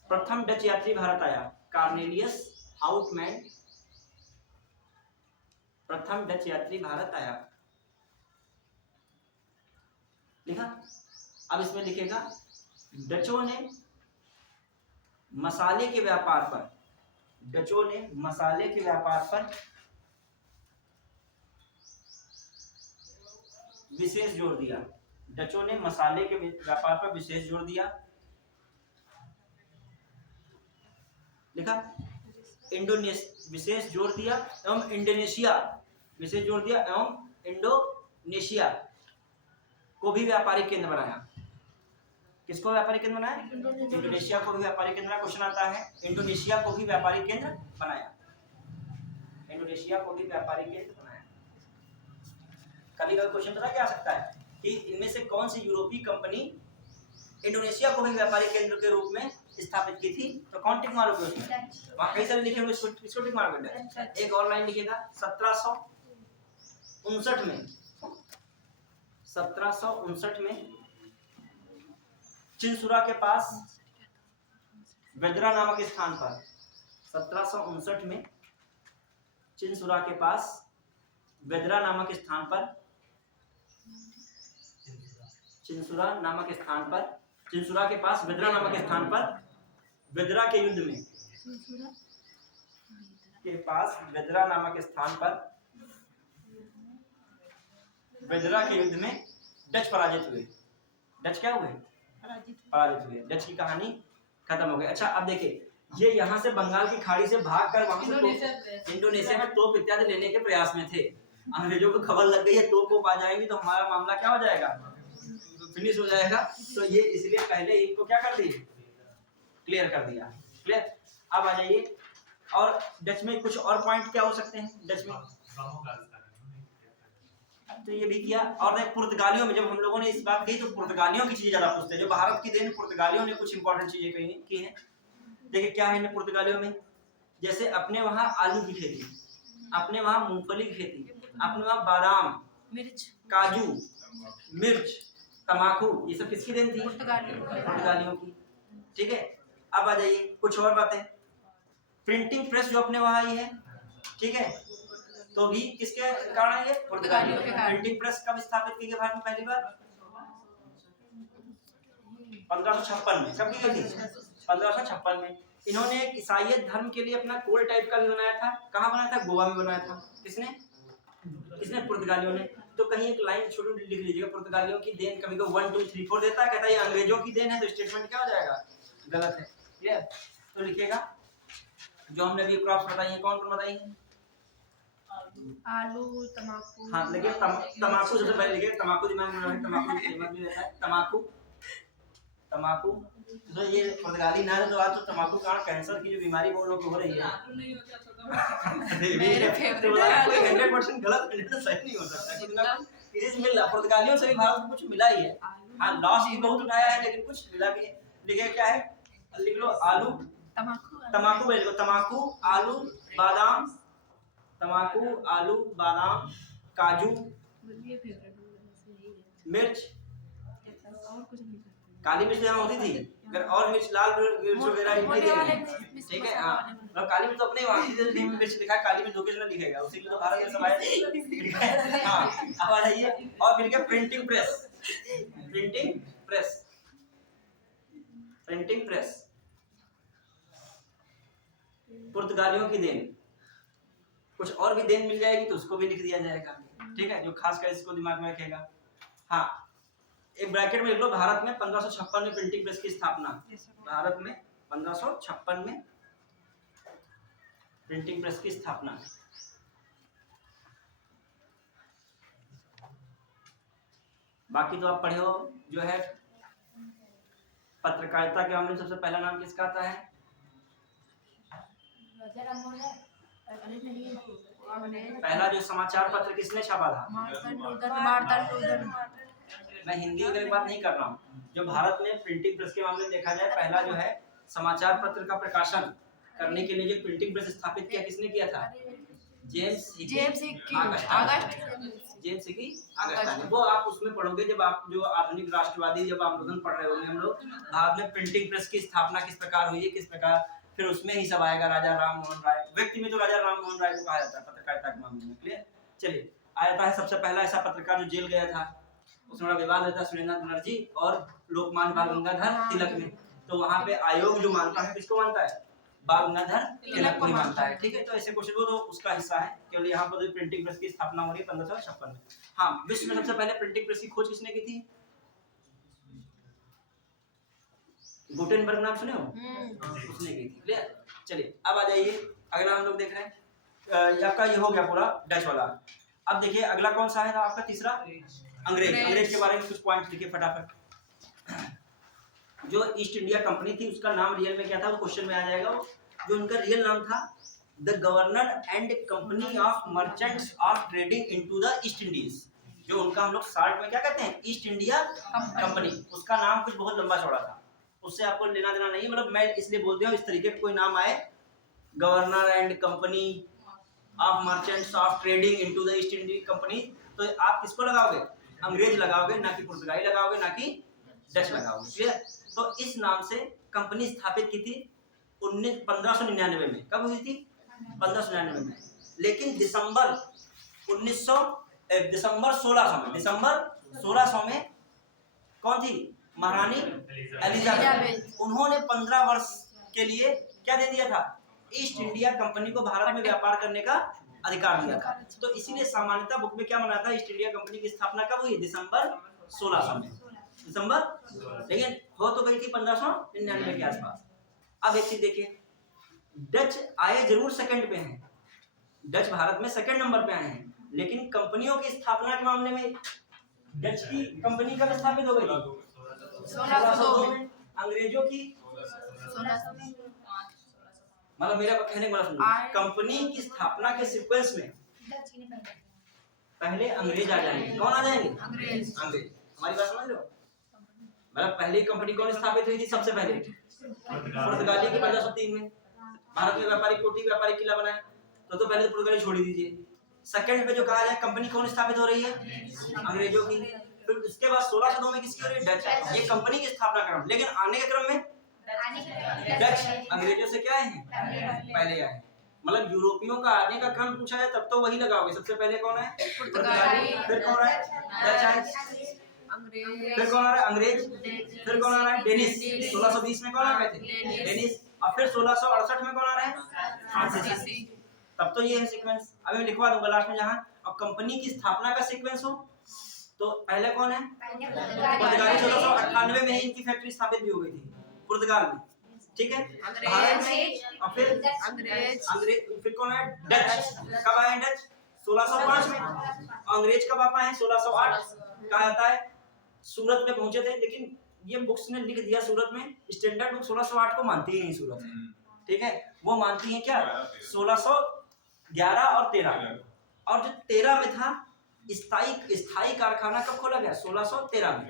प्रथम डच यात्री भारत आया। कार्नेलियस हाउटमैन प्रथम डच यात्री भारत आया, लिखा। अब इसमें लिखेगा डचों ने मसाले के व्यापार पर, डचों ने मसाले के व्यापार पर विशेष जोर दिया। डचों ने मसाले के व्यापार पर विशेष जोर दिया, लिखा। विशेष जोर दिया एवं इंडोनेशिया, विशेष जोर दिया एवं इंडोनेशिया को भी व्यापारिक केंद्र बनाया। किसको व्यापारिक केंद्र बनाया, इंडोनेशिया को भी व्यापारिक केंद्र। क्वेश्चन आता है इंडोनेशिया को भी व्यापारिक केंद्र बनाया, इंडोनेशिया को भी व्यापारिक केंद्र बनाया। कभी कभी क्वेश्चन पता क्या आ सकता है कि इनमें से कौन सी यूरोपीय कंपनी इंडोनेशिया को भी व्यापारिक केंद्र के रूप में स्थापित की थी। तो कौन टिक मारोगे उसमें? वहाँ कई सारे लिखे हुए, इसको टिक मारोगे। एक और लाइन लिखेगा 1759 में, 1759 में चिंसुरा के पास वेदरा नामक स्थान पर, 1759 में चिंसुरा के पास वेदरा नामक स्थान पर, चिंसुरा नामक स्थान पर, चिंसुरा के पास वेदरा नामक स्थान पर वेदरा के युद्ध में, के पास वेदरा नामक स्थान पर वेदरा के युद्ध में डच पराजित हुए। डच क्या हुए? पराजित हुए। डच की कहानी खत्म हो गई। अच्छा अब देखिए, ये यहाँ से बंगाल की खाड़ी से भागकर वहां से इंडोनेशिया में तोप इत्यादि लेने के प्रयास में थे। अंग्रेजों को खबर लग गई है तोप आ जाएंगी तो हमारा मामला क्या हो जाएगा? फिनिश हो जाएगा। तो ये इसलिए पहले इनको क्या कर दिए? क्लियर कर दिया। क्लियर। अब आ जाइए, और डच में कुछ और पॉइंट क्या हो सकते हैं डच में? तो ये भी किया। और एक पुर्तगालियों में जब हम लोगों ने इस बात कही तो पुर्तगालियों की चीजें ज्यादा पूछते हैं। जो भारत की देन पुर्तगालियों ने कुछ इंपॉर्टेंट चीजें की हैं। देखिए क्या है पुर्तगालियों में, जैसे अपने वहाँ आलू की खेती, अपने वहाँ मूंगफली की खेती, अपने वहाँ बादाम, मिर्च, काजू, मिर्च, तमाकू, ये सब किसकी देन थी? पुर्तगालियों की। ठीक है। अब आ जाइए कुछ और बातें। प्रिंटिंग प्रेस जो अपने वहाँ आई है, ठीक है, तो भी किसके कारण है? पुर्तगालियों के कारण। प्रिंटिंग प्रेस कब स्थापित की गई भारत में पहली बार? 1556 में। कब की गई थी? 1556 में। इन्होंने एक ईसाईयत धर्म के लिए अपना कोड टाइप का भी बनाया था। कहाँ बनाया था? गोवा में बनाया था। किसने? पुर्तगालियों ने। तो कहीं एक लाइन छोटी लिख लीजिएगा, पुर्तगालियों की देन कभी को 1 2 3 4 देता है, कहता है ये अंग्रेजों की देन है, तो स्टेटमेंट क्या हो जाएगा? गलत है। क्लियर। तो लिखिएगा जो हमने अभी क्रॉप्स बताई है, कौन कौन बताई है? आलू, तम्बाकू। हाँ देखिए तम्बाकू सबसे पहले लिखिए, तम्बाकू दिमाग में रहे, तम्बाकू दिमाग में रहता है। तम्बाकू तो ये पुर्तगाली ना है तो आज तो तम्बाकू कारण कैंसर की जो बीमारी वो लोग को हो रही है। मेरे फेवरेट है। 100% गलत, 100% सही नहीं हो सकता। कुछ ना कुछ चीज मिल रहा, पुर्तगालियों से भी भारत को कुछ मिला ही है। हाँ लॉस भी बहुत उठाया है लेकिन कुछ मिला भी है। लिखिए क्या है? लिख लो आलू, तम्बाकू बोल लो, तम्बाकू, आलू, बादाम, तम्बाकू, आलू, बादाम, काजू, मिर्च, काली मिर्च यहाँ होती थी, अगर और मिर्च, लाल मिर्च वगैरह ठीक है। हाँ और काली मिर्च तो अपने वहाँ की मिर्च लिखा है, काली मिर्च लोकेशन में लिखेगा, उसी के तो भारत में सब आए। हाँ अब आ जाइए, और मिल गया प्रिंटिंग प्रेस। प्रिंटिंग प्रेस पुर्तगालियों की देन। कुछ और भी देन मिल जाएगी तो उसको भी लिख दिया जाएगा। ठीक है, जो खास कर इसको दिमाग में रखेगा। हाँ एक ब्रैकेट में लिख लो, भारत में 1556 में प्रिंटिंग प्रेस की स्थापना। भारत में 1556 में प्रिंटिंग प्रेस की स्थापना। बाकी तो आप पढ़े हो। जो है पत्रकारिता के मामले में सबसे पहला नाम किसका आता है? पहला जो समाचार पत्र किसने छापा था? मैं हिंदी की बात नहीं कर रहा हूँ। जो भारत में प्रिंटिंग प्रेस के मामले में देखा जाए, पहला जो है समाचार पत्र का प्रकाशन करने के लिए जो प्रिंटिंग प्रेस स्थापित किया, किसने किया था? James Hicky Augustus. वो आप उसमें पढ़ोगे जब आप जो आधुनिक राष्ट्रवादी जब आंदोलन पढ़ रहे होंगे हम लोग, भारत में प्रिंटिंग प्रेस की स्थापना किस प्रकार हुई है, किस प्रकार, फिर उसमें ही सब आएगा। राजा राम मोहन राय, व्यक्ति में तो राजा राम मोहन राय को कहा जाता है पत्रकारिता के मामले में। क्लियर। चलिए आता है सबसे पहला ऐसा पत्रकार जो जेल गया था, उसमें बड़ा विवाद रहता है सुरेंद्रनाथ बनर्जी और लोकमान्य बाल गंगाधर तिलक में। तो वहाँ पे आयोग जो मानता है, किसको मानता है? बाल गंगाधर तिलक को मानता है। ठीक है, तो ऐसे क्वेश्चन को तो उसका हिस्सा है। केवल यहाँ पर प्रिंटिंग प्रेस की स्थापना हो रही है 1556 में। हाँ विश्व में सबसे पहले प्रिंटिंग प्रेस की खोज किसने की थी? गुटेनबर्ग नाम सुने हो? उसने की थी। क्लियर। चलिए अब आ जाइए, अगला हम लोग देख रहे हैं। आपका ये हो गया पूरा डच वाला। अब देखिए अगला कौन सा है आपका तीसरा? अंग्रेज के बारे में कुछ पॉइंट लिखिए फटाफट। जो ईस्ट इंडिया कंपनी थी उसका नाम रियल में क्या था, वो क्वेश्चन में आ जाएगा। जो उनका रियल नाम था the governor and company of merchants of trading into the east Indies. जो उनका हम लोग शार्ट में क्या कहते हैं, ईस्ट इंडिया कंपनी, उसका नाम कुछ बहुत लंबा चौड़ा था, उससे आपको लेना देना नहीं। मतलब मैं इसलिए बोलते हूँ इस तरीके का कोई नाम आए, governor and company of merchants of trading into the east India company, तो आप किसको लगाओगे, अंग्रेज लगाओगे, ना कि पुर्तगाली लगाओगे, ना कि डच लगाओगे। क्लियर? तो इस नाम से कंपनी स्थापित की थी 1599 में। कब हुई थी? 1599 में। लेकिन दिसंबर 1600 में कौन थी? महारानी एलिजाबेथ। उन्होंने 15 वर्ष के लिए क्या दे दिया था? ईस्ट इंडिया कंपनी को भारत में व्यापार करने का अधिकार दिया था। तो इसीलिए सामान्यतः बुक में क्या मना था, ईस्ट इंडिया कंपनी की स्थापना कब हुई? दिसंबर 1600 में। दिसंबर, लेकिन हो तो गई थी 1599 के आसपास। अब एक चीज देखिए, डच आए जरूर सेकंड पे हैं, डच भारत में सेकंड नंबर पे आए हैं, लेकिन कंपनियों की स्थापना के मामले में डच की कंपनी कब स्थापित हो गई थी? 1602 में। अंग्रेजों की, मतलब मेरा कहने का मतलब सुनिए, कंपनी की स्थापना के सीक्वेंस में पहले अंग्रेज आ जाएंगे। कौन आ जाएंगे? अंग्रेज। हमारी बात समझ रहे हो? मतलब पहली कंपनी कौन स्थापित हुई थी सबसे पहले? पुर्तगाली की 1503 में। भारत में व्यापारिक कोठी, व्यापारिक किला बनाया, तो पहले तो पुर्तगाली छोड़ ही दीजिए। सेकंड पे जो कहा जाए कंपनी कौन स्थापित हो रही है? अंग्रेजों की। फिर उसके बाद 1602 में किसकी हो रही है? डच। ये कंपनी की स्थापना क्रम, लेकिन आने के क्रम में डच अंग्रेजों से क्या है? पहले आए। मतलब यूरोपियों का आने का क्रम पूछा जाए तब तो वही लगाओगे। सबसे पहले कौन है? पुर्तगाली। फिर कौन है? डच आए। फिर कौन आ रहा है? अंग्रेज। फिर कौन आ रहा है? डेनिस। 1620 में कौन आ गए थे? डेनिस। और फिर 1668 में कौन आ रहे हैं? फ्रांसीसी। तब तो ये है सीक्वेंस। अभी मैं लिखवा दूंगा लास्ट में, जहां अब कंपनी की स्थापना का सीक्वेंस हो तो पहले कौन है? पुर्तगाली। 1698 में ही इनकी फैक्ट्री स्थापित भी हो गई थी पुर्तगाल में। ठीक है? और फिर अंग्रेज। फिर कौन है? डच। कब आए डच? 1605 में। अंग्रेज कब आप आए? 1608। कहा जाता है सूरत में पहुंचे थे, लेकिन ये बुक्स ने लिख दिया सूरत में, स्टैंडर्ड बुक 1608 को मानती ही नहीं सूरत में। ठीक है? वो मानती है क्या? 1611 और 13। और जो 13 में था स्थायी कारखाना कब खोला गया? 1613 में।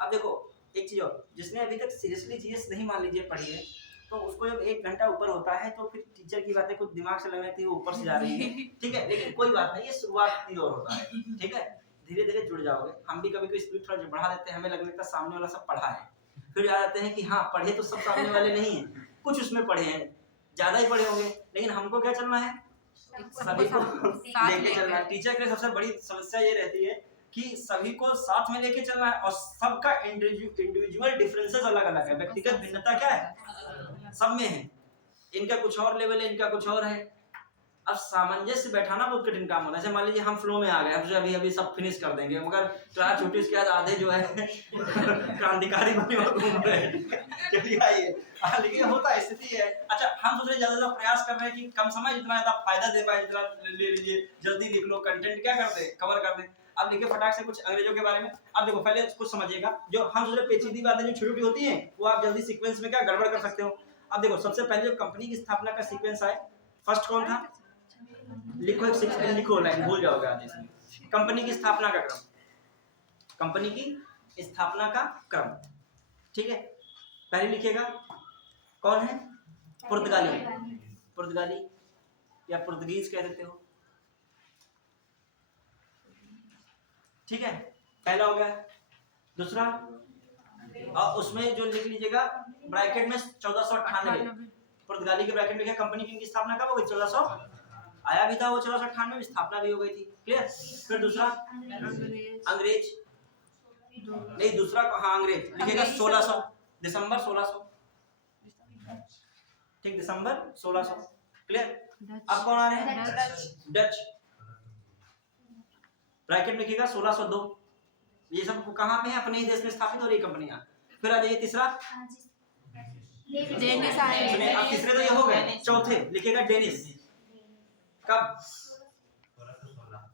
अब देखो एक चीज और, जिसने अभी तक सीरियसली जीएस नहीं मान लीजिए पढ़ी है, तो उसको जब 1 घंटा ऊपर होता है तो फिर टीचर की बातें कुछ दिमाग से लगने थी, ऊपर से जा रही है। ठीक है? लेकिन कोई बात नहीं, ये शुरुआत की ओर होता है। ठीक है? धीरे धीरे जुड़ जाओगे। हम भी कभी कोई स्पीड थोड़ा बढ़ा देते हैं, हमें लगने का सामने वाला सब पढ़ा है, फिर आ जाते हैं कि हाँ पढ़े तो सब सामने वाले नहीं है, कुछ उसमें पढ़े हैं, ज्यादा ही पढ़े होंगे, लेकिन हमको क्या चलना है? सभी को लेके चलना है। टीचर के लिए सबसे बड़ी समस्या ये रहती है कि सभी को साथ में लेके चलना है, और सबका इंडिविजुअल डिफरेंसेस अलग अलग है। व्यक्तिगत भिन्नता क्या है? सब में है। इनका कुछ और लेवल है, इनका कुछ और है। अब सामंजस्य बैठाना बहुत कठिन काम होता है। जैसे मान लीजिए हम फ्लो में आ गए, हम अभी सब फिनिश कर देंगे, मगर क्लास छोटी, उसके बाद आधे जो है क्रांतिकारी बने और घूम रहे हैं। चलिए आइए, लेकिन होता है, स्थिति है। अच्छा, हम दूसरे ज्यादा प्रयास कर रहे हैं कि कम समय जितना ज्यादा फायदा दे पाए, जितना ले लीजिए, जल्दी लिख लो, कंटेंट क्या कर दे, कवर कर दे। अब लिखे फटाक से कुछ अंग्रेजों के बारे में। अब देखो पहले कुछ समझिएगा, जो हम दूसरे पेचीदी बातें जो छोटी होती हैं वो आप जल्दी सीक्वेंस में क्या गड़बड़ कर सकते हो। अब देखो सबसे पहले जो कंपनी की स्थापना का सीक्वेंस आए, फर्स्ट कौन था? लिखो एक सीक्वेंस, लिखो, लाइन भूल जाओगे आधे से। कंपनी की स्थापना का क्रम, कंपनी की स्थापना का क्रम। ठीक है? पहले लिखिएगा कौन है? पुर्तगाली या पुर्तगीज कह देते हो। ठीक है? पहला हो गया। दूसरा, और उसमें जो लिख लीजिएगा ब्रैकेट में 1498। पुर्तगाली के ब्रैकेट में क्या? कंपनी की स्थापना कब हो गई? 1400 आया भी था वो, 1498 में स्थापना भी हो गई थी। क्लियर? फिर दूसरा अंग्रेज, नहीं दूसरा हाँ अंग्रेज लिखेगा 1600, दिसंबर 1600। ठीक, दिसंबर 1600। क्लियर? अब कौन आ रहे हैं? डच। ब्रैकेट में लिखेगा 1602। ये सब कहाँ पे है? अपने ही देश में स्थापित हो रही कंपनियां। फिर आ जाइए तीसरा, डेनिस आए। अब तीसरे तो ये हो गए, चौथे लिखेगा डेनिस। कब?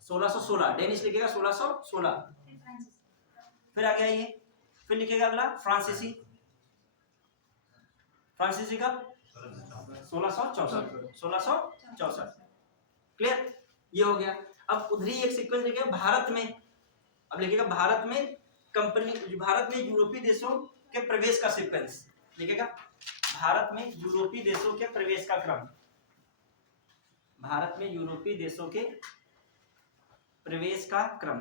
1616। डेनिस लिखेगा 1616। फिर आ गया ये, फिर लिखेगा अगला फ्रांसीसी। फ्रांसीसी कब? 1664। क्लियर? ये हो गया। अब उधर ही एक सीक्वेंस लिखेगा भारत में, अब लिखिएगा भारत में यूरोपीय देशों के प्रवेश का सीक्वेंस, लिखिएगा भारत में यूरोपीय देशों के प्रवेश का क्रम, भारत में यूरोपीय देशों के प्रवेश का क्रम,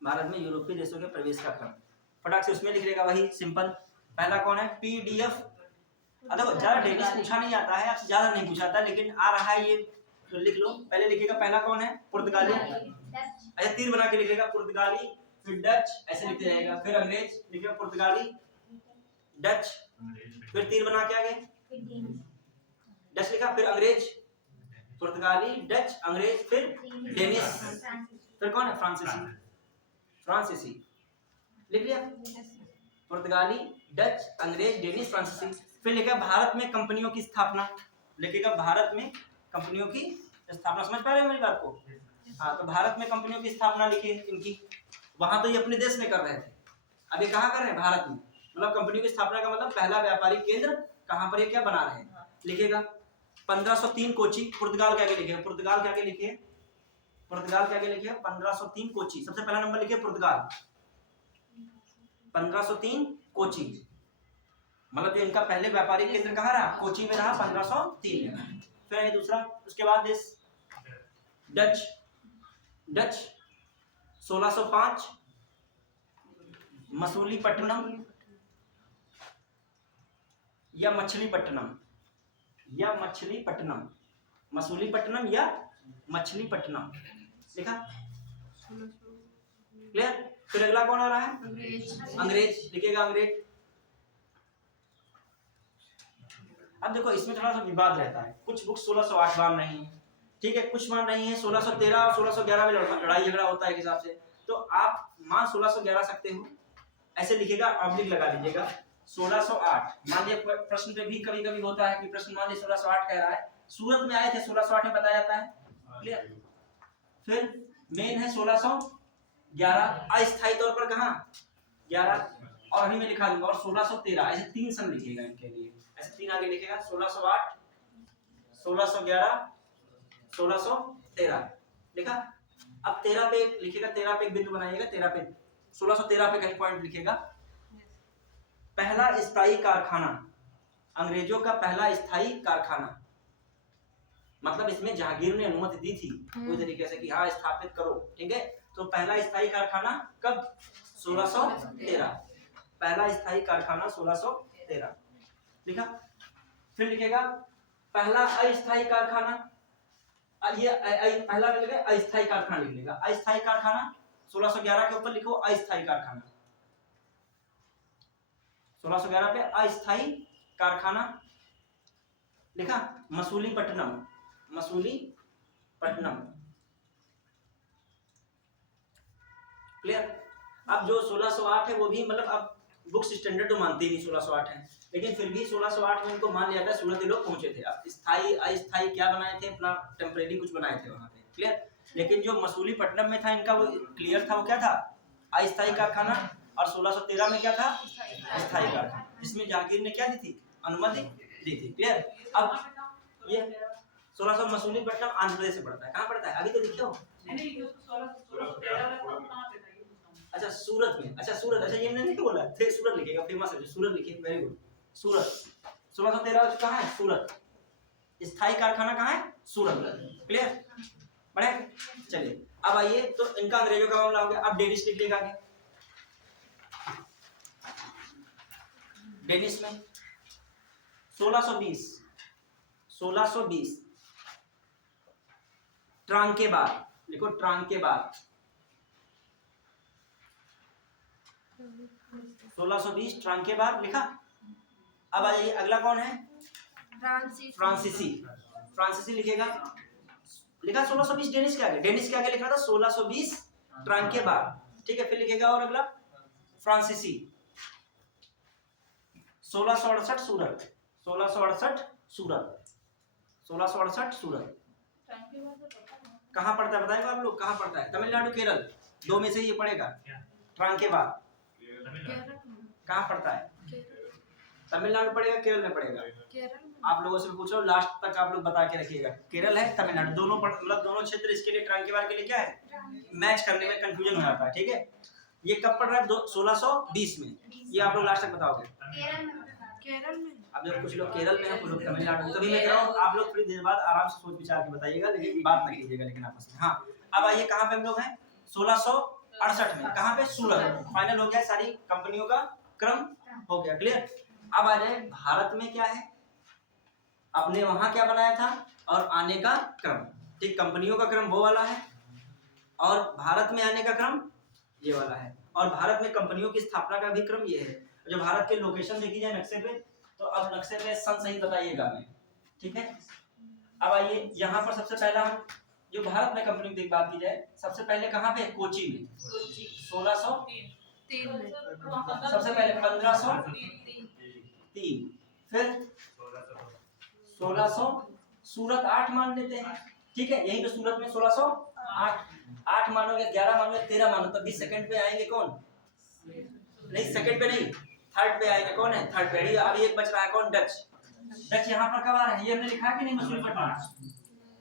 भारत में यूरोपीय देशों के प्रवेश का क्रम। फटाक से उसमें लिख लेगा वही सिंपल। पहला कौन है? पीडीएफ। देखो ज्यादा डेनिश पूछा नहीं आता है, आपसे ज्यादा नहीं पूछाता, लेकिन आ रहा है ये तो लिख लो। पहले लिखिएगा पहला कौन है? पुर्तगाली। अच्छा तीर बना के लिखिएगा पुर्तगाली, फिर डच, ऐसे लिखते जाएगा, फिर अंग्रेज, लिखिएगा पुर्तगाली डच, फिर तीर बना के आगे डच लिखा, फिर अंग्रेज, पुर्तगाली डच अंग्रेज, फिर डेनिश, फिर कौन है? फ्रांसीसी। फ्रांसीसी लिख लिया, पुर्तगाली डच अंग्रेज डेनिश फ्रांसीसी। फिर लिखा भारत में कंपनियों की स्थापना, लिखिएगा भारत में कंपनियों की स्थापना। समझ पा रहे हो मेरी बात को? हाँ, तो भारत में कंपनियों की स्थापना लिखिए इनकी। वहां तो ये अपने देश में कर रहे थे, अब ये कहाँ कर रहे हैं? भारत में। मतलब कंपनियों की स्थापना का मतलब पहला व्यापारिक केंद्र कहाँ पर ये क्या बना रहे हैं, लिखिएगा 1503 कोची। पुर्तगाल के आगे लिखिए, पुर्तगाल के आगे लिखिए, पुर्तगाल के आगे लिखिए 1503 कोची। सबसे पहला नंबर लिखिए पुर्तगाल, 1503 कोची। मतलब जो इनका पहले व्यापारिक केंद्र कहाँ रहा? कोची में रहा, 1503 में। फिर है दूसरा, उसके बाद देश डच, डच 1605 मसूलीपट्टनम या मछलीपट्टनम, या मछलीपट्टनम, मसूलीपट्टनम या मछलीपट्टनम लिखा, क्लियर। फिर अगला कौन आ रहा है? अंग्रेज, लिखिएगा अंग्रेज। अब देखो इसमें थोड़ा सा विवाद रहता है, कुछ बुक 1608 मान नहीं है, ठीक है, कुछ मान नहीं है 1613 और 1611 में लड़ाई झगड़ा होता है एक हिसाब से, तो आप मान 1611 सकते हो, ऐसे लिखिएगा, ऑब्लिक लगा लीजिएगा 1608। मान लिया प्रश्न पे भी कभी कभी होता है कि प्रश्न मान लिया 1608 कह रहा है, सूरत में आए थे 1608 में बताया जाता है, क्लियर। फिर मेन है 1611, अस्थायी तौर पर कहाँ 11, और अभी मैं लिखा दूंगा, और 1613, ऐसे 3 सन लिखिएगा इनके लिए, ऐसे 3 आगे लिखेगा 1608, 1611, 1613 लिखा। अब 13 पे लिखिएगा, 13 पे एक बिंदु बनाइएगा, 13 पे 1613 पे कहीं पॉइंट लिखिएगा, पहला स्थायी कारखाना, अंग्रेजों का पहला स्थायी कारखाना, मतलब इसमें जहांगीर ने अनुमति दी थी पूरी तरीके से कि हाँ स्थापित करो, ठीक है। तो पहला स्थायी कारखाना कब? 1613, पहला स्थायी कारखाना 1613 लिखा। फिर लिखेगा पहला अस्थायी कारखाना, ये पहला लिखेगा अस्थायी कारखाना लिख लेगा, अस्थायी कारखाना 1611 के ऊपर लिखो अस्थायी कारखाना, 1611 पे अस्थायी कारखाना लिखा। मसूलीपट्टनम, मसूलीपट्टनम, क्लियर। अब जो 1608 है वो भी मतलब अब बुक्स स्टैंडर्ड तो मानती नहीं 1608 है, लेकिन फिर भी 1608 में उनको मान लिया था, सूरत ये लोग पहुंचे थे। अब स्थायी अस्थायी क्या बनाए थे? अपना टेम्परेरी कुछ बनाए थे वहां पे, क्लियर। लेकिन जो मसूलीपट्टनम में था इनका वो क्लियर था, वो क्या था? अस्थायी कारखाना। और 1613 में क्या था? स्थायी कारखाना, जिसमें जहांगीर ने क्या दी थी? अनुमति दी थी, क्लियर। अब ये 1600 मसूलीपट्टनम आंध्र प्रदेश से पड़ता है, कहाँ पड़ता है? अभी तो लिखे हो। अच्छा सूरत में, अच्छा सूरत, अच्छा ये मैंने नहीं बोला थे, सूरत लिखेगा, फेमस है सूरत लिखिए, वेरी गुड। सूरत 1613 कहाँ है? सूरत। स्थायी कारखाना कहाँ है? सूरत, क्लियर। बढ़े, चलिए अब आइए, तो इनका अंग्रेजों का मामला हो गया। अब डेनिश लिख लेगा आगे, डेनिश में 1620 ट्रांकेबार लिखो, ट्रांकेबार 1620 ट्रांकेबार लिखा। अब आइए अगला कौन है? फ्रांसीसी, फ्रांसीसी लिखेगा, लिखा 1620 डेनिश के आगे, डेनिश के आगे लिखा था 1620 ट्रांकेबार, ठीक है। फिर लिखेगा और अगला फ्रांसीसी 1668 सूरत, 1668 सूरत, 1668 सूरत। कहाँ पड़ता है बताएगा आप लोग? कहाँ पड़ता है? तमिलनाडु केरल, दो में से ही ये पड़ेगा। ट्रांकेबार कहाँ पड़ता है? तमिलनाडु पड़ेगा केरल में पड़ेगा? केरल में। आप लोगों से पूछ रहा हूँ, लास्ट तक आप लोग बता के रखिएगा। केरल है तमिलनाडु, दोनों मतलब दोनों क्षेत्र इसके लिए ट्रांकेबार के लिए क्या है, मैच करने में कंफ्यूजन हो जाता है। ठीक है, ये कब पड़ रहा है? 1620 में। ये आप लोग लास्ट तक बताओगे। केरल में। अब जब कुछ लोग केरल में है, कुछ लोग तमिलनाडु में, तभी मैं कह रहा हूँ आप लोग थोड़ी देर बाद आराम से सोच विचार के बताइएगा, लेकिन बात ना कीजिएगा लेकिन आपस में। हाँ, अब आइए कहाँ पे हम लोग हैं? 1668 में। कहाँ पे? सूरत। फाइनल हो गया, सारी कंपनियों का क्रम हो गया, क्लियर। अब आ जाए भारत में क्या है, अपने वहां क्या बनाया था और आने का क्रम। ठीक, कंपनियों का क्रम वो वाला है और भारत में आने का क्रम ये वाला है, और भारत में कंपनियों की स्थापना का भी क्रम ये है। जो भारत के लोकेशन देखी जाए नक्शे पे, तो अब नक्शे पे सन सही बताइएगा हमें। ठीक है, अब आइए यहाँ पर सबसे पहला जो भारत में कंपनी की बात की जाए, सबसे पहले कहाँ पे? कोची में 1603 में। सबसे पहले 1503, फिर 1600, सूरत 8 मान लेते हैं। ठीक है, यहीं पे सूरत में 1608, 8 मानोगे, 11 मानोगे, 13 मानो, तब भी सेकंड पे आएंगे कौन? नहीं, सेकंड पे नहीं, थर्ड पे आएंगे। कौन है थर्ड पे? अभी एक बच रहा है, कौन? डच। डच यहाँ पर कब आ रहा है? ये हमने लिखा है कि नहीं? मसूरी पटना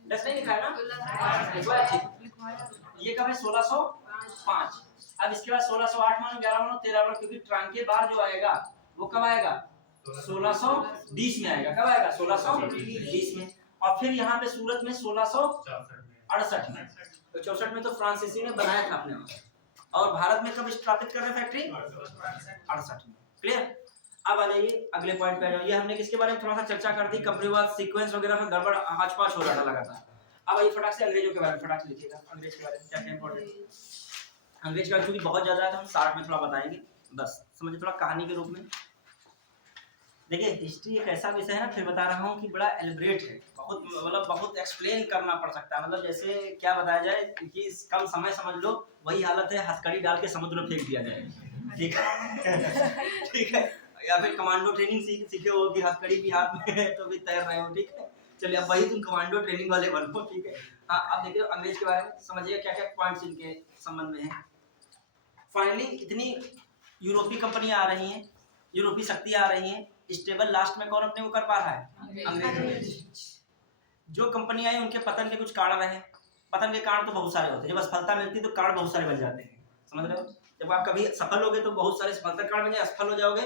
डच नहीं लिखा है ना? ये कब है? 1605। अब इसके बाद 1608 मानो, 11 मानो, 13 मानो, क्योंकि ट्रांके बार जो आएगा वो कब आएगा? 1620 में आएगा। कब आएगा? 1620 में। और फिर यहाँ पे सूरत में 1668 में। तो 64 में तो फ्रांसीसी ने बनाया था अपने वहां, और भारत में कब स्थापित कर रहे फैक्ट्री? 68 में। क्लियर। अब आ जाइए अगले पॉइंट पे। ये हमने किसके बारे में थोड़ा सा चर्चा कर दी, कंपनीवाद सीक्वेंस वगैरह में गड़बड़ हाच-पाच हो रहा था लगातार। अब आइए फटाक से अंग्रेजों के बारे में फटाक से लिखिएगा। अंग्रेज के बारे में क्या क्या इंपॉर्टेंट, अंग्रेज का क्योंकि बहुत ज्यादा है तो हम शार्ट में थोड़ा बताएंगे, बस समझिए, थोड़ा कहानी के रूप में। देखिए, हिस्ट्री एक ऐसा विषय है ना, फिर बता रहा हूँ कि बड़ा एलिब्रेट है, बहुत मतलब बहुत एक्सप्लेन करना पड़ सकता है। मतलब जैसे क्या बताया जाए कि कम समय समझ लो, वही हालत है हथकड़ी डाल के समुद्र में फेंक दिया जाए। ठीक है ठीक है, या फिर कमांडो ट्रेनिंग सीखे हो कि हथकड़ी भी हाथ में है तो भी तैर रहे हो। ठीक है, चलिए अब वही तुम कमांडो ट्रेनिंग वाले बनो। ठीक है, हाँ, अब देखिए अंग्रेज के बारे में समझिए क्या क्या पॉइंट्स इनके संबंध में है। फाइनली इतनी यूरोपीय कंपनियां आ रही हैं, यूरोपीय शक्तियां आ रही हैं, स्टेबल लास्ट में कौन अपने को कर पा रहा है? अंग्रेज। जो कंपनी आई उनके पतन के कुछ कारण रहे। पतन के कारण तो बहुत सारे होते हैं, जब असफलता मिलती है तो कारण बहुत सारे बन जाते हैं, समझ रहे हो? जब आप कभी सफल होगे तो बहुत सारे सफलता कारण बन जाए, असफल हो जाओगे,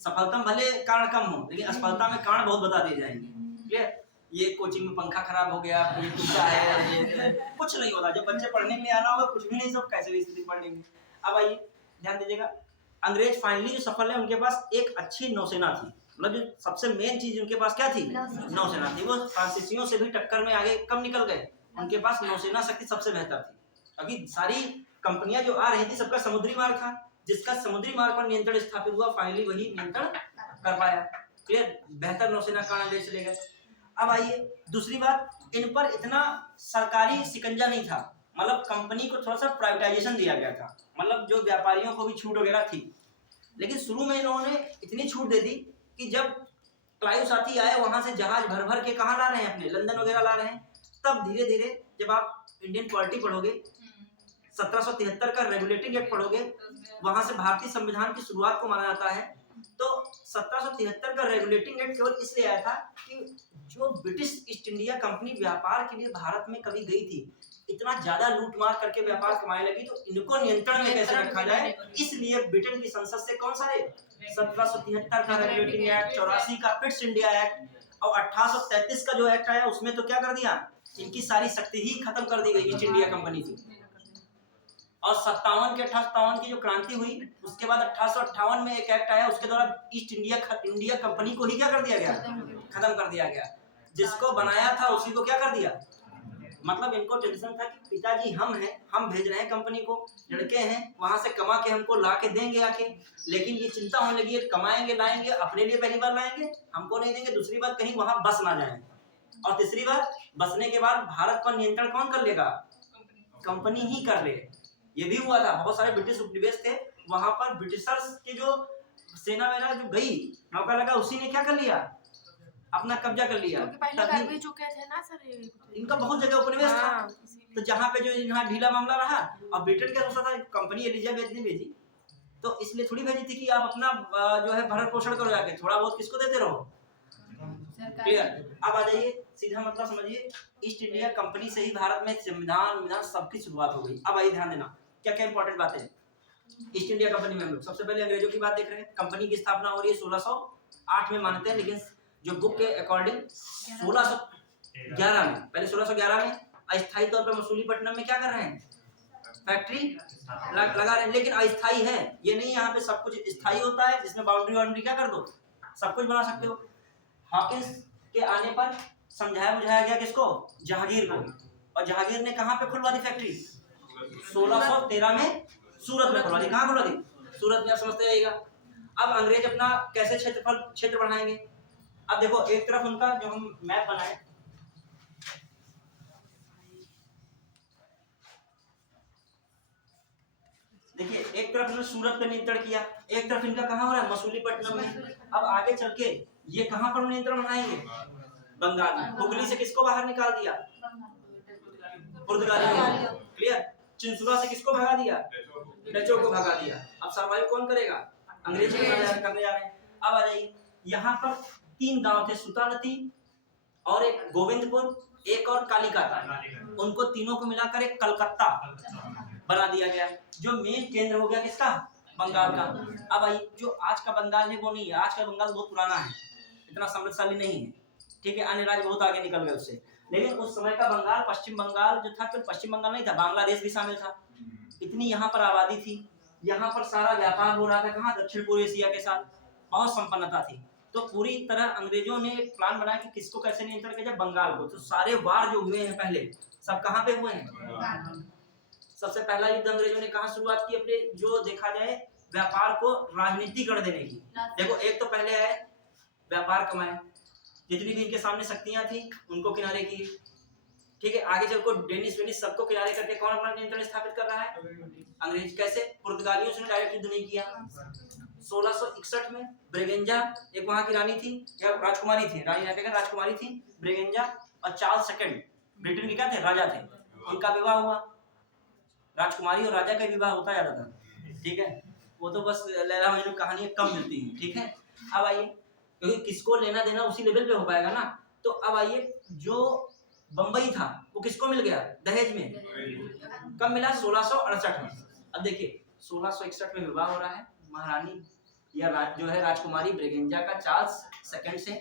सफलता में भले कारण कम हो लेकिन असफलता में कारण बहुत बता दिए जाएंगे। क्लियर। ये कोचिंग में पंखा खराब हो गया, ये टूटा है, ये कुछ नहीं होता। जब बच्चे पढ़ने के लिए आना होगा कुछ भी नहीं, सब कैसे भी स्थिति पढ़ लेंगे। अब आइए ध्यान दीजिएगा, अंग्रेज फाइनली जो सफल है उनके पास एक अच्छी नौसेना थी। मतलब जो सबसे मेन चीज उनके पास क्या थी? नौसेना थी। वो फ्रांसीसियों से भी टक्कर में आगे कब निकल गए? उनके पास नौसेना शक्ति सबसे बेहतर थी। अभी सारी कंपनियां जो आ रही थी सबका समुद्री मार्ग था, जिसका समुद्री मार्ग पर नियंत्रण स्थापित हुआ, फाइनली वही नियंत्रण कर पाया। क्लियर। बेहतर नौसेना कारण अंग्रेज चले गए। अब आइए दूसरी बात, इन पर इतना सरकारी शिकंजा नहीं था, मतलब कंपनी को थोड़ा सा प्राइवेटाइजेशन दिया गया था, मतलब जो व्यापारियों को भी छूट वगैरह थी। लेकिन शुरू में इन्होंने इतनी छूट दे दी कि जब क्लाइव साथी आए वहां से जहाज भर भर के कहाँ ला रहे हैं? अपने लंदन वगैरह ला रहे हैं। तब धीरे धीरे जब आप इंडियन पॉलिटी पढ़ोगे, 1773 का रेगुलेटिंग एक्ट पढ़ोगे, वहां से भारतीय संविधान की शुरुआत को माना जाता है। तो 1773 का रेगुलेटिंग एक्ट केवल इसलिए आया था कि जो ब्रिटिश ईस्ट इंडिया कंपनी व्यापार के लिए भारत में कभी गई थी, इतना ज्यादा लूटमार करके व्यापार कमाने लगी, तो इनको नियंत्रण में कैसे रखा जाए, इसलिए ब्रिटेन की संसद से कौन सा 1773 का रेगुलेटिंग एक्ट, 84 का पिट्स इंडिया एक्ट और 1833 का जो एक्ट आया उसमें तो क्या कर दिया, इनकी सारी शक्ति ही खत्म कर दी गई ईस्ट इंडिया कंपनी की। और 57 की जो क्रांति हुई, उसके बाद 1858 में एक एक्ट आया, उसके द्वारा ईस्ट इंडिया कंपनी को ही क्या कर दिया गया? खत्म कर दिया गया। जिसको बनाया था उसी को क्या कर दिया? मतलब इनको टेंशन था कि पिताजी हम हैं, हम भेज रहे हैं कंपनी को, लड़के हैं वहां से कमा के हमको ला के देंगे आके, लेकिन ये चिंता होने लगी, कमाएंगे लाएंगे, अपने लिए पहली बार लाएंगे, हमको नहीं देंगे, दूसरी बात कहीं वहां बस ना जाए, और तीसरी बात बसने के बाद भारत पर नियंत्रण कौन कर लेगा? कंपनी ही कर ले। ये भी हुआ था, बहुत सारे ब्रिटिश उपनिवेश थे, वहां पर ब्रिटिशर्स की जो सेना वगैरह जो गई, मौका लगा, उसी ने क्या कर लिया? अपना कब्जा कर लिया। पहले कर भी चुके थे ना सर, इनका बहुत जगह उपनिवेश था, तो जहाँ पे जो यहाँ ढीला मामला रहा, अब ब्रिटेन क्या सोचा था, कंपनी एलिजाबेथ ने भेजी, तो इसलिए थोड़ी भेजी थी कि आप अपना जो है भरण पोषण करो जाके, थोड़ा बहुत किसको देते रहो। क्लियर। अब आ जाइए सीधा मतलब समझिए, ईस्ट इंडिया कंपनी से ही भारत में संविधान सबकी शुरुआत हो गई। अब आइए ध्यान देना क्या क्या इंपॉर्टेंट बातें हैं ईस्ट इंडिया कंपनी में। हम लोग सबसे पहले अंग्रेजों की बात देख रहे हैं। कंपनी की स्थापना हो रही है 1608 में मानते हैं, लेकिन जो बुक के अकॉर्डिंग 1611 में, पहले 1611 में अस्थायी तौर पर मसूलीपट्टनम में क्या कर रहे हैं, फैक्ट्री लगा रहे हैं, लेकिन अस्थायी है। ये नहीं यहाँ पे सब कुछ स्थायी होता है जिसमें बाउंड्री क्या कर दो, सब कुछ बना सकते हो। हॉकिंस के आने पर समझाया बुझाया गया किसको, जहांगीर को। और जहांगीर ने कहाँ पे खुलवा दी फैक्ट्री, 1613 में सूरत में खुलवा दी। कहाँ खुलवा दी, सूरत में। आप समझते जाइएगा। अब अंग्रेज अपना कैसे क्षेत्र बढ़ाएंगे। अब देखो एक तरफ उनका जो हम मैप बनाए, देखिए एक तरफ इन्होंने सूरत पे नियंत्रण किया, एक तरफ इनका कहाँ हो रहा है, मसूलीपट्टनम में। अब आगे चल के ये कहाँ पर नियंत्रण बनाएंगे, बंगाल में। हुगली से किसको बाहर निकाल दिया, पुर्तगाली। क्लियर। चिंसुरा से किसको भगा दिया, डचों को भगा दिया। अब सर्वाइव कौन करेगा, अंग्रेज करने जा रहे हैं। अब आ जाइए, यहाँ पर 3 गांव थे, सुतानती और एक गोविंदपुर, एक और कालीकाता। उनको तीनों को मिलाकर एक कलकत्ता बना दिया गया, जो मेन केंद्र हो गया किसका, बंगाल का। अब आई जो आज का बंगाल है वो नहीं है, आज का बंगाल बहुत पुराना है, इतना समृद्धशाली नहीं है। ठीक है, अन्य राज्य बहुत आगे निकल गए उससे। लेकिन उस समय का बंगाल, पश्चिम बंगाल जो था, फिर पश्चिम बंगाल नहीं था, बांग्लादेश भी शामिल था। इतनी यहाँ पर आबादी थी, यहाँ पर सारा व्यापार हो रहा था कहाँ, दक्षिण पूर्व एशिया के साथ, बहुत संपन्नता थी। तो पूरी तरह अंग्रेजों ने एक प्लान बनाया कि किसको कैसे नियंत्रण किया जाए, बंगाल को। तो सारे वार जो हुए हैं पहले सब कहाँ पे हुए हैं। सबसे पहला युद्ध अंग्रेजों ने कहाँ शुरुआत की, अपने जो देखा जाए व्यापार को राजनीतिकरण देने की। देखो एक तो पहले आए व्यापार कमाए, जितनी भी इनके सामने शक्तियां थी उनको किनारे की। ठीक है, आगे चल को डेनिश वेनिश सबको किनारे करके कौन अपना नियंत्रण स्थापित कर रहा है, अंग्रेज। कैसे, पुर्तगालियों से डायरेक्ट युद्ध नहीं किया। 1661 में ब्रेगेंजा, एक वहां की रानी थी या राजकुमारी थी, रानी राजकुमारी थी ब्रेगेंजा, और चार्ल्स सेकंड ब्रिटेन के क्या थे, राजा थे, उनका विवाह हुआ। राजकुमारी और राजा का विवाह होता जाता था। ठीक है, वो तो बस लैला मजनू कहानी कम मिलती है। ठीक है, अब आइए, क्योंकि किसको लेना देना उसी लेवल पे हो पाएगा ना। तो अब आइए, जो बंबई था वो किसको मिल गया, दहेज में। कब मिला, 1668 में। अब देखिए 1661 में विवाह हो रहा है महारानी या जो है राजकुमारी ब्रेगेंजा का चार्ल्स सेकंड से।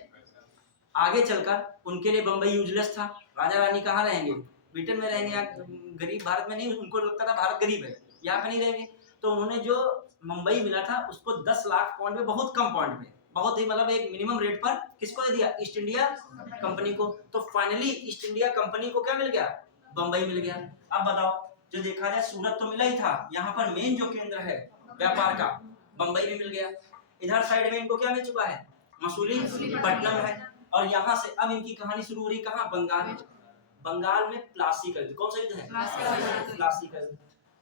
आगे चलकर उनके लिए बंबई यूजलेस था, राजा रानी कहाँ रहेंगे, ब्रिटेन में रहेंगे, या गरीब भारत में नहीं, उनको लगता था भारत गरीब है, यहाँ पे नहीं रहेंगे। तो उन्होंने जो मुंबई मिला था उसको 10 लाख पाउंड में, बहुत कम पाउंड में, बहुत ही मतलब एक मिनिमम रेट पर किसको दे दिया, ईस्ट इंडिया कंपनी को। तो फाइनली ईस्ट इंडिया कंपनी को क्या मिल गया, बंबई मिल गया। अब बताओ, जो देखा जाए सूरत तो मिला ही था, यहाँ पर मेन जो केंद्र है व्यापार का बंबई में मिल गया। इधर साइड में इनको क्या मिल चुका है, मसूलीपट्टनम है। और यहाँ से अब इनकी कहानी शुरू हो रही कहाँ, बंगाल में। बंगाल में प्लासी का युद्ध, कौन सा युद्ध है, प्लासी का युद्ध।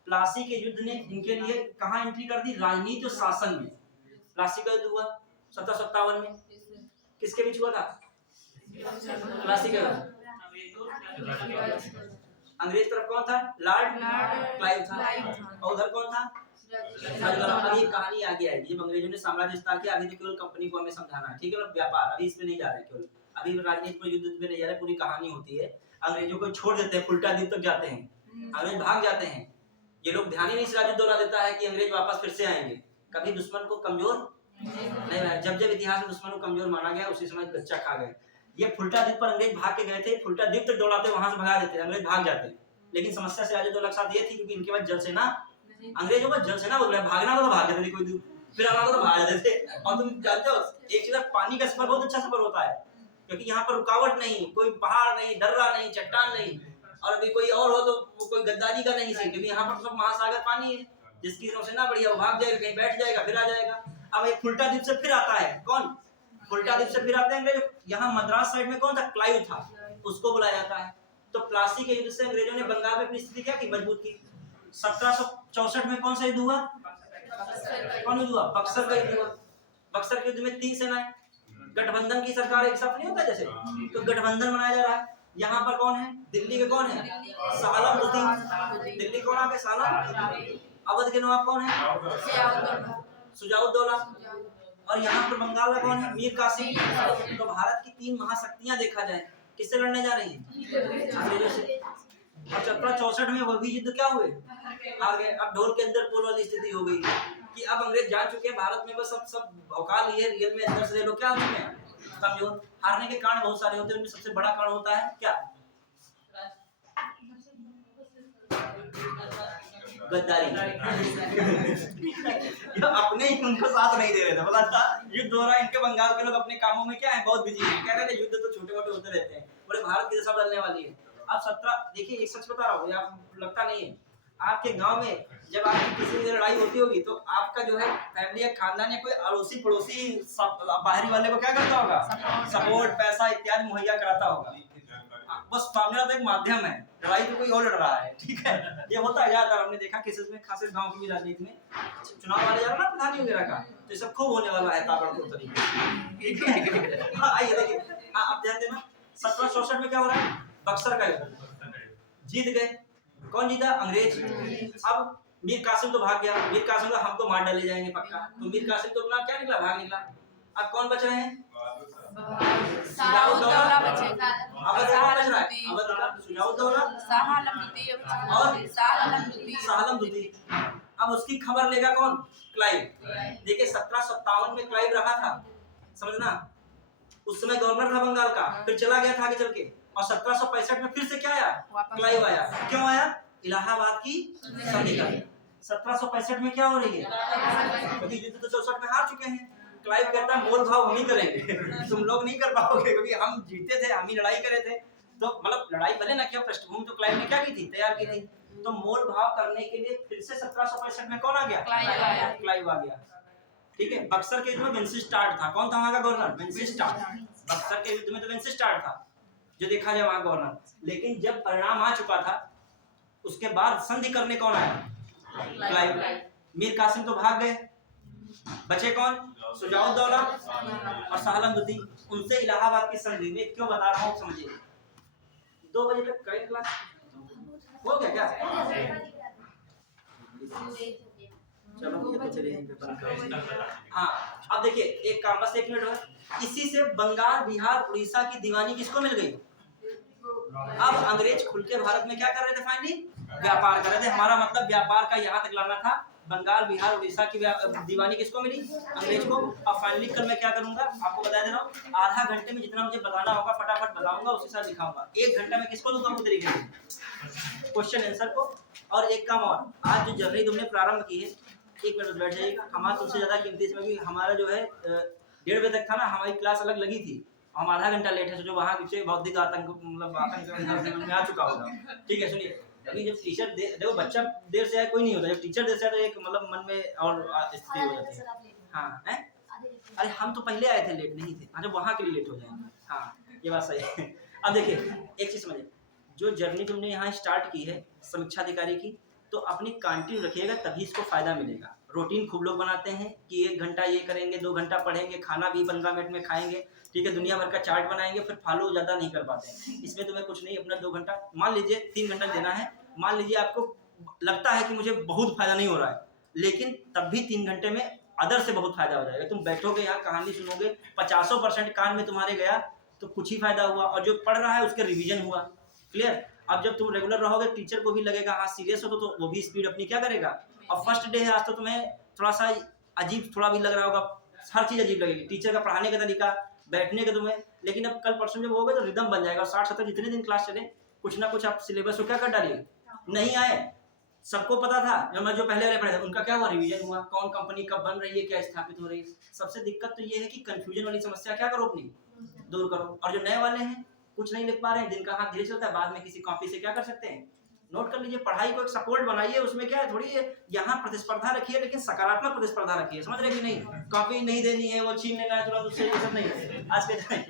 प्लासी के युद्ध ने इनके लिए कहाँ एंट्री कर दी, राजनीति और शासन में। प्लासी का युद्ध हुआ 1757 में, किसके बीच हुआ था, प्लासी का युद्ध। अंग्रेज तरफ कौन था, लॉर्ड क्लाइव था, और उधर कौन था, अब ये कहानी आगे आएगी। जब अंग्रेजों ने साम्राज्य विस्तार किया, अभी तो केवल कंपनी को हमें समझाना है। ठीक है, व्यापार अभी इसमें नहीं जा रहे, केवल अभी राजनीति में, युद्ध में नहीं जा रहे, पूरी कहानी होती है। अंग्रेजों को छोड़ देते हैं, उल्टा दिन तक जाते हैं, अंग्रेज भाग जाते हैं। ये लोग ध्यान ही नहीं से दोहरा देता है कि अंग्रेज वापस फिर से आएंगे। कभी दुश्मन को कमजोर नहीं बनाया। जब जब इतिहास में दुश्मन को कमजोर माना गया, उसी समय बच्चा खा गए। ये फुल्टा द्वीप पर अंग्रेज भाग के गए थे, फुल्टा द्वीप तक दौड़ाते, वहां से भगा देते, अंग्रेज भाग जाते। लेकिन समस्या से आज 2 लाख साथ ये थी क्योंकि इनके पास जल सेना, अंग्रेजों का जल सेना बोल रहा है, भागना तो भाग जाते थे, कोई दूर फिर आना तो भाग जाते थे। और तुम जानते हो एक चीज, पानी का सफर बहुत अच्छा सफर होता है, क्योंकि यहाँ पर रुकावट नहीं, कोई पहाड़ नहीं, दर्रा नहीं, चट्टान नहीं। और अभी कोई और हो तो वो कोई गद्दारी का नहीं सी, क्योंकि यहाँ पर सब महासागर पानी है। जिसकी नौसेना बढ़िया वो भाग जाएगा, कहीं बैठ जाएगा, फिर आ जाएगा। अब एक फुल्टा द्वीप से फिर आता है, कौन, फुल्टा द्वीप से फिर आते हैं अंग्रेज। यहाँ मद्रास साइड में कौन था, क्लाइव था, उसको बुलाया जाता है। तो प्लासी के युद्ध से अंग्रेजों ने बंगाल में अपनी स्थिति क्या की, मजबूत की। 1764 में कौन सा युद्ध हुआ, कौन युद्ध हुआ, बक्सर का युद्ध हुआ। बक्सर के युद्ध में 3 सेनाएं, गठबंधन की सरकार एक साथ नहीं होता जैसे, तो गठबंधन बनाया जा रहा है। यहाँ पर कौन है, दिल्ली के कौन है, सालम लोधी, दिल्ली कौन आ गए, सालम, अवध के नवाब कौन है? शुजाउद्दौला। और यहाँ पर बंगाल का कौन है? मीर कासिम। तो भारत की 3 महाशक्तियां देखा जाए किससे लड़ने जा रही हैं? अंग्रेजों से। और 1764 में वह भी युद्ध क्या हुए? आगे। अब ढोल के अंदर पोल वाली स्थिति हो गई कि अब अंग्रेज जान चुके हैं भारत में, बस सब भौका लिए रियल में अंदर से लोग क्या हो चुके हैं? कमजोर। हारने के कारण बहुत सारे होते हैं, उनमें सबसे बड़ा कारण होता है क्या? गद्दारी। अपने ही उनको साथ नहीं दे रहे थे, बोला था युद्ध हो रहा है, इनके बंगाल के लोग अपने कामों में क्या है, बहुत बिजी हैं, कह रहे थे युद्ध तो छोटे मोटे होते रहते हैं, बोले भारत की दशा बदलने वाली है। अब 17 देखिए, एक सच बता रहा हूँ, आपको लगता नहीं है, आपके गांव में जब आपकी किसी से लड़ाई होती होगी तो आपका जो है फैमिली या खानदान या कोई अड़ोसी पड़ोसी बाहरी वाले को क्या करता होगा? सपोर्ट, पैसा इत्यादि मुहैया कराता होगा। बस सामने वाला तो एक माध्यम है, लड़ाई तो कोई और लड़ रहा है, ठीक है। ये होता है ज्यादातर, हमने देखा केसेस में, खासकर गांव की भी राजनीति में चुनाव वाले जा रहा ना प्रधानी वगैरह का, तो ये सब खूब होने वाला है ताबड़तोड़ तरीके, ठीक है। आइए देखिए, आप ध्यान देना, 1764 में क्या हो रहा है? बक्सर का युद्ध जीत गए। कौन जीता? अंग्रेज। अब मीर कासिम तो भाग गया, मीर कासिम का हमको मार डाले जाएंगे पक्का, तो मीर कासिम तो अपना क्या निकला? भाग निकला। अब कौन बच रहे हैं? शुजाउद्दौला बचेगा। अवध कौन बच रहा है? अवध का शुजाउद्दौला और साहलमदुद्दी। अब उसकी खबर लेगा कौन? क्लाइव। देखिए 1757 में क्लाइव रहा था, समझना, उस समय गवर्नर था बंगाल का, फिर चला गया था आगे चल के, और 1765 में फिर से क्या आया? क्लाइव आया। क्यों आया? इलाहाबाद की संधि का। 1765 में क्या हो रही है? क्योंकि युद्ध तो 64 में हार चुके हैं। क्लाइव कहता है मोल भाव हम ही करेंगे, तुम लोग नहीं कर पाओगे, क्योंकि हम जीते थे, हम ही लड़ाई करे थे। तो मतलब लड़ाई भले ना किया, पृष्ठभूमि तो क्लाइव ने क्या की थी? तैयार की थी। तो मोल भाव करने के लिए फिर से 1765 में कौन आ गया? क्लाइव आ गया, ठीक है। बक्सर के युद्ध में वेंसिस्टार्ट था। कौन था वहां का गवर्नर? वेंसिस्टार्ट। बक्सर के युद्ध में तो वेंसिस्टार्ट था जो देखा जाए वहां गवर्नर। लेकिन जब परिणाम आ चुका था, उसके बाद संधि करने कौन आया? क्लाइव। मीर कासिम तो भाग गए, बचे कौन? शुजाउद्दौला और साहलमदुद्दी। उनसे इलाहाबाद की संधि में, क्यों बता रहा हूँ समझिए। 2 बजे तक करेंट क्लास हो गया क्या? चलो ये तो चलिए यहीं पे बंद करें। हाँ, अब देखिए एक काम, बस 1 मिनट है। इसी से बंगाल, बिहार, उड़ीसा की दीवानी किसको मिल गई? अब अंग्रेज खुल के भारत में क्या कर रहे थे? फाइनली व्यापार कर रहे थे। हमारा मतलब व्यापार का यहाँ तक लाना था। बंगाल, बिहार, उड़ीसा की दीवानी किसको मिली? अंग्रेज को। अब फाइनली कल मैं क्या करूंगा आपको बता दे रहा हूँ, आधा घंटे में जितना मुझे बताना होगा फटाफट बताऊंगा, उसी साथ दिखाऊंगा। 1 घंटा में किसको दूंगा? पूरी तरीके से क्वेश्चन आंसर को। और एक काम और, आज जो जर्नी तुमने प्रारंभ की है, 1 मिनट बैठ जाइएगा। हमारा तुमसे ज्यादा कीमती इसमें भी, हमारा जो है 1:30 बजे तक था ना, हमारी क्लास अलग लगी थी, हम आधा घंटा लेट है, जो वहाँ पीछे बौद्धिक आतंक, मतलब आतंक में आ चुका होगा, ठीक है। सुनिए, अभी जब टीचर देखो, बच्चा देर से आए कोई नहीं होता, जब टीचर देर से आए तो एक मतलब मन में और स्थिति हो जाती है। हाँ है, अरे हम तो पहले आए थे, लेट नहीं थे। हाँ, जब वहाँ के लिए लेट हो जाएंगे। हाँ, ये बात सही है। अब देखिए एक चीज समझिए, जो जर्नी तुमने यहाँ स्टार्ट की है समीक्षा अधिकारी की, तो अपनी कंटिन्यू रखिएगा, तभी इसको फायदा मिलेगा। रूटीन खूब लोग बनाते हैं कि 1 घंटा ये करेंगे, 2 घंटा पढ़ेंगे, खाना भी 15 मिनट में खाएंगे, ठीक है, दुनिया भर का चार्ट बनाएंगे, फिर फॉलो ज्यादा नहीं कर पाते हैं। इसमें तुम्हें कुछ नहीं, अपना 2 घंटा, मान लीजिए 3 घंटा देना है, मान लीजिए आपको लगता है कि मुझे बहुत फायदा नहीं हो रहा है, लेकिन तब भी 3 घंटे में अदर से बहुत फायदा हो जाएगा। तुम बैठोगे यहाँ कहानी सुनोगे, 50% कान में तुम्हारे गया तो कुछ ही फायदा हुआ, और जो पढ़ रहा है उसके रिवीजन हुआ। क्लियर? अब जब तुम रेगुलर रहोगे, टीचर को भी लगेगा हाँ सीरियस हो, तो वो भी स्पीड अपनी क्या करेगा। और फर्स्ट डे है आज, तो तुम्हें थोड़ा सा अजीब थोड़ा भी लग रहा होगा, हर चीज अजीब लगेगी, टीचर का पढ़ाने का तरीका, बैठने का तुम्हें, लेकिन अब कल परसों जब होगा तो रिदम बन जाएगा। 60-70 जितने दिन क्लास चले, कुछ ना कुछ आप सिलेबस को क्या कर डालिए। नहीं आए, सबको पता था, जो पहले वाले पढ़े थे उनका क्या हुआ, रिवीजन हुआ, कौन कंपनी कब बन रही है, क्या स्थापित हो रही है। सबसे दिक्कत तो ये है कि कंफ्यूजन वाली समस्या क्या करो, अपनी दूर करो। और जो नए वाले हैं कुछ नहीं लिख पा रहे हैं, जिनका हाथ धीरे चलता है, बाद में किसी कॉपी से क्या कर सकते हैं, नोट कर लीजिए। पढ़ाई को एक सपोर्ट बनाइए, उसमें क्या है, थोड़ी यहाँ प्रतिस्पर्धा रखिए, लेकिन सकारात्मक प्रतिस्पर्धा रखिए, समझ रहे कि नहीं। कॉपी नहीं देनी है, वो छीन लेना है तुरंत उससे, ये सब नहीं है आज के टाइम।